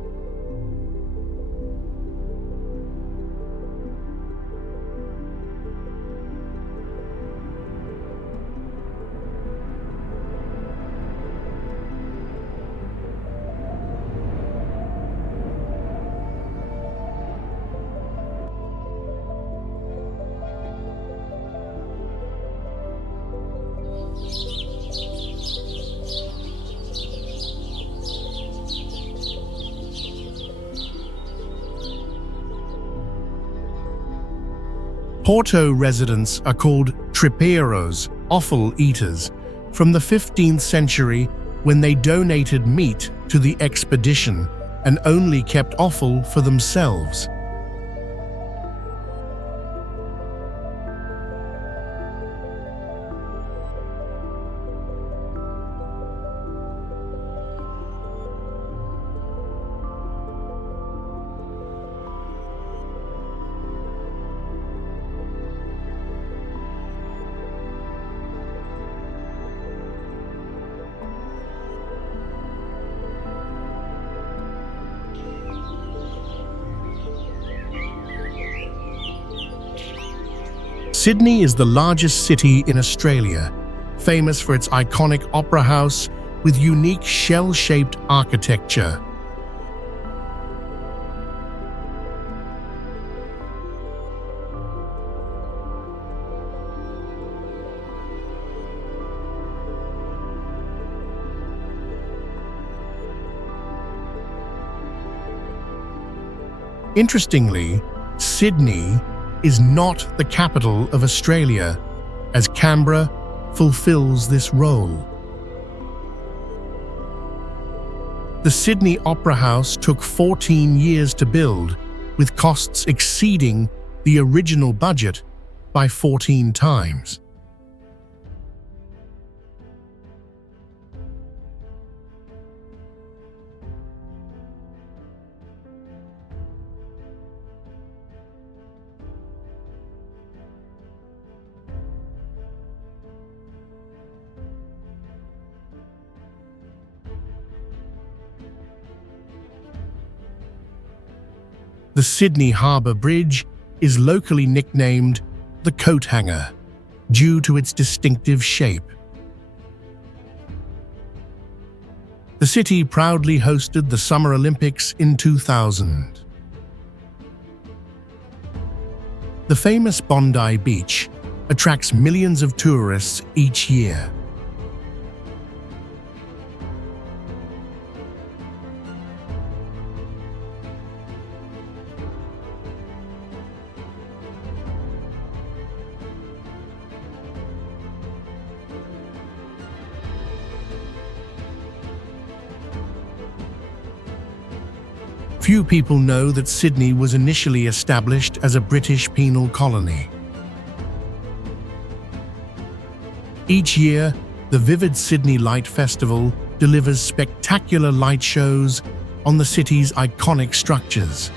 Porto residents are called tripeiros, offal eaters, from the 15th century when they donated meat to the expedition and only kept offal for themselves. Sydney is the largest city in Australia, famous for its iconic opera house with unique shell-shaped architecture. Interestingly, Sydney is not the capital of Australia, as Canberra fulfills this role. The Sydney Opera House took 14 years to build, with costs exceeding the original budget by 14 times. The Sydney Harbour Bridge is locally nicknamed the Coat Hanger, due to its distinctive shape. The city proudly hosted the Summer Olympics in 2000. The famous Bondi Beach attracts millions of tourists each year. Few people know that Sydney was initially established as a British penal colony. Each year, the Vivid Sydney Light Festival delivers spectacular light shows on the city's iconic structures.